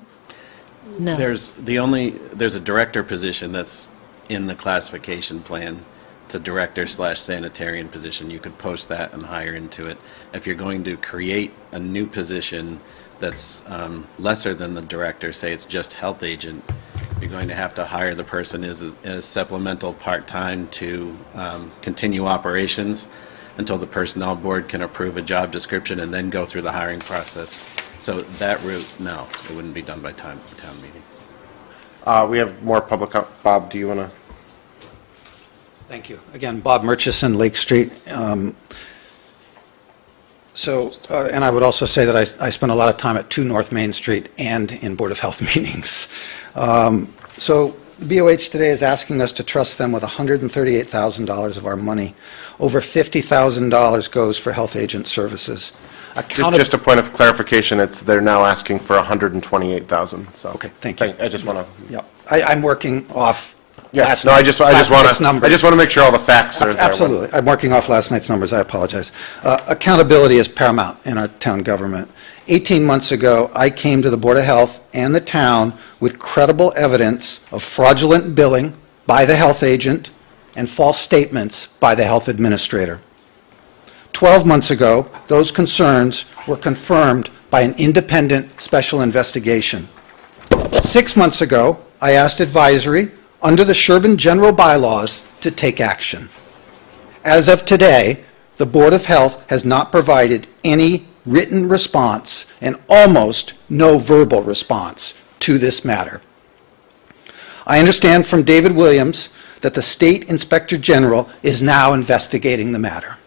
No. There's a director position that's in the classification plan. it's a director/sanitarian position. You could post that and hire into it. If you're going to create a new position that's lesser than the director, say it's just health agent, you're going to have to hire the person as a supplemental part-time to continue operations until the personnel board can approve a job description and then go through the hiring process. So that route, no, it wouldn't be done by town meeting. We have more public. Bob, do you want to? Thank you. Again, Bob Murchison, Lake Street. And I would also say that I spent a lot of time at 2 North Main Street and in Board of Health meetings. So the BOH today is asking us to trust them with $138,000 of our money. Over $50,000 goes for health agent services. Just a point of clarification, they're now asking for $128,000. So okay, thank you. I just want to. Yeah, I'm working off. Yes, no, I just want to make sure all the facts are there. Absolutely, I'm working off last night's numbers. I apologize. Accountability is paramount in our town government. 18 months ago, I came to the Board of Health and the town with credible evidence of fraudulent billing by the health agent and false statements by the health administrator. 12 months ago, those concerns were confirmed by an independent special investigation. 6 months ago, I asked advisory, under the Sherborn general bylaws, to take action. As of today, the Board of Health has not provided any written response and almost no verbal response to this matter. I understand from David Williams that the State Inspector General is now investigating the matter.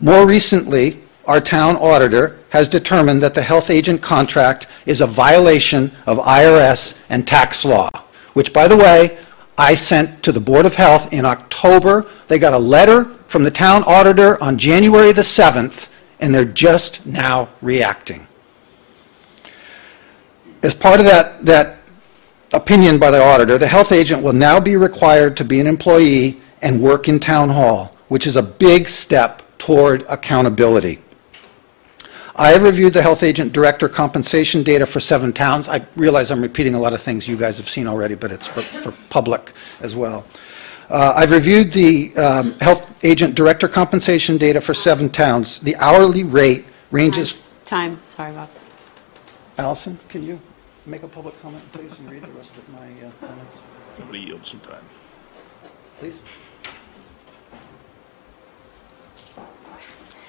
More recently, our town auditor has determined that the health agent contract is a violation of IRS and tax law, which, by the way, I sent to the Board of Health in October. They got a letter from the town auditor on January the 7th, and they're just now reacting. As part of that opinion by the auditor, the health agent will now be required to be an employee and work in town hall, which is a big step toward accountability. I have reviewed the health agent director compensation data for 7 towns. I realize I'm repeating a lot of things you guys have seen already, but it's for public as well. I've reviewed the health agent director compensation data for 7 towns. The hourly rate ranges... Time. Sorry, Bob. Allison, can you make a public comment, please, and read the rest of my comments? Somebody yield some time. Please.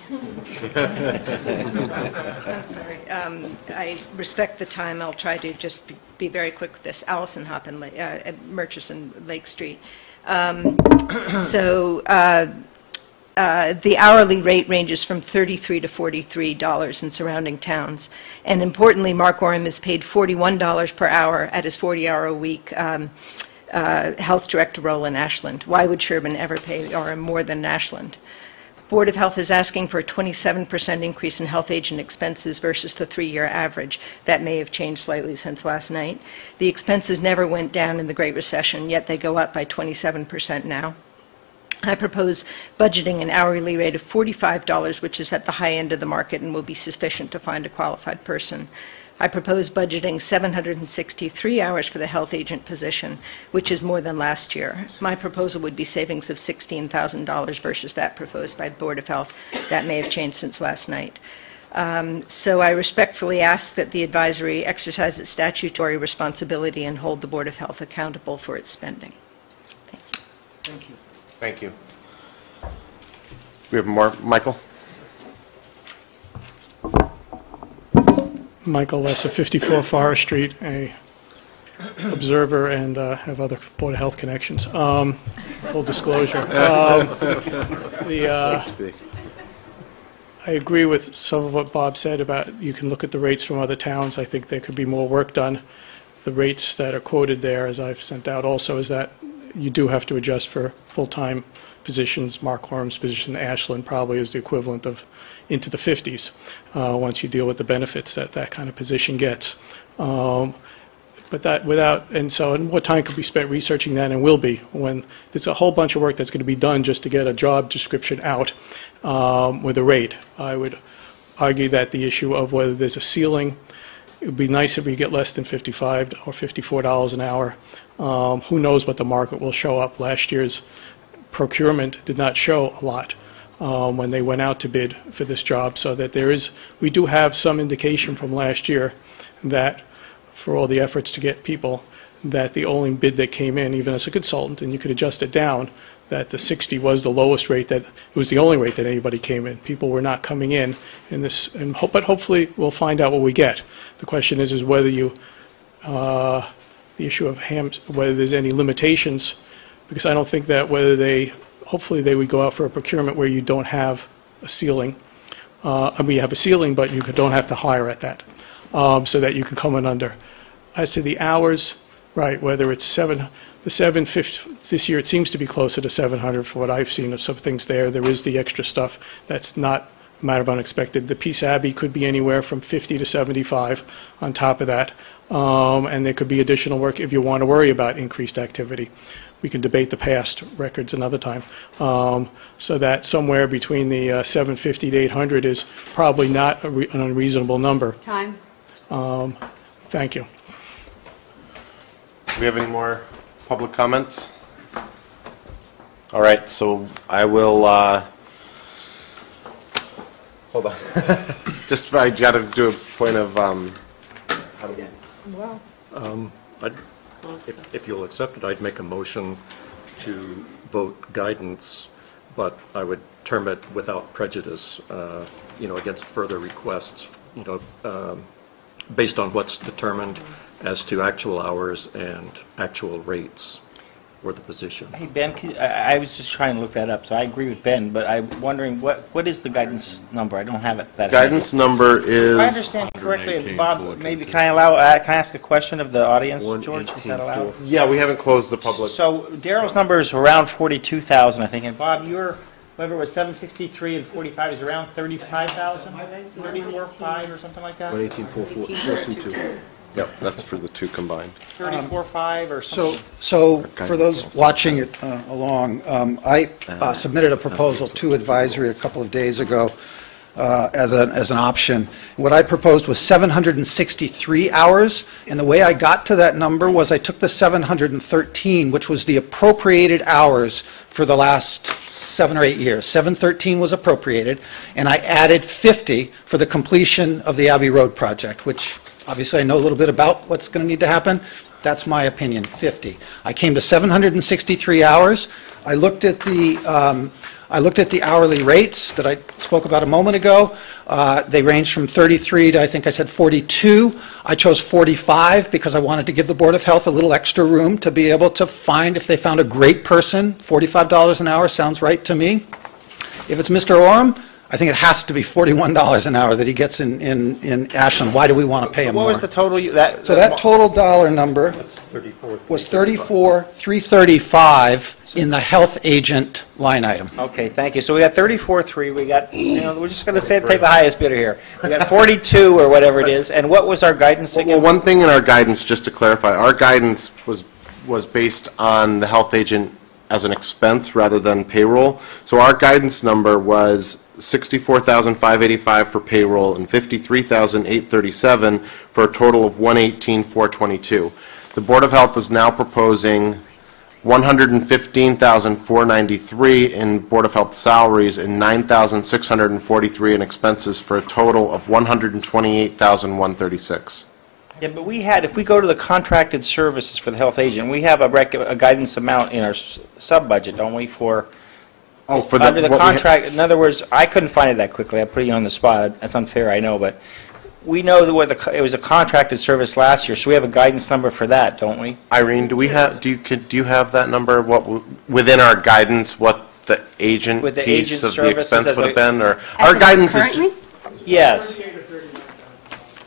I'm sorry. I respect the time. I'll try to just be very quick with this. Allison Hoppen, Murchison, Lake Street. The hourly rate ranges from $33 to $43 in surrounding towns. And importantly, Mark Orem is paid $41 per hour at his 40-hour-a-week health director role in Ashland. Why would Sherborn ever pay Orem more than Ashland? Board of Health is asking for a 27% increase in health agent expenses versus the 3-year average. That may have changed slightly since last night. The expenses never went down in the Great Recession, yet they go up by 27% now. I propose budgeting an hourly rate of $45, which is at the high end of the market and will be sufficient to find a qualified person. I propose budgeting 763 hours for the health agent position, which is more than last year. My proposal would be savings of $16,000 versus that proposed by the Board of Health. That may have changed since last night. So I respectfully ask that the advisory exercise its statutory responsibility and hold the Board of Health accountable for its spending. Thank you. Thank you. Thank you. We have more. Michael? Michael Lesser, 54 Forest Street, a observer and have other Board of Health connections. Full disclosure. I agree with some of what Bob said about you can look at the rates from other towns. I think there could be more work done. The rates that are quoted there, as I've sent out also, is that you do have to adjust for full-time positions. Mark Orem's position in Ashland probably is the equivalent of into the 50s once you deal with the benefits that that kind of position gets. But that without, and what time could be spent researching that, and will be, when there's a whole bunch of work that's going to be done just to get a job description out with a rate. I would argue that the issue of whether there's a ceiling, it would be nice if we get less than $55 or $54 an hour. Who knows what the market will show up. Last year's procurement did not show a lot when they went out to bid for this job, so that we do have some indication from last year that for all the efforts to get people, that the only bid that came in, even as a consultant, and you could adjust it down, that the 60 was the lowest rate, that it was the only rate that anybody came in. People were not coming in this, but hopefully we'll find out what we get. The question is whether the issue of whether there's any limitations, because I don't think that hopefully they would go out for a procurement where you don't have a ceiling. You have a ceiling, but you don't have to hire at that, so that you can come in under. As to the hours, right, whether it's the 750, this year it seems to be closer to 700 for what I've seen of some things there. There is the extra stuff that's not a matter of unexpected. The Peace Abbey could be anywhere from 50 to 75 on top of that. And there could be additional work if you want to worry about increased activity. We can debate the past records another time. So that somewhere between the 750 to 800 is probably not an unreasonable number. Time. Thank you. Do we have any more public comments? All right, so I will, hold on. I got to do a point of, Well, if you'll accept it, I'd make a motion to vote guidance, but I would term it without prejudice, against further requests, based on what's determined as to actual hours and actual rates for the position. Hey, Ben, I was just trying to look that up, so I agree with Ben, but I'm wondering, what is the guidance number? I don't have it that guidance number is... If I understand correctly, Bob, maybe can I ask a question of the audience, George? Is that allowed? Yeah, we haven't closed the public. So Daryl's number is around 42,000, I think, and Bob, whatever it was 763 and 45 is around 35,000? 34.5 or something like that? 118,422. Yep, that's for the two combined. 34.5 or something? So for those watching it along, I submitted a proposal to advisory a couple of days ago as an option. What I proposed was 763 hours, and the way I got to that number was I took the 713, which was the appropriated hours for the last 7 or 8 years. 713 was appropriated, and I added 50 for the completion of the Abbey Road project, which obviously I know a little bit about what's going to need to happen. That's my opinion, 50. I came to 763 hours. I looked at the hourly rates that I spoke about a moment ago. They range from 33 to, I think I said 42. I chose 45 because I wanted to give the Board of Health a little extra room to be able to find, if they found a great person, $45 an hour sounds right to me. If it's Mr. Orem, I think it has to be $41 an hour that he gets in Ashland. Why do we want to pay him more? What was the total? So that total dollar number was $34,335 in the health agent line item. Okay, thank you. So we got 34.3. We got, we're just going to take the highest bidder here. We got 42 or whatever it is. And what was our guidance again? Well, one thing in our guidance, just to clarify, our guidance was based on the health agent as an expense rather than payroll. So our guidance number was $64,585 for payroll and $53,837 for a total of $118,422. The Board of Health is now proposing $115,493 in Board of Health salaries and $9,643 in expenses for a total of $128,136. Yeah, but if we go to the contracted services for the health agent, we have a guidance amount in our sub-budget, don't we, for... Oh, for under the contract, in other words, I couldn't find it that quickly. I put you on the spot. That's unfair, I know, but we know that it was a contracted service last year, so we have a guidance number for that, don't we? Irene, do you have that number? Within our guidance, what the agent piece of the expense would have been, or our guidance is? Yes.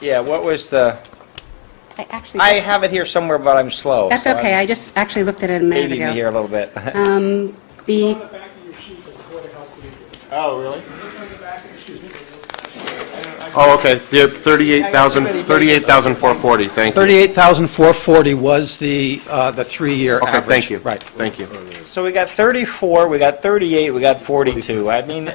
Yeah. What was the? I have it here somewhere, but I'm slow. That's okay. I just actually looked at it a minute ago. Me here a little bit. Oh, really? Oh, okay. The 38,440. Thank you. 38,440 was the 3-year average. Okay, thank you. Right. Thank you. So we got 34, we got 38, we got 42. I mean,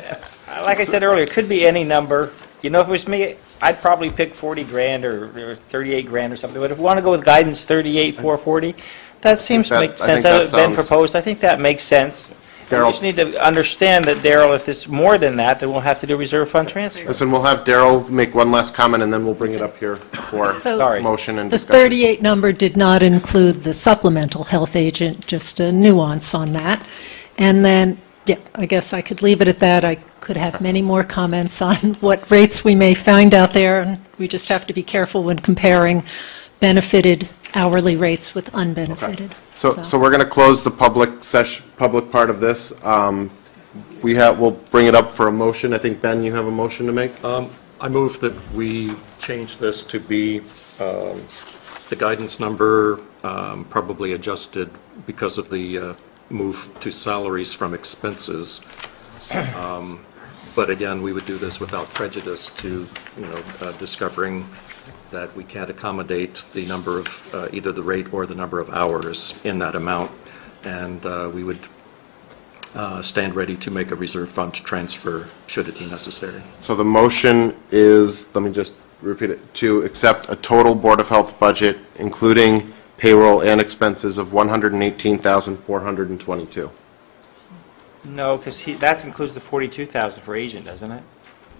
like I said earlier, it could be any number. If it was me, I'd probably pick 40 grand or 38 grand or something. But if we want to go with guidance 38,440, that seems to make sense. That has been proposed. I think that makes sense. We just need to understand that, Daryl, if it's more than that, then we'll have to do reserve fund transfer. Listen, we'll have Daryl make one last comment, and then we'll bring it up here for motion and The discussion. 38 number did not include the supplemental health agent, just a nuance on that. And then, yeah, I guess I could leave it at that. I could have many more comments on what rates we may find out there, and we just have to be careful when comparing benefited hourly rates with unbenefited. So we're going to close the public part of this. We'll bring it up for a motion. I think, Ben, you have a motion to make? I move that we change this to be the guidance number, probably adjusted because of the move to salaries from expenses. But again, we would do this without prejudice to, discovering that we can't accommodate the number of, either the rate or the number of hours in that amount. And we would stand ready to make a reserve fund transfer should it be necessary. So the motion is, let me just repeat it, to accept a total Board of Health budget, including payroll and expenses, of $118,422. No, because that includes the 42,000 for agent, doesn't it?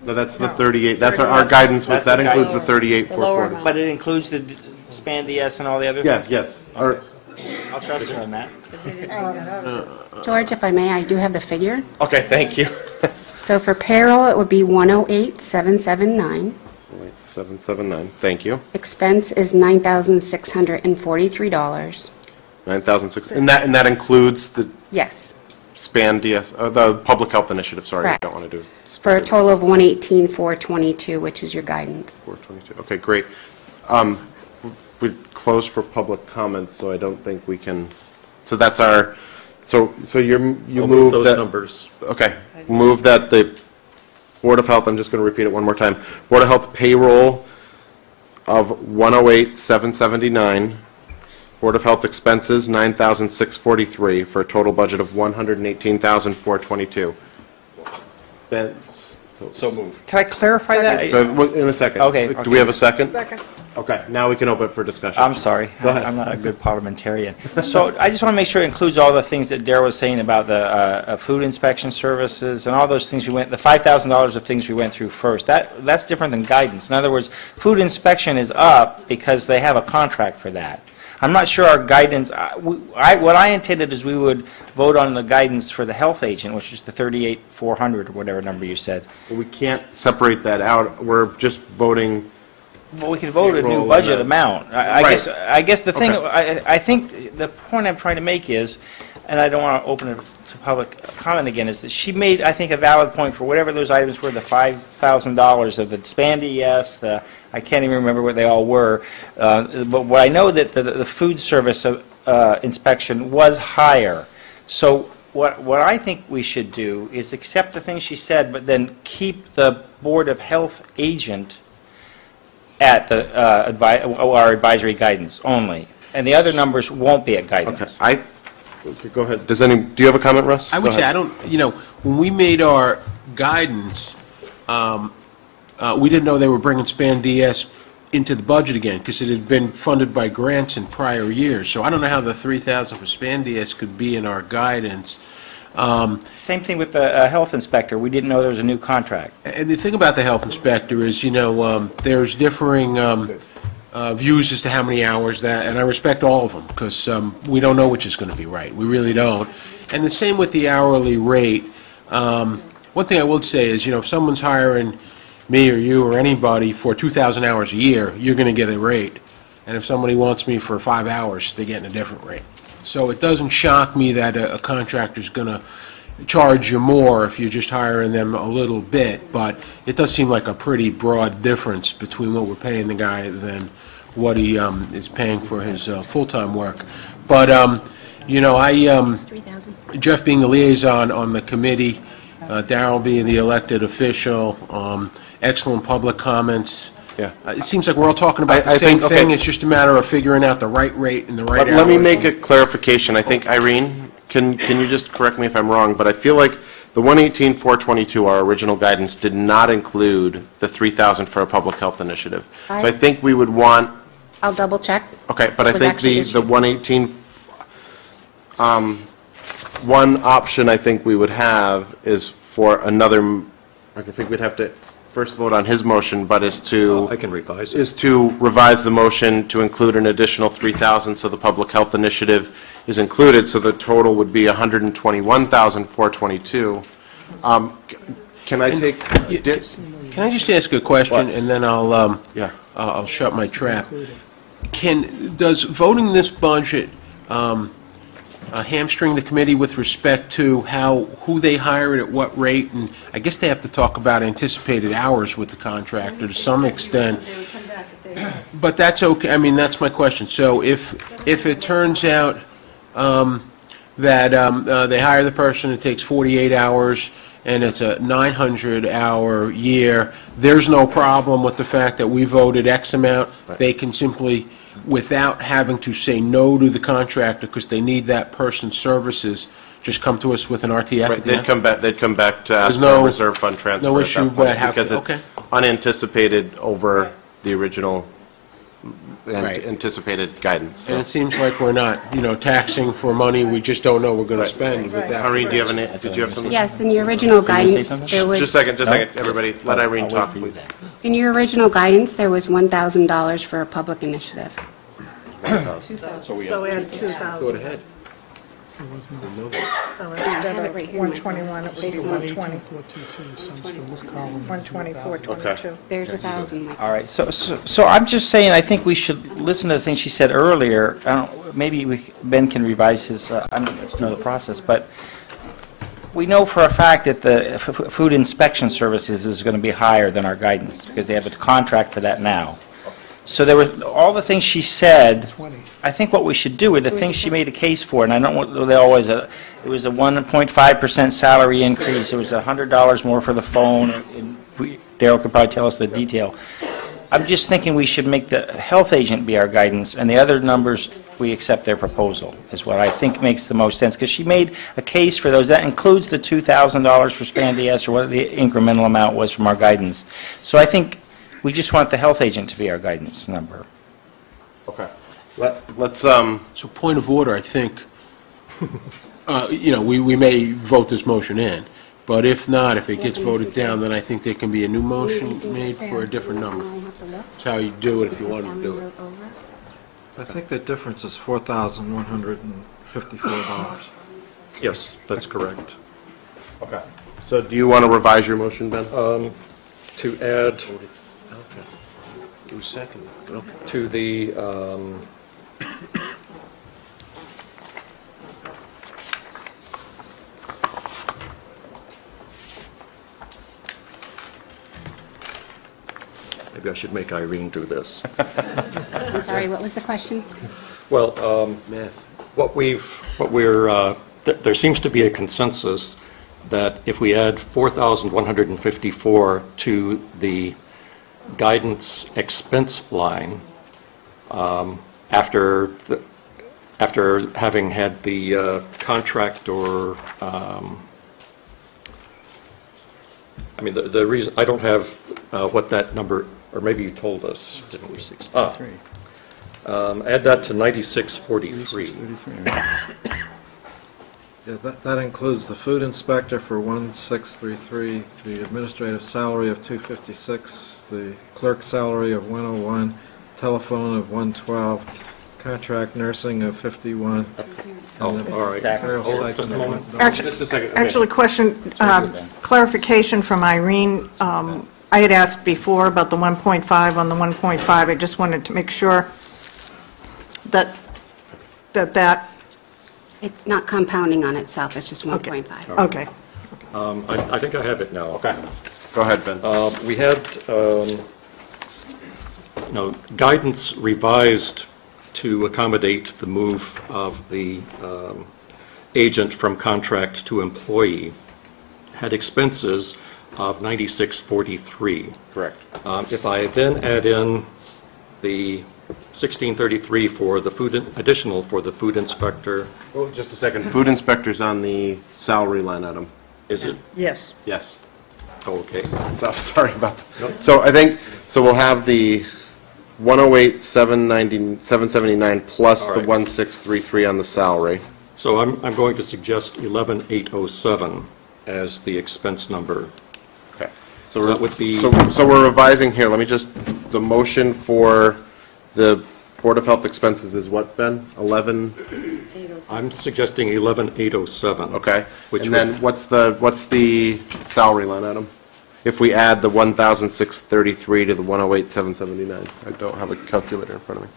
No, that's the 38. That's our guidance. That's That the includes the guidance. 38,440. But it includes the SPAN DS and all the other Yes, things? yes. I'll trust you on that. George, if I may, I do have the figure. Okay, thank you. So for payroll, it would be 108,779. 779. Thank you. Expense is $9,643. 9,600. And that includes the Yes, SPAN DS, the Public Health Initiative. Sorry, Correct. I don't want to do for a total of 118,422, which is your guidance. 422. Okay, great. We closed for public comments, so I don't think we can. So that's our. So you I'll move those that. numbers. Okay, move that the Board of Health. I'm just going to repeat it one more time. Board of Health payroll of 108,779. Board of Health expenses 9,643 for a total budget of 118,422. So moved. Can I clarify that? In a second. Okay. Do we have a second? Second. Okay, now we can open it for discussion. I'm sorry. Go ahead. I'm not a good parliamentarian. So I just want to make sure it includes all the things that Darrell was saying about the food inspection services and all those things we went, the $5,000 of things we went through first. That's different than guidance. In other words, food inspection is up because they have a contract for that. I'm not sure our guidance, what I intended is we would vote on the guidance for the health agent, which is the 38,400 or whatever number you said. Well, we can't separate that out. We're just voting. Well, we can vote a new Payroll budget and amount. Right. I guess the thing, Okay. I think the point I'm trying to make is, and I don't want to open it to public comment again, is that she made, I think, a valid point for whatever those items were, the $5,000 of the SPAN DS, I can't even remember what they all were. But what I know that the food service inspection was higher. So what I think we should do is accept the things she said, but then keep the Board of Health agent at our advisory guidance only, and the other numbers won't be at guidance. Okay, go ahead. Do you have a comment, Russ? I would Go say, ahead. when we made our guidance, we didn't know they were bringing SPAN DS into the budget again because it had been funded by grants in prior years. So I don't know how the $3,000 for SPAN DS could be in our guidance. Same thing with the health inspector. We didn't know there was a new contract. And the thing about the health inspector is, there's differing views as to how many hours that, and I respect all of them because we don't know which is going to be right. We really don't. And the same with the hourly rate. One thing I would say is, if someone's hiring me or you or anybody for 2,000 hours a year, you're going to get a rate. And if somebody wants me for 5 hours, they're getting a different rate. So it doesn't shock me that a contractor's going to charge you more if you're just hiring them a little bit, but it does seem like a pretty broad difference between what we're paying the guy than what he is paying for his full-time work. But, Jeff being the liaison on the committee, Darrell being the elected official, excellent public comments. Yeah. It seems like we're all talking about the I same think- thing. okay. It's just a matter of figuring out the right rate and the right But hours. let me make a clarification. I think, Irene, can you just correct me if I'm wrong, but I feel like the 118,422, our original guidance, did not include the 3,000 for a public health initiative. So I think we would want, I'll double check. okay, but I Was think actually the issued. 118, one option I think we would have is for another, I think we'd have to first vote on his motion, but is to... I can revise it. Is to revise the motion to include an additional 3,000, so the public health initiative is included, so the total would be 121,422. Can I take... Can I just ask a question, and then I'll shut my trap? Does voting this budget hamstring the committee with respect to who they hire at what rate? And I guess they have to talk about anticipated hours with the contractor to some extent. But that's okay. I mean, that's my question. So if it turns out that they hire the person, it takes 48 hours, and it's a 900-hour year, there's no problem with the fact that we voted X amount. Right. They can simply, without having to say no to the contractor because they need that person's services, just come to us with an RTF. Right. They'd come back to ask for a reserve fund transfer. No issue, but because it's unanticipated over the original anticipated guidance. So. And it seems like we're not, taxing for money we just don't know we're going to spend. With that. Irene, did you have something? Yes, in your original guidance, there was... Just a second, everybody. Let Irene talk, please. In your original guidance, there was $1,000 for a public initiative. So we had 2,000. Go ahead. So instead of 121, it would be 120. 124.22. There's 1,000. All right, so I'm just saying, I think we should listen to the things she said earlier. Maybe Ben can revise his, I don't know the process, but we know for a fact that the food inspection services is going to be higher than our guidance, because they have a contract for that now. So there were all the things she said. I think what we should do are the things she made a case for, and I don't know they always. It was a 1.5% salary increase. It was $100 more for the phone. And Daryl could probably tell us the detail. I'm just thinking we should make the health agent be our guidance, and the other numbers we accept their proposal is what I think makes the most sense, because she made a case for those. That includes the $2,000 for SPAN-DS or what the incremental amount was from our guidance. So I think. We just want the health agent to be our guidance number. Okay. Let's. So point of order, I think. We may vote this motion in, but if not, if it gets voted down, then I think there can be a new motion made for a different number. That's how you do it if you want to do it. I think the difference is $4,154. Yes, that's correct. Okay. So do you want to revise your motion, Ben? To add. Second. To the maybe I should make Irene do this. I'm sorry, what was the question? Well, math. There seems to be a consensus that if we add 4,154 to the guidance expense line, after having had the contract or, the reason, I don't have what that number, or maybe you told us. Add that to 9643. Yeah, that includes the food inspector for 1,633, the administrative salary of 256, the clerk salary of 101, telephone of 112, contract nursing of 51. Oh, all right. Just a second. Actually, question, clarification from Irene. I had asked before about the 1.5 on the 1.5. I just wanted to make sure that It's not compounding on itself, it's just 1.5. Okay. I think I have it now. Okay. Go ahead, Ben. We had, guidance revised to accommodate the move of the agent from contract to employee, had expenses of 9643. Correct. If I then add in the 1633 for the additional for the food inspector. Oh, just a second. Food inspector's on the salary line item. Is it? Yes. Yes. Oh, okay. So, sorry about that. Nope. So I think, we'll have the 108, 779 plus the 1633 on the salary. So I'm going to suggest 11,807 as the expense number. Okay. So that would be... So we're revising here. Let me just, the motion for the Board of Health expenses is what, Ben? 11? I'm suggesting 11,807. Okay. Which And then what's the salary line item? If we add the 1,633 to the 108,779. I don't have a calculator in front of me.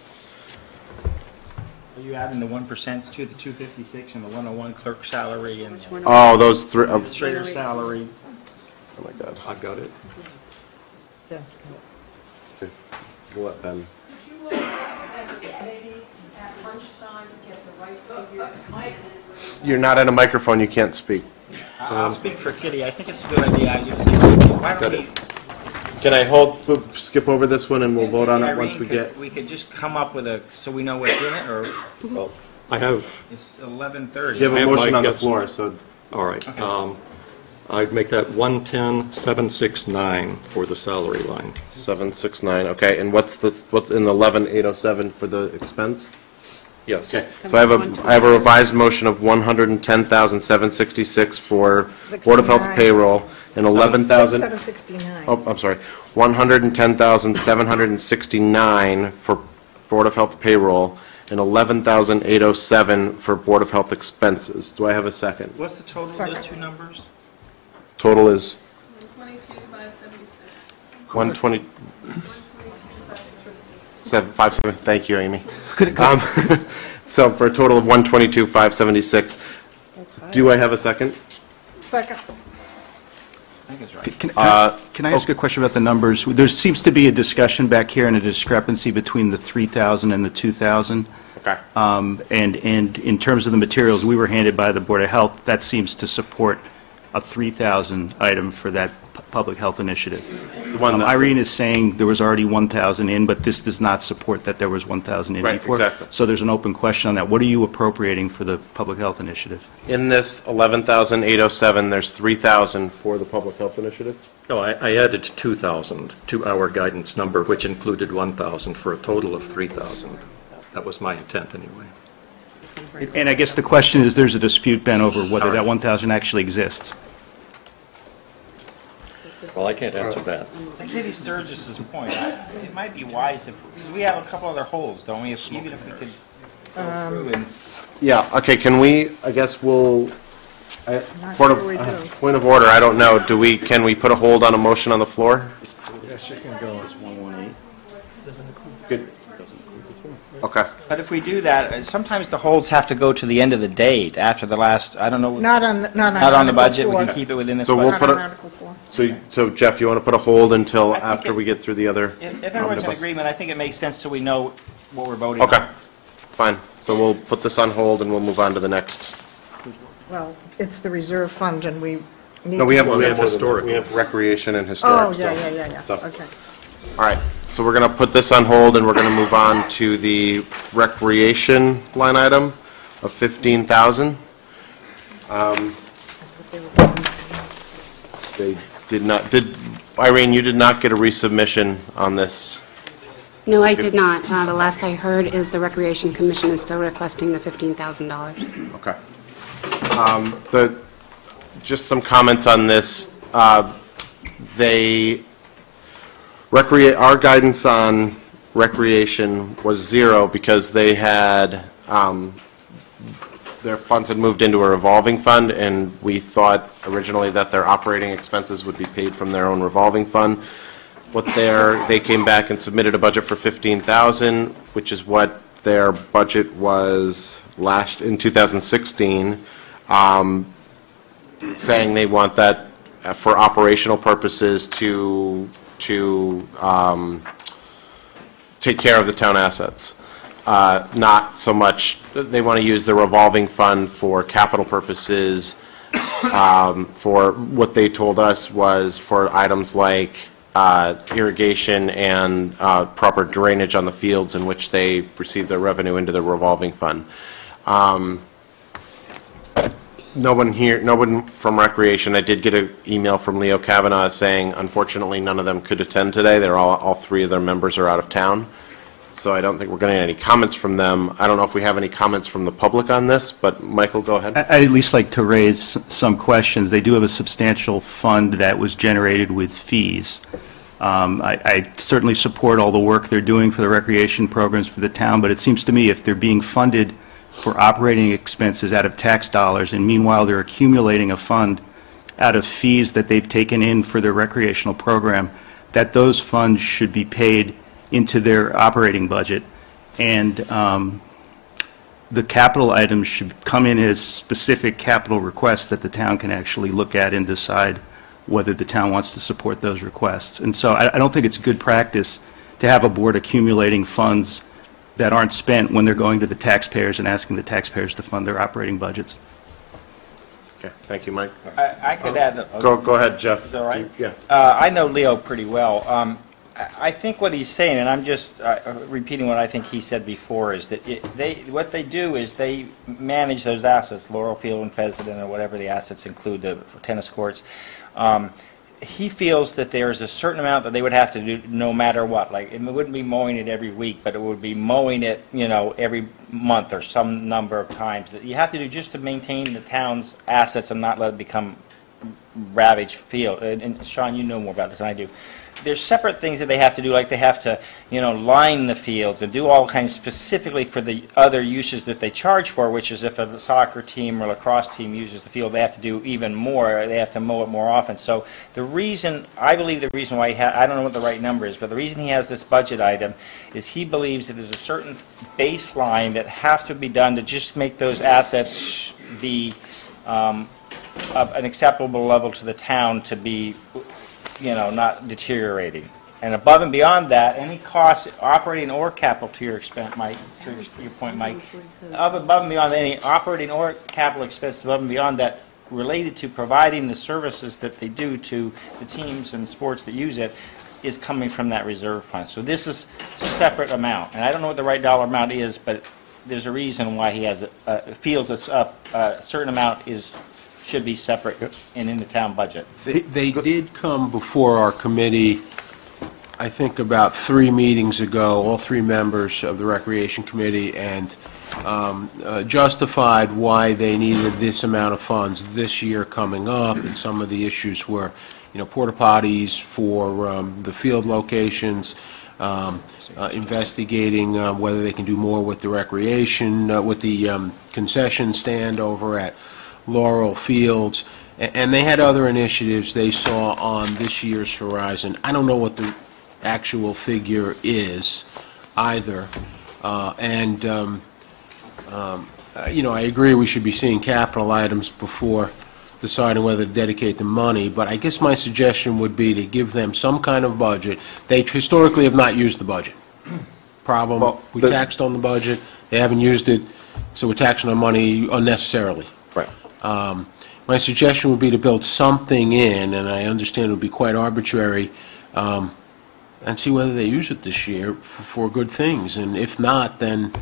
Are you adding the 1% to the 256 and the 101 clerk salary and Oh, those three. administrator salary? Oh my God. I've got it. That's good. We'll let Ben. You're not at a microphone. You can't speak. I'll speak for Kitty. I think it's a good idea. I was going to say, why don't we... Can I skip over this one and we'll vote on it once we get... We could just come up with so we know what's in it, or... Well, I have... It's 11:30. You have a motion on the floor, so... All right. Okay. I'd make that 110,769 for the salary line. 769, okay. And what's in the 11,807 for the expense? Yes. Okay. So I have a revised motion of 110,766 for Board of Health payroll and 11,000. 769. Oh, I'm sorry. 110,769 for Board of Health payroll and 11,807 for Board of Health expenses. Do I have a second? What's the total of those two numbers? Total is 122,576. 120. 570. Thank you, Amy. So for a total of 122,576. Do I have a second? Second. I think it's right. Can I ask a question about the numbers? There seems to be a discussion back here and a discrepancy between the 3,000 and the 2,000. Okay. And in terms of the materials we were handed by the Board of Health, that seems to support a 3,000 item for that public health initiative. Irene is saying there was already 1,000 in, but this does not support that there was 1,000 in before. Exactly. So there's an open question on that. What are you appropriating for the public health initiative? In this 11,807, there's 3,000 for the public health initiative? No, I added 2,000 to our guidance number, which included 1,000 for a total of 3,000. That was my intent, anyway. And I guess the question is, there's a dispute, Ben, over whether that 1,000 actually exists. Well, I can't answer that. To Katie Sturgis's point, it might be wise because we have a couple other holes, don't we? Even if we could go through and... Yeah, okay, can we, I guess we'll, point of order, I don't know, can we put a hold on a motion on the floor? Yes, you can go as 118. Good. Okay. But if we do that, sometimes the holds have to go to the end of the date after the last, I don't know. Not on the Not budget. We Article can keep it within this So we'll budget. put Not on it, Article 4. so Jeff, you want to put a hold until I think after we get through the other? If everyone's in omnibus? agreement, I think it makes sense so we know what we're voting on. Okay, fine. So we'll put this on hold and we'll move on to the next. Well, it's the reserve fund, and we need to... No, we have historic. We have recreation and historic Oh, stuff. yeah. So- Okay. All right, so we're going to put this on hold, and we're going to move on to the recreation line item of 15,000. They did not, Irene, you did not get a resubmission on this? No, I did not. The last I heard is the Recreation Commission is still requesting the $15,000. Okay. Just some comments on this. Our guidance on recreation was 0 because they had, their funds had moved into a revolving fund, and we thought originally that their operating expenses would be paid from their own revolving fund. They came back and submitted a budget for 15,000, which is what their budget was in 2016, saying they want that for operational purposes to take care of the town assets. Not so much, they want to use the revolving fund for capital purposes. For what they told us was for items like irrigation and proper drainage on the fields in which they receive their revenue into the revolving fund. No one from Recreation. I did get an email from Leo Kavanaugh saying, unfortunately, none of them could attend today. All 3 of their members are out of town. so I don't think we're getting any comments from them. I don't know if we have any comments from the public on this, but Michael, go ahead. I'd at least like to raise some questions. They do have a substantial fund that was generated with fees. I certainly support all the work they're doing for the recreation programs for the town, but it seems to me if they're being funded for operating expenses out of tax dollars, and meanwhile they're accumulating a fund out of fees that they've taken in for their recreational program, that those funds should be paid into their operating budget, and the capital items should come in as specific capital requests that the town can actually look at and decide whether the town wants to support those requests. And so I don't think it's good practice to have a board accumulating funds that aren't spent when they're going to the taxpayers and asking the taxpayers to fund their operating budgets. Okay, thank you, Mike. I could add. Go ahead, Jeff. Is that all right? Yeah. I know Leo pretty well. I think what he's saying, and I'm just repeating what I think he said before, is that what they do is they manage those assets, Laurel Field and Pheasant, or whatever the assets include, the tennis courts. He feels that there's a certain amount that they would have to do no matter what. Like, it wouldn't be mowing it every week, but it would be mowing it, every month or some number of times that you have to do just to maintain the town's assets and not let it become ravaged field. And Sean, you know more about this than I do. There's separate things that they have to do, like they have to, line the fields and do all kinds specifically for the other uses that they charge for, which is if a soccer team or lacrosse team uses the field, they have to do even more. They have to mow it more often. So I believe the reason why I don't know what the right number is, but the reason he has this budget item is he believes that there's a certain baseline that has to be done to just make those assets be of an acceptable level to the town to be not deteriorating. And above and beyond that, any costs, operating or capital, to your expense, Mike, to your point, Mike, above and beyond any operating or capital expense above and beyond that related to providing the services that they do to the teams and sports that use it is coming from that reserve fund. So this is a separate amount. And I don't know what the right dollar amount is, but there's a reason why he feels a certain amount should be separate and in the town budget. They did come before our committee, I think about 3 meetings ago, all 3 members of the Recreation Committee, and justified why they needed this amount of funds this year coming up, and some of the issues were, porta potties for the field locations, investigating whether they can do more with the recreation, with the concession stand over at Laurel Fields, and they had other initiatives they saw on this year's horizon. I don't know what the actual figure is either, I agree we should be seeing capital items before deciding whether to dedicate the money, but I guess my suggestion would be to give them some kind of budget. They historically have not used the budget. Problem, we taxed on the budget, they haven't used it, so we're taxing on money unnecessarily. Right. My suggestion would be to build something in, and I understand it would be quite arbitrary, and see whether they use it this year for good things. And if not, then...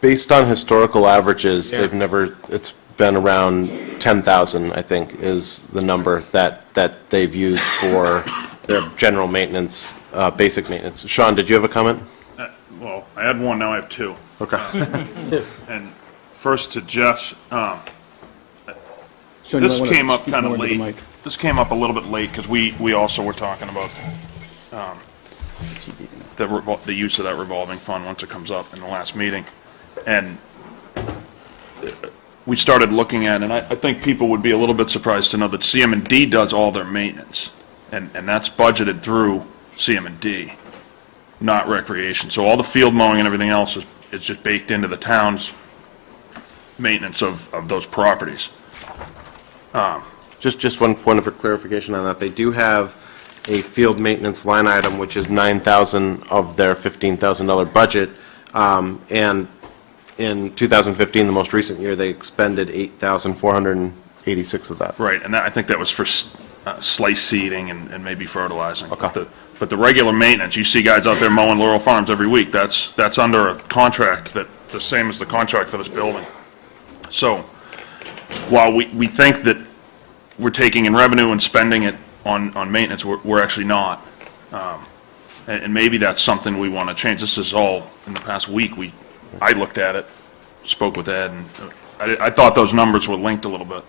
Based on historical averages, it's been around 10,000, I think, is the number that they've used for their general maintenance, basic maintenance. Sean, did you have a comment? Well, I had one, now I have 2. Okay. And first to Jeff's, this came up kind of late. This came up a little bit late because we also were talking about the use of that revolving fund once it comes up in the last meeting. And we started looking at, and I think people would be a little bit surprised to know that CM&D does all their maintenance. And that's budgeted through CM&D, not recreation. So all the field mowing and everything else is just baked into the town's maintenance of those properties. Just one point of clarification on that. They do have a field maintenance line item, which is $9,000 of their $15,000 budget, and in 2015, the most recent year, they expended $8,486 of that. Right, and I think that was for slice seeding and maybe fertilizing. Okay. But the regular maintenance, you see guys out there mowing Laurel Farms every week. That's under a contract that's the same as the contract for this building. So while we think that we're taking in revenue and spending it on maintenance, we're actually not. And maybe that's something we want to change. This is all, in the past week, I looked at it, spoke with Ed, and I thought those numbers were linked a little bit.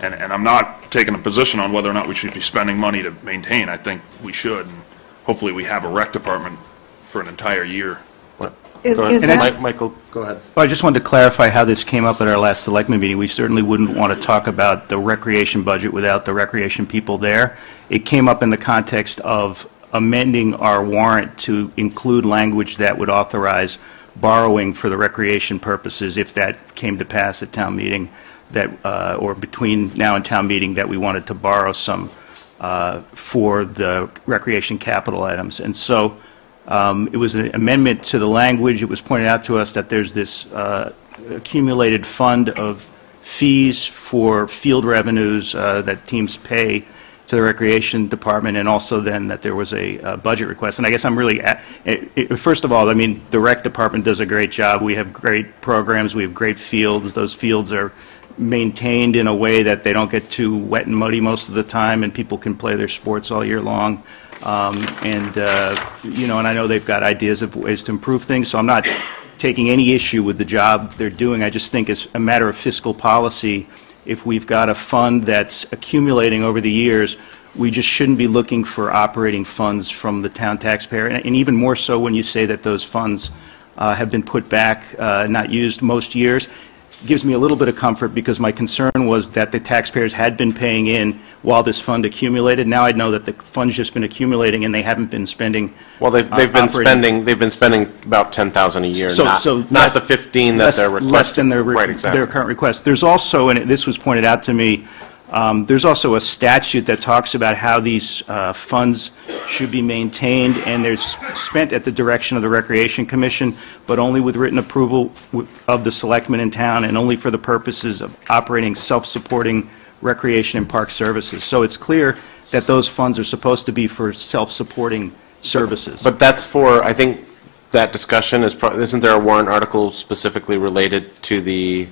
And I'm not taking a position on whether or not we should be spending money to maintain. I think we should. And hopefully we have a rec department for an entire year. Go ahead. Michael, go ahead. Well, I just wanted to clarify how this came up at our last selectmen meeting. We certainly wouldn't want to talk about the recreation budget without the recreation people there. It came up in the context of amending our warrant to include language that would authorize borrowing for the recreation purposes if that came to pass at town meeting, that or between now and town meeting, that we wanted to borrow some for the recreation capital items. And so it was an amendment to the language. It was pointed out to us that there's this accumulated fund of fees for field revenues that teams pay to the recreation department, and also then that there was a budget request. And I guess I'm really, first of all, I mean, the rec department does a great job. We have great programs. We have great fields. Those fields are maintained in a way that they don't get too wet and muddy most of the time, and people can play their sports all year long. You know, and I know they've got ideas of ways to improve things, so I'm not taking any issue with the job they're doing. I just think it's a matter of fiscal policy. If we've got a fund that's accumulating over the years, we just shouldn't be looking for operating funds from the town taxpayer, and even more so when you say that those funds have been put back, not used most years. Gives me a little bit of comfort, because my concern was that the taxpayers had been paying in while this fund accumulated. Now I know that the fund's just been accumulating and they haven't been spending. Well, they've been spending about $10,000 a year, not the 15 that they're requesting. Less than their right, exactly. their current request. There's also, and this was pointed out to me, there's also a statute that talks about how these funds should be maintained, and they're spent at the direction of the Recreation Commission, but only with written approval of the selectmen in town, and only for the purposes of operating self-supporting recreation and park services. So it's clear that those funds are supposed to be for self-supporting services. But that's for, I think that discussion is, isn't there a warrant article specifically related to the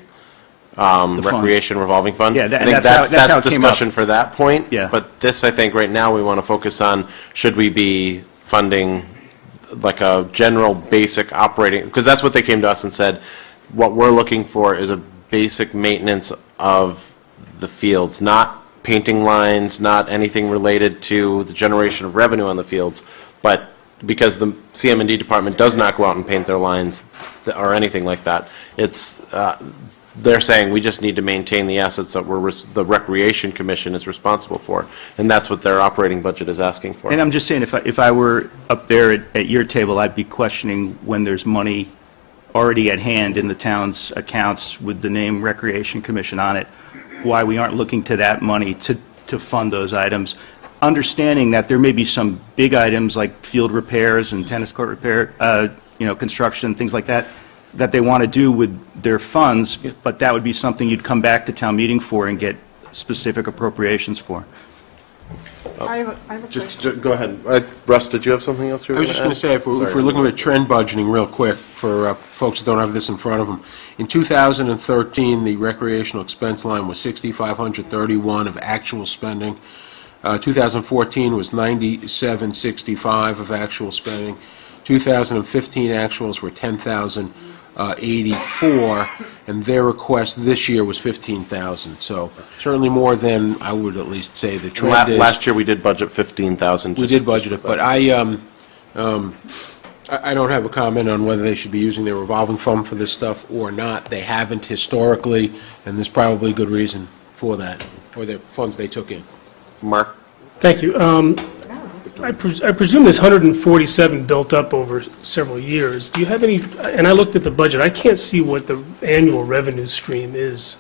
recreation revolving fund? Yeah, I think that's how it discussion for that point. Yeah. But this, I think, right now we want to focus on, should we be funding like a general basic operating, because that's what they came to us and said, what we're looking for is a basic maintenance of the fields, not painting lines, not anything related to the generation of revenue on the fields, but because the CM&D department does not go out and paint their lines or anything like that. It's they're saying we just need to maintain the assets that the Recreation Commission is responsible for, and that's what their operating budget is asking for. And I'm just saying, if I were up there at your table, I'd be questioning when there's money already at hand in the town's accounts with the name Recreation Commission on it, why we aren't looking to that money to fund those items, understanding that there may be some big items like field repairs and tennis court repair, you know, construction, things like that, that they want to do with their funds, but that would be something you'd come back to town meeting for and get specific appropriations for. I have a question. Go ahead. Russ, did you have something else you were I was just going to say, if we're looking at trend budgeting real quick, for folks that don't have this in front of them, in 2013, the recreational expense line was $6,531 of actual spending. 2014 was $97.65 of actual spending. 2015 actuals were $10,084, and their request this year was $15,000. So certainly more than I would at least say the trend is. Last year we did budget $15,000. We did budget it, but I don't have a comment on whether they should be using their revolving fund for this stuff or not. They haven't historically, and there's probably good reason for that, or the funds they took in. Mark? Thank you. I presume this 147 built up over several years. Do you have any, and I looked at the budget, I can't see what the annual revenue stream is.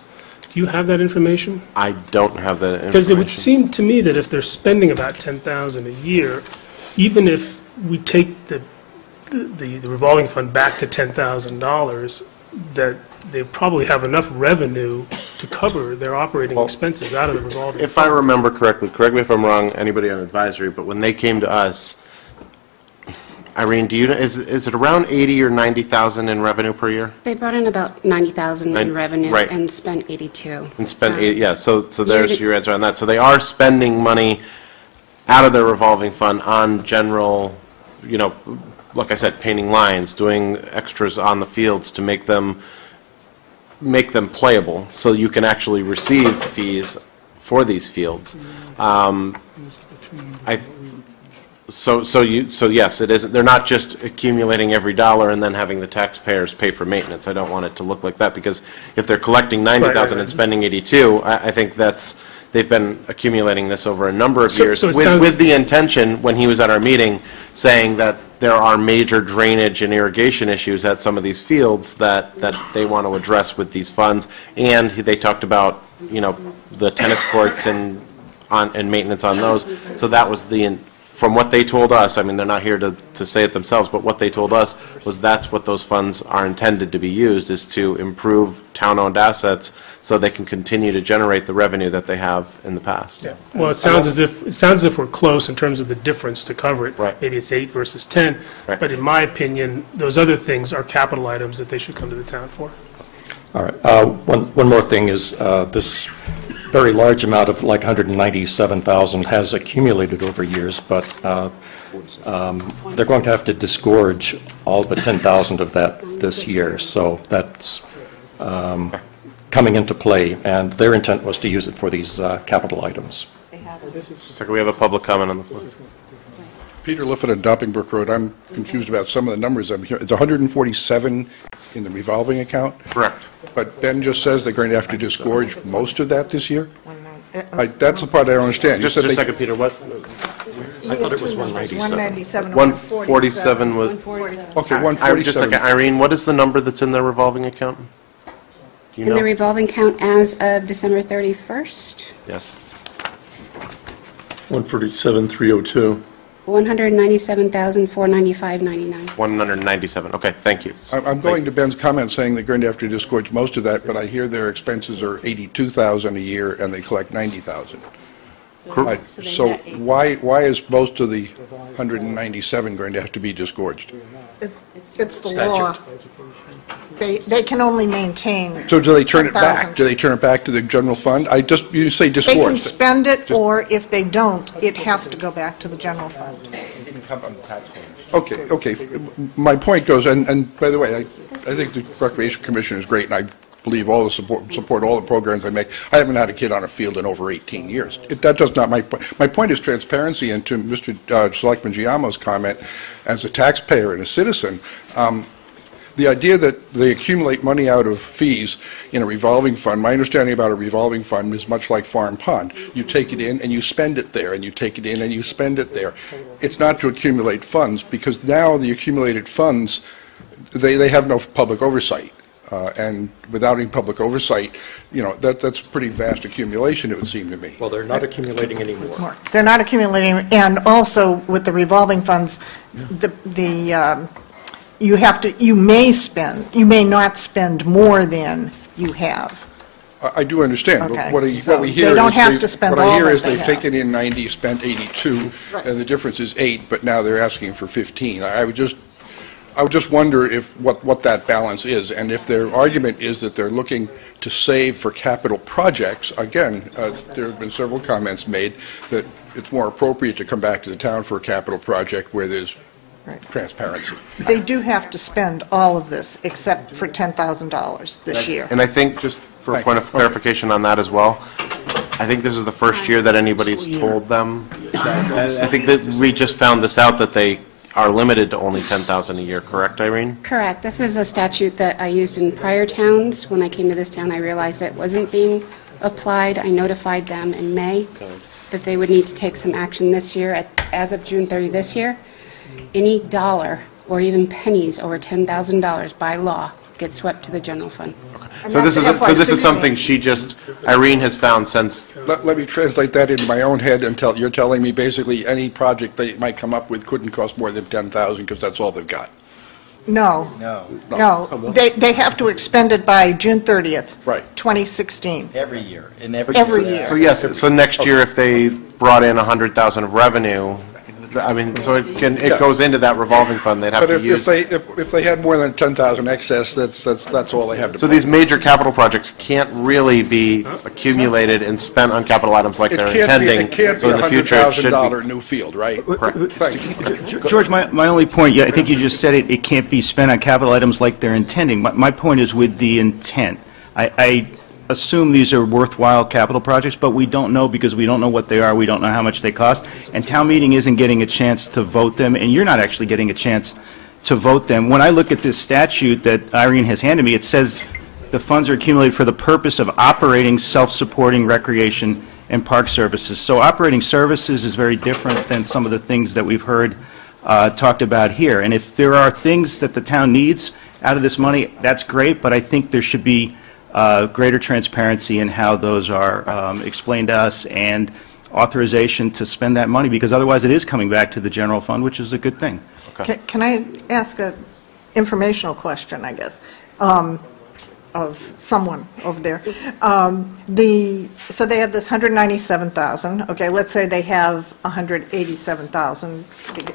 Do you have that information? I don't have that information. Because it would seem to me that if they're spending about $10,000 a year, even if we take the revolving fund back to $10,000, that they probably have enough revenue to cover their operating expenses out of the revolving If fund. I remember correctly, correct me if I'm wrong, anybody on advisory, but when they came to us, Irene, do you know, is it around 80 or 90,000 in revenue per year? They brought in about 90,000 in revenue right. and spent 82. And spent 80, yeah, so there's your answer on that. So they are spending money out of their revolving fund on general you know, like I said, painting lines, doing extras on the fields to make them playable, so you can actually receive fees for these fields. So yes, it isn't. They're not just accumulating every dollar and then having the taxpayers pay for maintenance. I don't want it to look like that, because if they're collecting 90,000 and spending 82, I think they've been accumulating this over a number of years with the intention, when he was at our meeting, saying that there are major drainage and irrigation issues at some of these fields that they want to address with these funds. And they talked about, you know, the tennis courts and maintenance on those. So that was from what they told us, I mean, they're not here to say it themselves, but what they told us was that's what those funds are intended to be used, is to improve town-owned assets so they can continue to generate the revenue that they have in the past. Yeah. Well, it sounds as if we're close in terms of the difference to cover it. Right. Maybe it's 8 versus 10. Right. But in my opinion, those other things are capital items that they should come to the town for. All right. One more thing is this very large amount of like 197,000 has accumulated over years, but they're going to have to disgorge all but 10,000 of that this year. So that's coming into play, and their intent was to use it for these capital items. Second, we have a public comment on the floor. Peter Lifford on Doppingbrook Road. I'm confused about some of the numbers I'm hearing. It's 147 in the revolving account? Correct. But Ben just says they're going to have to disgorge most of that this year? That's the part I don't understand. Just a second, Peter, what? I thought it was 197. 147 was... Okay, 147. Just a second, Irene, what is the number that's in the revolving account? Do you In know? the revolving account as of December 31st, Yes. 147,302. $197,495.99. 197, okay, thank you. I'm going to Ben's comment saying they're going to have to disgorge most of that, but I hear their expenses are 82,000 a year and they collect 90,000. So why is most of the 197 going to have to be disgorged? It's the law. They can only maintain. So do they turn it 10,000. back? Do they turn it back to the general fund? You say They disgorge. can spend it, or if they don't, it has to go back to the general fund. Okay. My point goes, and by the way, I think the Recreation Commission is great, and I believe all the support all the programs they make. I haven't had a kid on a field in over 18 years. That does not my point is transparency. And to Mr. Selectman Giamo's comment, as a taxpayer and a citizen, the idea that they accumulate money out of fees in a revolving fund, my understanding about a revolving fund is much like Farm Pond. You take it in and you spend it there, and you take it in and you spend it there. It's not to accumulate funds, because now the accumulated funds, they have no public oversight. And without any public oversight, you know, that's a pretty vast accumulation, it would seem to me. Well, they're not accumulating anymore. They're not accumulating, and also with the revolving funds, you may not spend more than you have. I do understand, Okay, but what we so hear they don't is have to spend what I all hear that is they they've have. taken in 90, spent 82, and the difference is 8, but now they're asking for 15. I would just wonder if what that balance is, and if their argument is that they're looking to save for capital projects. Again, there have been several comments made that it's more appropriate to come back to the town for a capital project where there's transparency. They do have to spend all of this, except for $10,000 this year. And I think, just for a point of clarification on that as well, I think this is the first year that anybody's told them. I think that we just found this out, that they are limited to only 10,000 a year, correct, Irene? Correct. This is a statute that I used in prior towns. When I came to this town, I realized it wasn't being applied. I notified them in May that they would need to take some action this year. As of June 30 this year, any dollar or even pennies over $10,000 by law gets swept to the general fund. So this is something Irene has found since... Let me translate that into my own head and you're telling me basically any project they might come up with couldn't cost more than $10,000 because that's all they've got. No. They have to expend it by June 30th, 2016. Every year. Every year. So yes, so next year if they brought in 100,000 of revenue, I mean, so it goes into that revolving fund, they'd have But to use. if they had more than 10,000 excess, that's all they have to. So these major capital projects can't really be accumulated and spent on capital items like they're intending. It can't be So in the future, it should be. $100,000 new field, right? George, my only point, yeah, I think you just said it can't be spent on capital items like they're intending. My point is with the intent. I assume these are worthwhile capital projects, but we don't know because we don't know what they are, we don't know how much they cost, and town meeting isn't getting a chance to vote them, and you're not actually getting a chance to vote them. When I look at this statute that Irene has handed me, it says the funds are accumulated for the purpose of operating self-supporting recreation and park services. So operating services is very different than some of the things that we've heard talked about here. And if there are things that the town needs out of this money, that's great, but I think there should be greater transparency in how those are explained to us and authorization to spend that money, because otherwise it is coming back to the general fund, which is a good thing. Can I ask an informational question, I guess, of someone over there? So they have this 197,000. Okay, let's say they have 187,000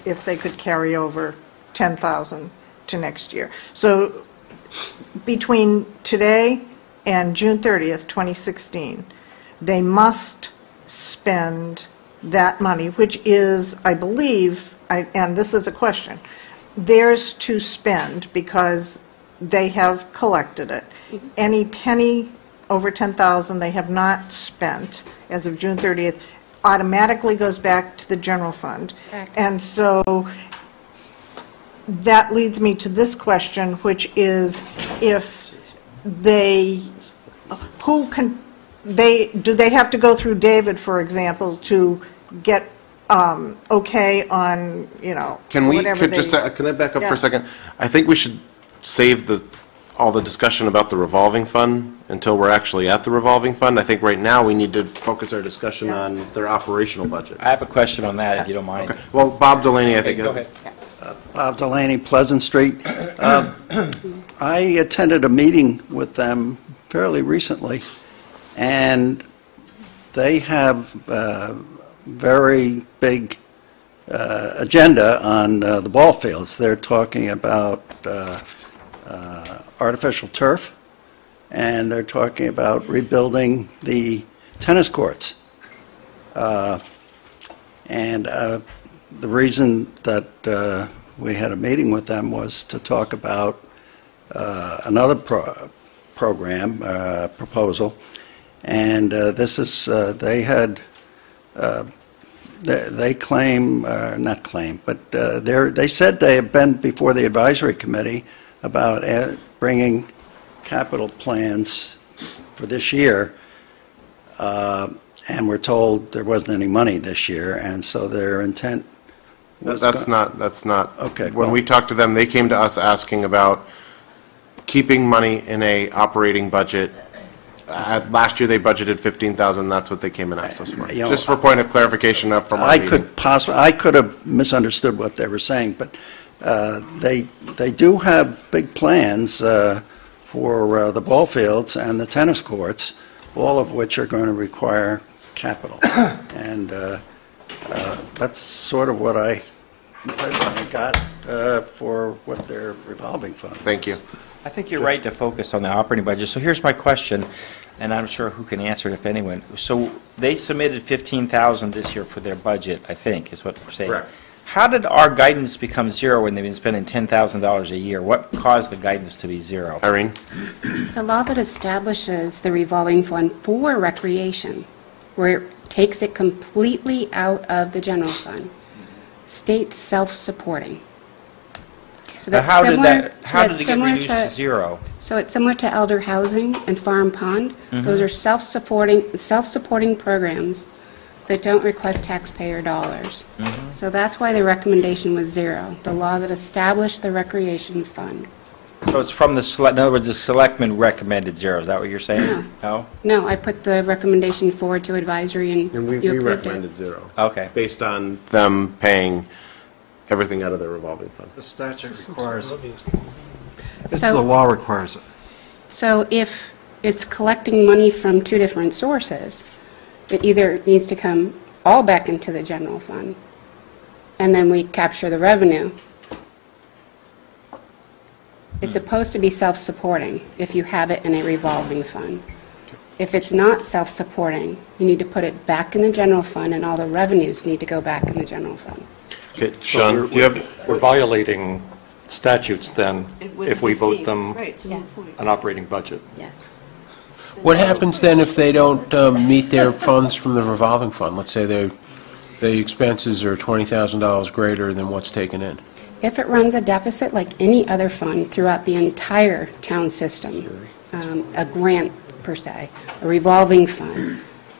if they could carry over 10,000 to next year. So between today and June 30th, 2016, they must spend that money, which is, I believe, and this is a question, theirs to spend because they have collected it. Any penny over 10,000 they have not spent as of June 30th automatically goes back to the general fund. Correct. And so that leads me to this question, which is if they, do they have to go through David, for example, to get okay on, Can we, whatever can I back up for Yeah. a second? I think we should save all the discussion about the revolving fund until we're actually at the revolving fund. I think right now we need to focus our discussion on their operational budget. I have a question on that, if you don't mind. Okay. Well, Bob Delaney, I think. Go ahead. Bob Delaney, Pleasant Street. I attended a meeting with them fairly recently, and they have a very big agenda on the ball fields. They're talking about artificial turf, and they're talking about rebuilding the tennis courts. And the reason that we had a meeting with them was to talk about another program, proposal, and this is, they claim, not claim, but they said they have been before the advisory committee about bringing capital plans for this year, and we're told there wasn't any money this year, and so their intent was... That's not. Okay. When we talked to them, they came to us asking about keeping money in a operating budget. Last year, they budgeted 15,000. That's what they came and asked us for. Just for point of clarification from our meeting. I could have misunderstood what they were saying, but they do have big plans for the ball fields and the tennis courts, all of which are going to require capital. And that's sort of what I got for what their revolving fund. Thank you. I think you're right to focus on the operating budget. So here's my question, and I'm sure who can answer it, if anyone. So they submitted 15,000 this year for their budget, I think, is what we're saying. Correct. How did our guidance become zero when they've been spending $10,000 a year? What caused the guidance to be zero? Irene? The law that establishes the revolving fund for recreation, where it takes it completely out of the general fund, states self-supporting. So How did it get reduced to zero? So it's similar to elder housing and farm pond. Those are self-supporting programs that don't request taxpayer dollars. So that's why the recommendation was zero, the law that established the recreation fund. So it's from in other words, the selectmen recommended zero. Is that what you're saying? No? No, I put the recommendation forward to advisory and And we you approved recommended it. zero. Okay. Based on them paying everything out of their revolving fund. The statute requires it. So- The law requires it. So if it's collecting money from two different sources, it either needs to come all back into the general fund, and then we capture the revenue. It's supposed to be self-supporting if you have it in a revolving fund. If it's not self-supporting, you need to put it back in the general fund, and all the revenues need to go back in the general fund. Okay, Sean, do you have? We're violating statutes then if we vote them Yes. an operating budget. Yes. What happens then if they don't meet their funds from the revolving fund? Let's say the expenses are $20,000 greater than what's taken in. If it runs a deficit like any other fund throughout the entire town system, a grant per se, a revolving fund,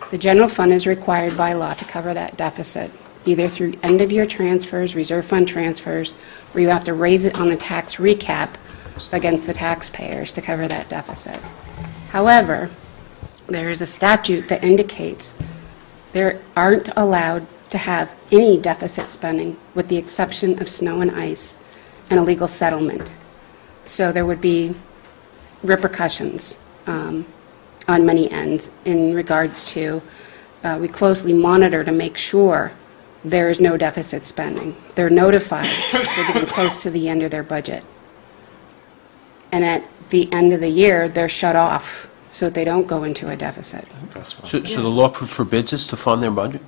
the general fund is required by law to cover that deficit, either through end-of-year transfers, reserve fund transfers, or you have to raise it on the tax recap against the taxpayers to cover that deficit. However, there is a statute that indicates there aren't allowed to have any deficit spending with the exception of snow and ice and a legal settlement. So there would be repercussions on many ends in regards to, we closely monitor to make sure there is no deficit spending. They're notified they're getting close to the end of their budget. And at the end of the year, they're shut off so that they don't go into a deficit. So the law forbids us to fund their budget?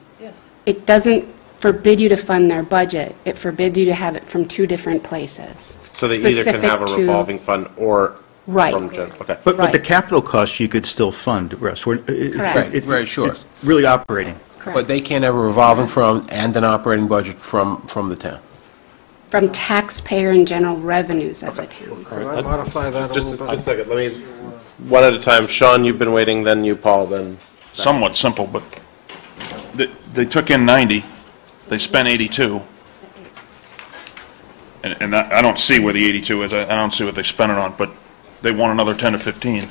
It doesn't forbid you to fund their budget. It forbids you to have it from two different places. So they either can have a specific to- revolving fund or Right. from general, okay. But the Right. capital costs you could still fund, Russ. Correct. Right, sure. It's really operating. But they can't have a revolving fund and an operating budget from the town? From taxpayer and general revenues of the town. Could I modify that a Just little a bit? second, let me, one at a time. Sean, you've been waiting, then you, Paul, then. Somewhat simple, but they took in 90, they spent 82. And I don't see where the 82 is, I don't see what they spent it on, but they want another 10 to 15.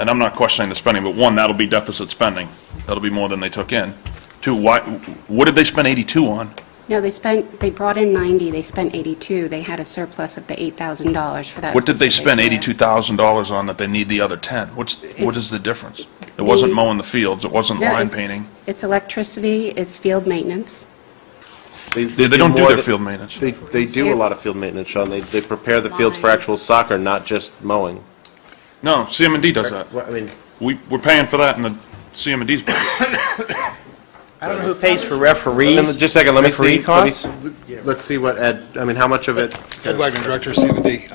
And I'm not questioning the spending, but one, that'll be deficit spending. That'll be more than they took in. Two, what did they spend 82 on? No, they brought in 90, they spent 82. They had a surplus of the $8,000 for that What did they specific spend year. $82,000 on that they need the other 10? What It's- is the difference? It wasn't the- mowing the fields, it wasn't No, line it's- painting. It's electricity, it's field maintenance. They don't do more their than- field maintenance. They do a lot of field maintenance, Sean. They prepare the fields for actual soccer, not just mowing. No, CM&D does that. Well, I mean, We're paying for that in the CM&D's budget. I don't know who pays for referees. just a second, let me referee see. costs? Let's see what Ed, I mean, how much of it? Ed Wagner, Director of CMD.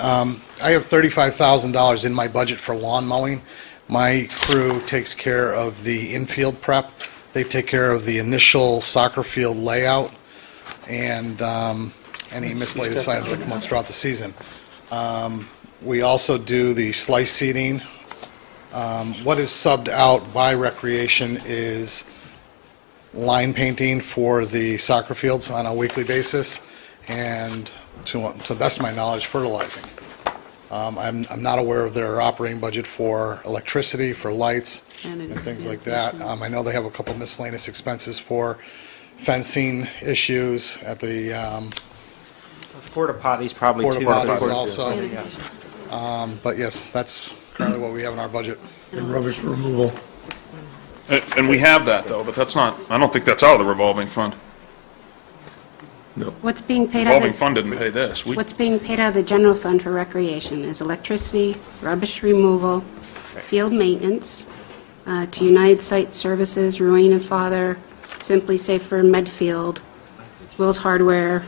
I have $35,000 in my budget for lawn mowing. My crew takes care of the infield prep. They take care of the initial soccer field layout and any miscellaneous items that come up throughout the season. We also do the slice seeding. What is subbed out by Recreation is line painting for the soccer fields on a weekly basis, and to the best of my knowledge, fertilizing. I'm not aware of their operating budget for electricity, for lights, and things like that. I know they have a couple miscellaneous expenses for fencing issues at the Porta potties probably porta too. potties also. But yes, that's currently what we have in our budget. And rubbish removal. And we have that, though, but that's not, I don't think that's out of the revolving fund. What's being paid out Revolving of, fund didn't pay this. what's being paid out of the general fund for recreation is electricity, rubbish removal, field maintenance, to United Site Services, Ruane and Father, Simply Safer, Medfield, Will's Hardware.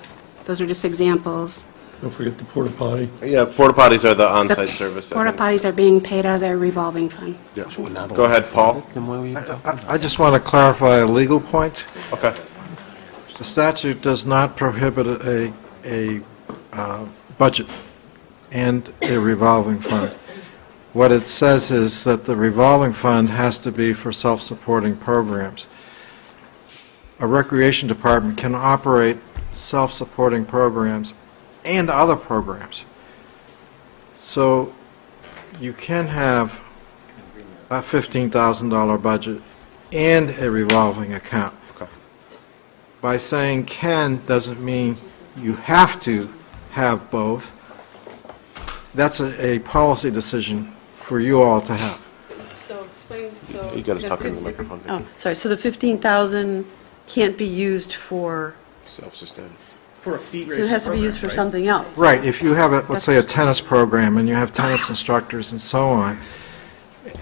Those are just examples. Don't forget the porta potty. Yeah, porta potties are the The on-site service. I porta think. potties are being paid out of their revolving fund. Yeah. Go ahead, Paul. I just want to clarify a legal point. Okay. The statute does not prohibit a budget and a revolving fund. What it says is that the revolving fund has to be for self-supporting programs. A recreation department can operate self-supporting programs and other programs. So you can have a $15,000 budget and a revolving account. By saying can doesn't mean you have to have both. That's a policy decision for you all to have. So explain, so. You got to talk into the microphone. Oh, sorry, so the 15,000 can't be used for Self-sustaining. So it has to be used for something else. Right, if you have, let's say, a tennis program, and you have tennis instructors and so on,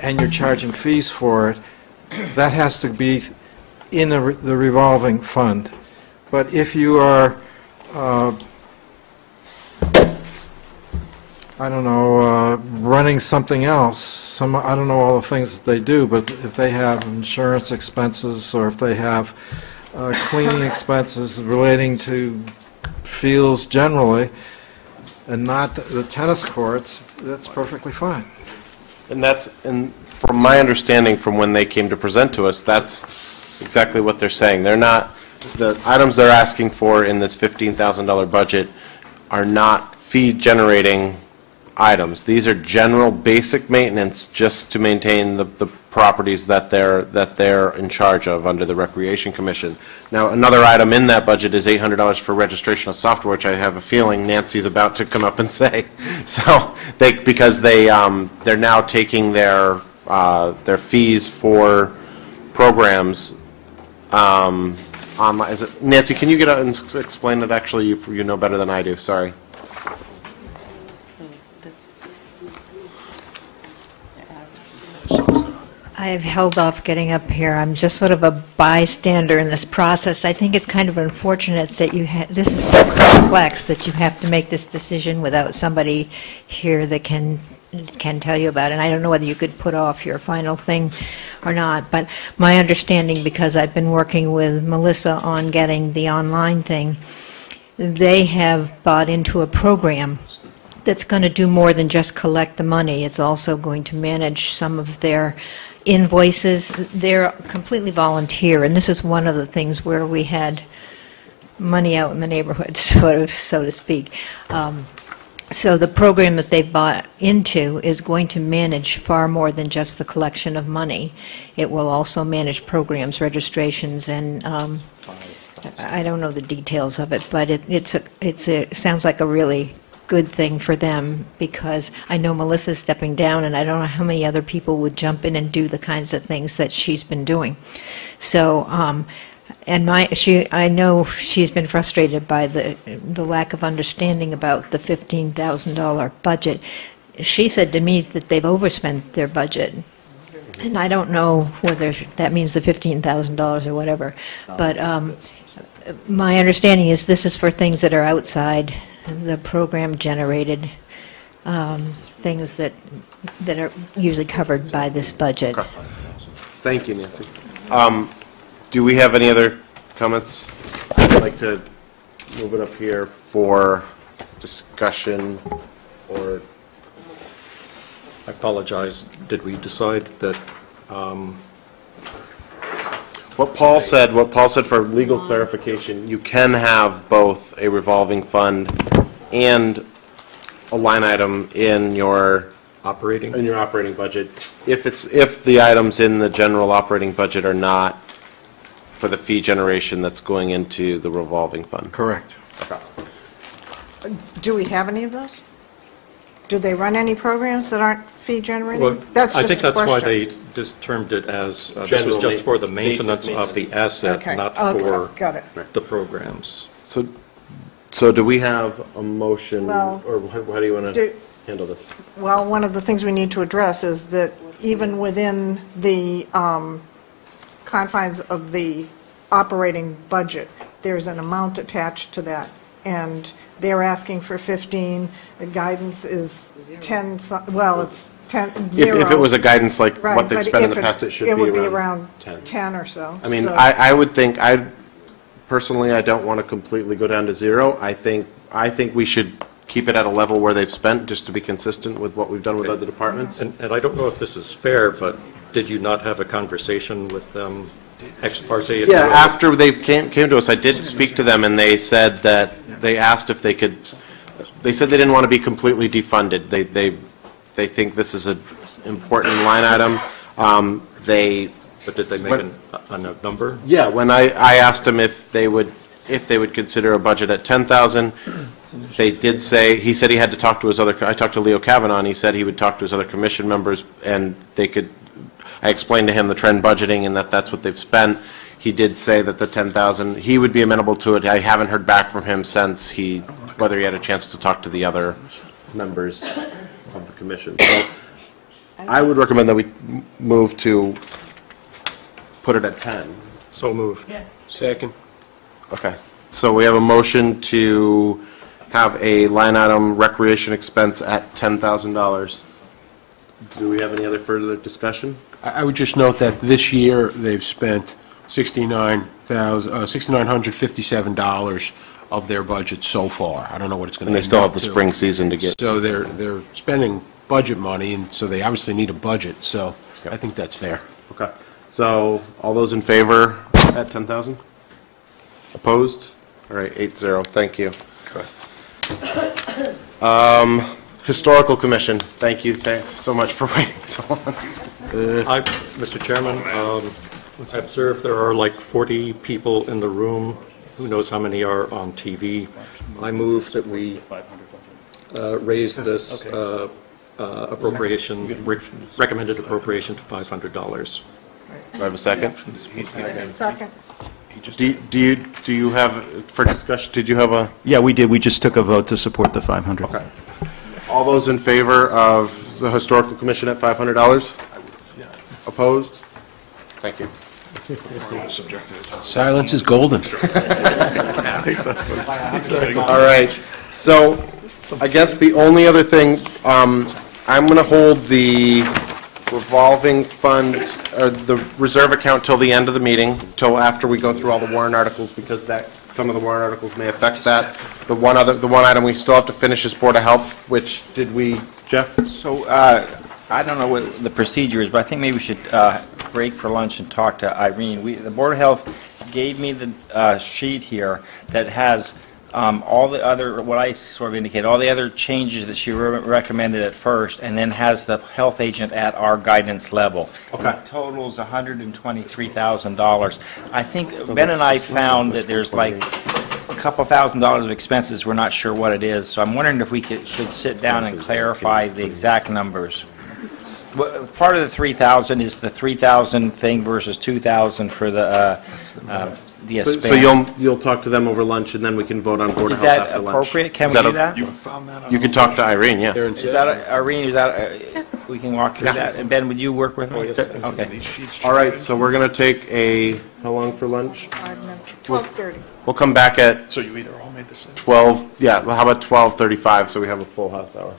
and you're charging fees for it, that has to be in the revolving fund. But if you are, I don't know, running something else, I don't know all the things that they do, but if they have insurance expenses, or if they have cleaning expenses relating to fields generally, and not the tennis courts, that's perfectly fine. And from my understanding from when they came to present to us, that's exactly what they're saying. They're not, the items they're asking for in this $15,000 budget are not fee-generating items. These are general basic maintenance just to maintain the properties that they're in charge of under the Recreation Commission. Now, another item in that budget is $800 for registration of software, which I have a feeling Nancy's about to come up and say. So, because they're now taking their fees for programs online. Nancy, can you get out and explain it? Actually, you know better than I do. Sorry. I've held off getting up here. I'm just sort of a bystander in this process. I think it's kind of unfortunate that this is so complex that you have to make this decision without somebody here that can tell you about it. And I don't know whether you could put off your final thing or not, but my understanding, because I've been working with Melissa on getting the online thing, they have bought into a program that's going to do more than just collect the money. It's also going to manage some of their invoices. They're completely volunteer, and this is one of the things where we had money out in the neighborhood, so to speak. So the program that they bought into is going to manage far more than just the collection of money. It will also manage programs, registrations, and I don't know the details of it, but it sounds like a really good thing for them, because I know Melissa's stepping down, and I don't know how many other people would jump in and do the kinds of things that she's been doing. So, I know she's been frustrated by the lack of understanding about the $15,000 budget. She said to me that they've overspent their budget, and I don't know whether that means the $15,000 or whatever. But my understanding is this is for things that are outside the program-generated things that are usually covered by this budget. Okay. Thank you, Nancy. Do we have any other comments? I'd like to move it up here for discussion, or... I apologize. Did we decide that... What Paul said for legal clarification, you can have both a revolving fund and a line item in your operating budget if the items in the general operating budget are not for the fee generation that's going into the revolving fund. Correct. Okay. Do we have any of those? Do they run any programs that aren't fee generating? Well, I think that's why they just termed it as, this was just for the maintenance of the asset, not for the programs. So do we have a motion, Well, or how do you want to handle this? Well, one of the things we need to address is that even within the confines of the operating budget, there's an amount attached to that, and they're asking for 15. The guidance is 10. Well, it's 10. 0. If it was a guidance like Right, what they've but spent in if the past, it should it would be be around around 10 or so. I mean, So- I would think, personally, I don't want to completely go down to zero. I think we should keep it at a level where they've spent, just to be consistent with what we've done with other departments. And I don't know if this is fair, but did you not have a conversation with them ex parte? Yeah, after they came to us, I did speak to them, and they said that, they asked if they could, they said they didn't want to be completely defunded. They think this is an important line item. But did they make a number? Yeah, when I asked them if they would consider a budget at 10,000, they did say, he said he had to talk to his other, I talked to Leo Kavanaugh, and he said he would talk to his other commission members, and they could, I explained to him the trend budgeting and that's what they've spent. he did say that the 10,000, he would be amenable to it. I haven't heard back from him since whether he had a chance to talk to the other members of the commission. So I would recommend that we move to put it at 10. So moved. Second. Okay. So we have a motion to have a line item recreation expense at $10,000. Do we have any other further discussion? I would just note that this year, they've spent $6,957 of their budget so far. I don't know what it's going to be. And they still have the spring season to get. So they're spending budget money, and so they obviously need a budget, so I think that's fair. Okay. So all those in favor at 10,000? Opposed? All right, 8-0. Thank you. Historical Commission, thank you. Thanks so much for waiting so long. Mr. Chairman, I observe there are like 40 people in the room. Who knows how many are on TV? I move that we raise this appropriation, recommended appropriation to $500. Do I have a second? Second. Do you have, for discussion, did you have a? Yeah, we did. We just took a vote to support the 500. Okay. All those in favor of the Historical Commission at $500? Opposed? Thank you. Silence is golden. All right. So I guess the only other thing, I'm going to hold the revolving fund, or the reserve account till the end of the meeting, till after we go through all the warrant articles, because some of the warrant articles may affect that. The one item we still have to finish is Board of Health, which did we, Jeff? So, I don't know what the procedure is, but I think maybe we should break for lunch and talk to Irene. The Board of Health gave me the sheet here that has all the other, what I sort of indicated, all the other changes that she recommended at first, and then has the health agent at our guidance level. Okay. The total is $123,000. I think Ben and I found that there's like a couple $1,000s of expenses. We're not sure what it is, so I'm wondering if we should sit down and clarify the exact numbers. Part of the 3,000 is the 3,000 thing versus 2,000 for the span. So you'll talk to them over lunch, and then we can vote on Board of Is Health that after lunch. appropriate? Can we do that? You can talk to Irene, yeah. Is that, Irene, we can walk through that? And Ben, would you work with me? Okay. All right, so we're going to take how long for lunch? 12:30. We'll come back at So you either all made the same. 12, yeah, well, how about 12:35, so we have a full half hour?